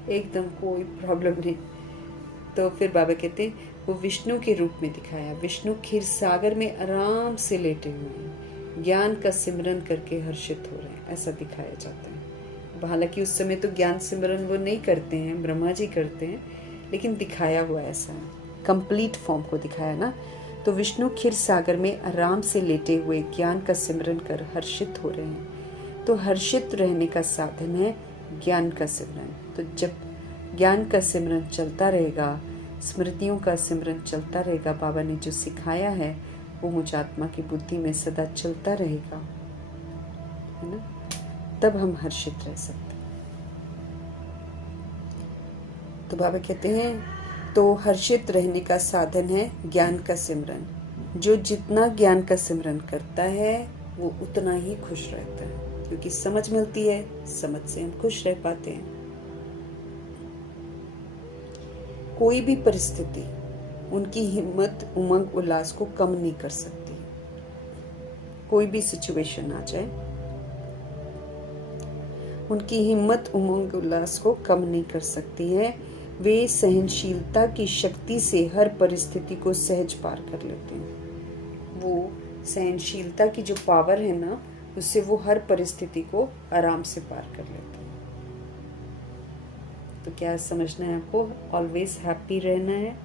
एकदम कोई प्रॉब्लम नहीं, तो फिर बाबा कहते हैं वो विष्णु के रूप में दिखाया। विष्णु क्षीर सागर में आराम से लेटे हुए हैं, ज्ञान का सिमरन करके हर्षित हो रहे हैं, ऐसा दिखाया जाता है। हालांकि उस समय तो ज्ञान सिमरन वो नहीं करते हैं, ब्रह्मा जी करते हैं, लेकिन दिखाया हुआ ऐसा कंप्लीट फॉर्म को दिखाया ना। तो विष्णु क्षीर सागर में आराम से लेटे हुए ज्ञान का सिमरन कर हर्षित हो रहे हैं। तो हर्षित रहने का साधन है ज्ञान का सिमरन। तो जब ज्ञान का सिमरन चलता रहेगा, स्मृतियों का सिमरन चलता रहेगा, बाबा ने जो सिखाया है वो मुझ आत्मा की बुद्धि में सदा चलता रहेगा, है ना, तब हम हर्षित रह सकते हैं। तो बाबा कहते हैं तो हर्षित रहने का साधन है ज्ञान का सिमरन। जो जितना ज्ञान का सिमरन करता है वो उतना ही खुश रहता है, क्योंकि समझ मिलती है, समझ से हम खुश रह पाते हैं। कोई भी परिस्थिति उनकी हिम्मत, उमंग, उल्लास को कम नहीं कर सकती। कोई भी सिचुएशन आ जाए, उनकी हिम्मत, उमंग, उल्लास को कम नहीं कर सकती है। वे सहनशीलता की शक्ति से हर परिस्थिति को सहज पार कर लेते हैं। वो सहनशीलता की जो पावर है ना, उससे वो हर परिस्थिति को आराम से पार कर लेते हैं। तो क्या समझना है आपको? ऑलवेज हैप्पी रहना है।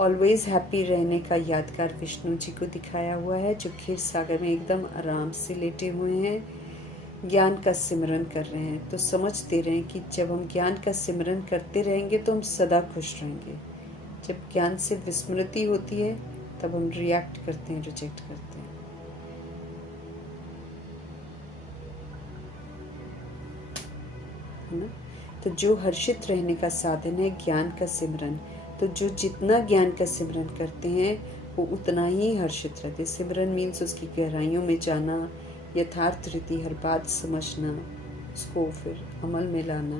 ऑलवेज हैप्पी रहने का यादगार विष्णु जी को दिखाया हुआ है, जो क्षीर सागर में एकदम आराम से लेटे हुए हैं, ज्ञान का सिमरन कर रहे हैं। तो समझते रहें कि जब हम ज्ञान का सिमरन करते रहेंगे तो हम सदा खुश रहेंगे। जब ज्ञान से विस्मृति होती है तब हम रिएक्ट करते हैं, रिजेक्ट करते हैं। है ना? तो जो हर्षित रहने का साधन है ज्ञान का सिमरन। तो जो जितना ज्ञान का सिमरन करते हैं वो उतना ही हर्षित रहते। सिमरन मीन्स उसकी गहराइयों में जाना, यथार्थ रीति हर बात समझना, उसको फिर अमल में लाना।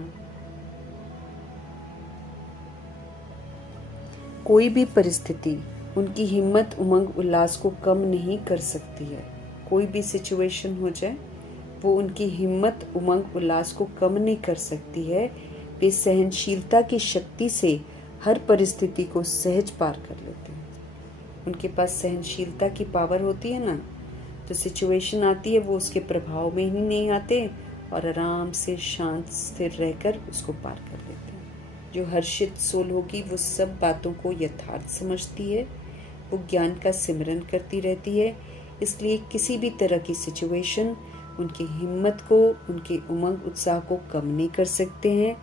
कोई भी परिस्थिति उनकी हिम्मत, उमंग, उल्लास को कम नहीं कर सकती है। कोई भी सिचुएशन हो जाए वो उनकी हिम्मत, उमंग, उल्लास को कम नहीं कर सकती है। वे सहनशीलता की शक्ति से हर परिस्थिति को सहज पार कर लेते हैं। उनके पास सहनशीलता की पावर होती है ना, तो सिचुएशन आती है वो उसके प्रभाव में ही नहीं आते और आराम से शांत स्थिर रहकर उसको पार कर लेते हैं। जो हर्षित सोल होगी वो सब बातों को यथार्थ समझती है, वो ज्ञान का सिमरन करती रहती है। इसलिए किसी भी तरह की सिचुएशन उनकी हिम्मत को, उनके उमंग, उत्साह को कम नहीं कर सकते हैं।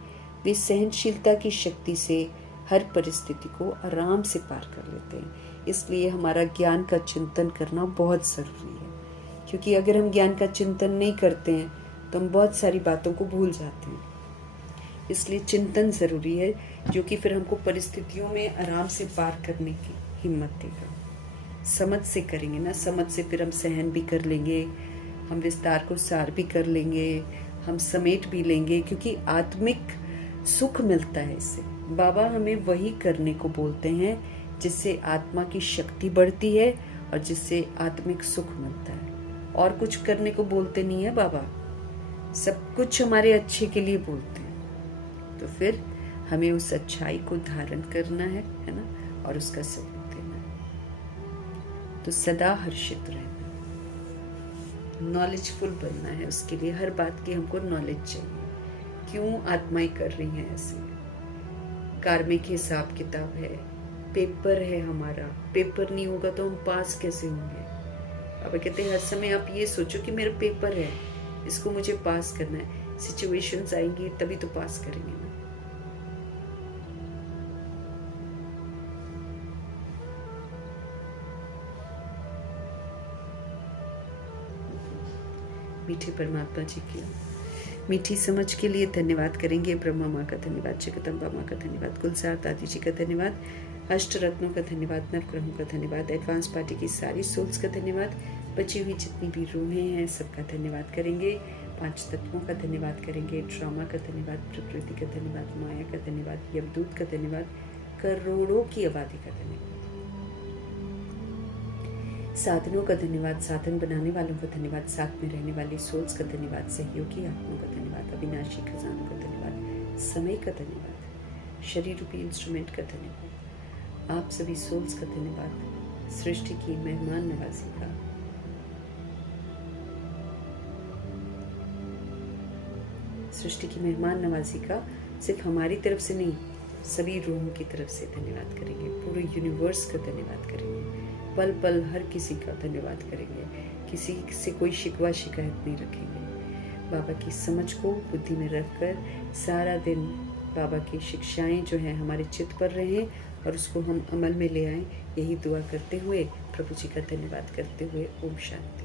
वे सहनशीलता की शक्ति से हर परिस्थिति को आराम से पार कर लेते हैं। इसलिए हमारा ज्ञान का चिंतन करना बहुत ज़रूरी है, क्योंकि अगर हम ज्ञान का चिंतन नहीं करते हैं तो हम बहुत सारी बातों को भूल जाते हैं। इसलिए चिंतन ज़रूरी है, जो कि फिर हमको परिस्थितियों में आराम से पार करने की हिम्मत देगा। समझ से करेंगे ना, समझ से फिर हम सहन भी कर लेंगे, हम विस्तार को सार भी कर लेंगे, हम समेट भी लेंगे, क्योंकि आत्मिक सुख मिलता है इससे। बाबा हमें वही करने को बोलते हैं जिससे आत्मा की शक्ति बढ़ती है और जिससे आत्मिक सुख मिलता है। और कुछ करने को बोलते नहीं है बाबा, सब कुछ हमारे अच्छे के लिए बोलते हैं। तो फिर हमें उस अच्छाई को धारण करना है ना, और उसका सबूत देना है। तो सदा हर्षित रहना, नॉलेजफुल बनना है। उसके लिए हर बात की हमको नॉलेज चाहिए। क्यों आत्माएं कर रही हैं ऐसे? कार्मिक हिसाब किताब है, पेपर है हमारा। पेपर नहीं होगा तो हम पास कैसे होंगे? अब कहते हैं हर समय आप ये सोचो कि मेरा पेपर है, इसको मुझे पास करना है। सिचुएशंस आएंगी तभी तो पास करेंगे ना। मीठे परमात्मा जी की मीठी समझ के लिए धन्यवाद करेंगे। ब्रह्मा माँ का धन्यवाद, जगदम्बा माँ का धन्यवाद, कुलसार दादी जी का धन्यवाद, अष्ट रत्नों का धन्यवाद, नर ग्रहों का धन्यवाद, एडवांस पार्टी की सारी सोल्स का धन्यवाद, बची हुई जितनी भी रूहें हैं सबका धन्यवाद करेंगे। 5 तत्वों का धन्यवाद करेंगे, ड्रामा का धन्यवाद, प्रकृति का धन्यवाद, माया का धन्यवाद, यमदूत का धन्यवाद, करोड़ों की आबादी का धन्यवाद, साधनों का धन्यवाद, साधन बनाने वालों का धन्यवाद, साथ में रहने वाली सोल्स का धन्यवाद, सहयोगी आत्माओं का धन्यवाद, अविनाशी खजानों का धन्यवाद, समय का धन्यवाद, शरीर रूपी इंस्ट्रूमेंट का धन्यवाद। आप सभी सोल्स का धन्यवाद, सृष्टि की मेहमान नवाजी का। सृष्टि की मेहमान नवाजी का सिर्फ हमारी तरफ से नहीं, सभी रूहों की तरफ से धन्यवाद करेंगे, पूरे यूनिवर्स का धन्यवाद करेंगे, पल पल हर किसी का धन्यवाद करेंगे, किसी से कोई शिकवा शिकायत नहीं रखेंगे। बाबा की समझ को बुद्धि में रखकर सारा दिन बाबा की शिक्षाएं जो हैं हमारे चित्त पर रहें और उसको हम अमल में ले आएं, यही दुआ करते हुए प्रभु जी का धन्यवाद करते हुए ओम शांति।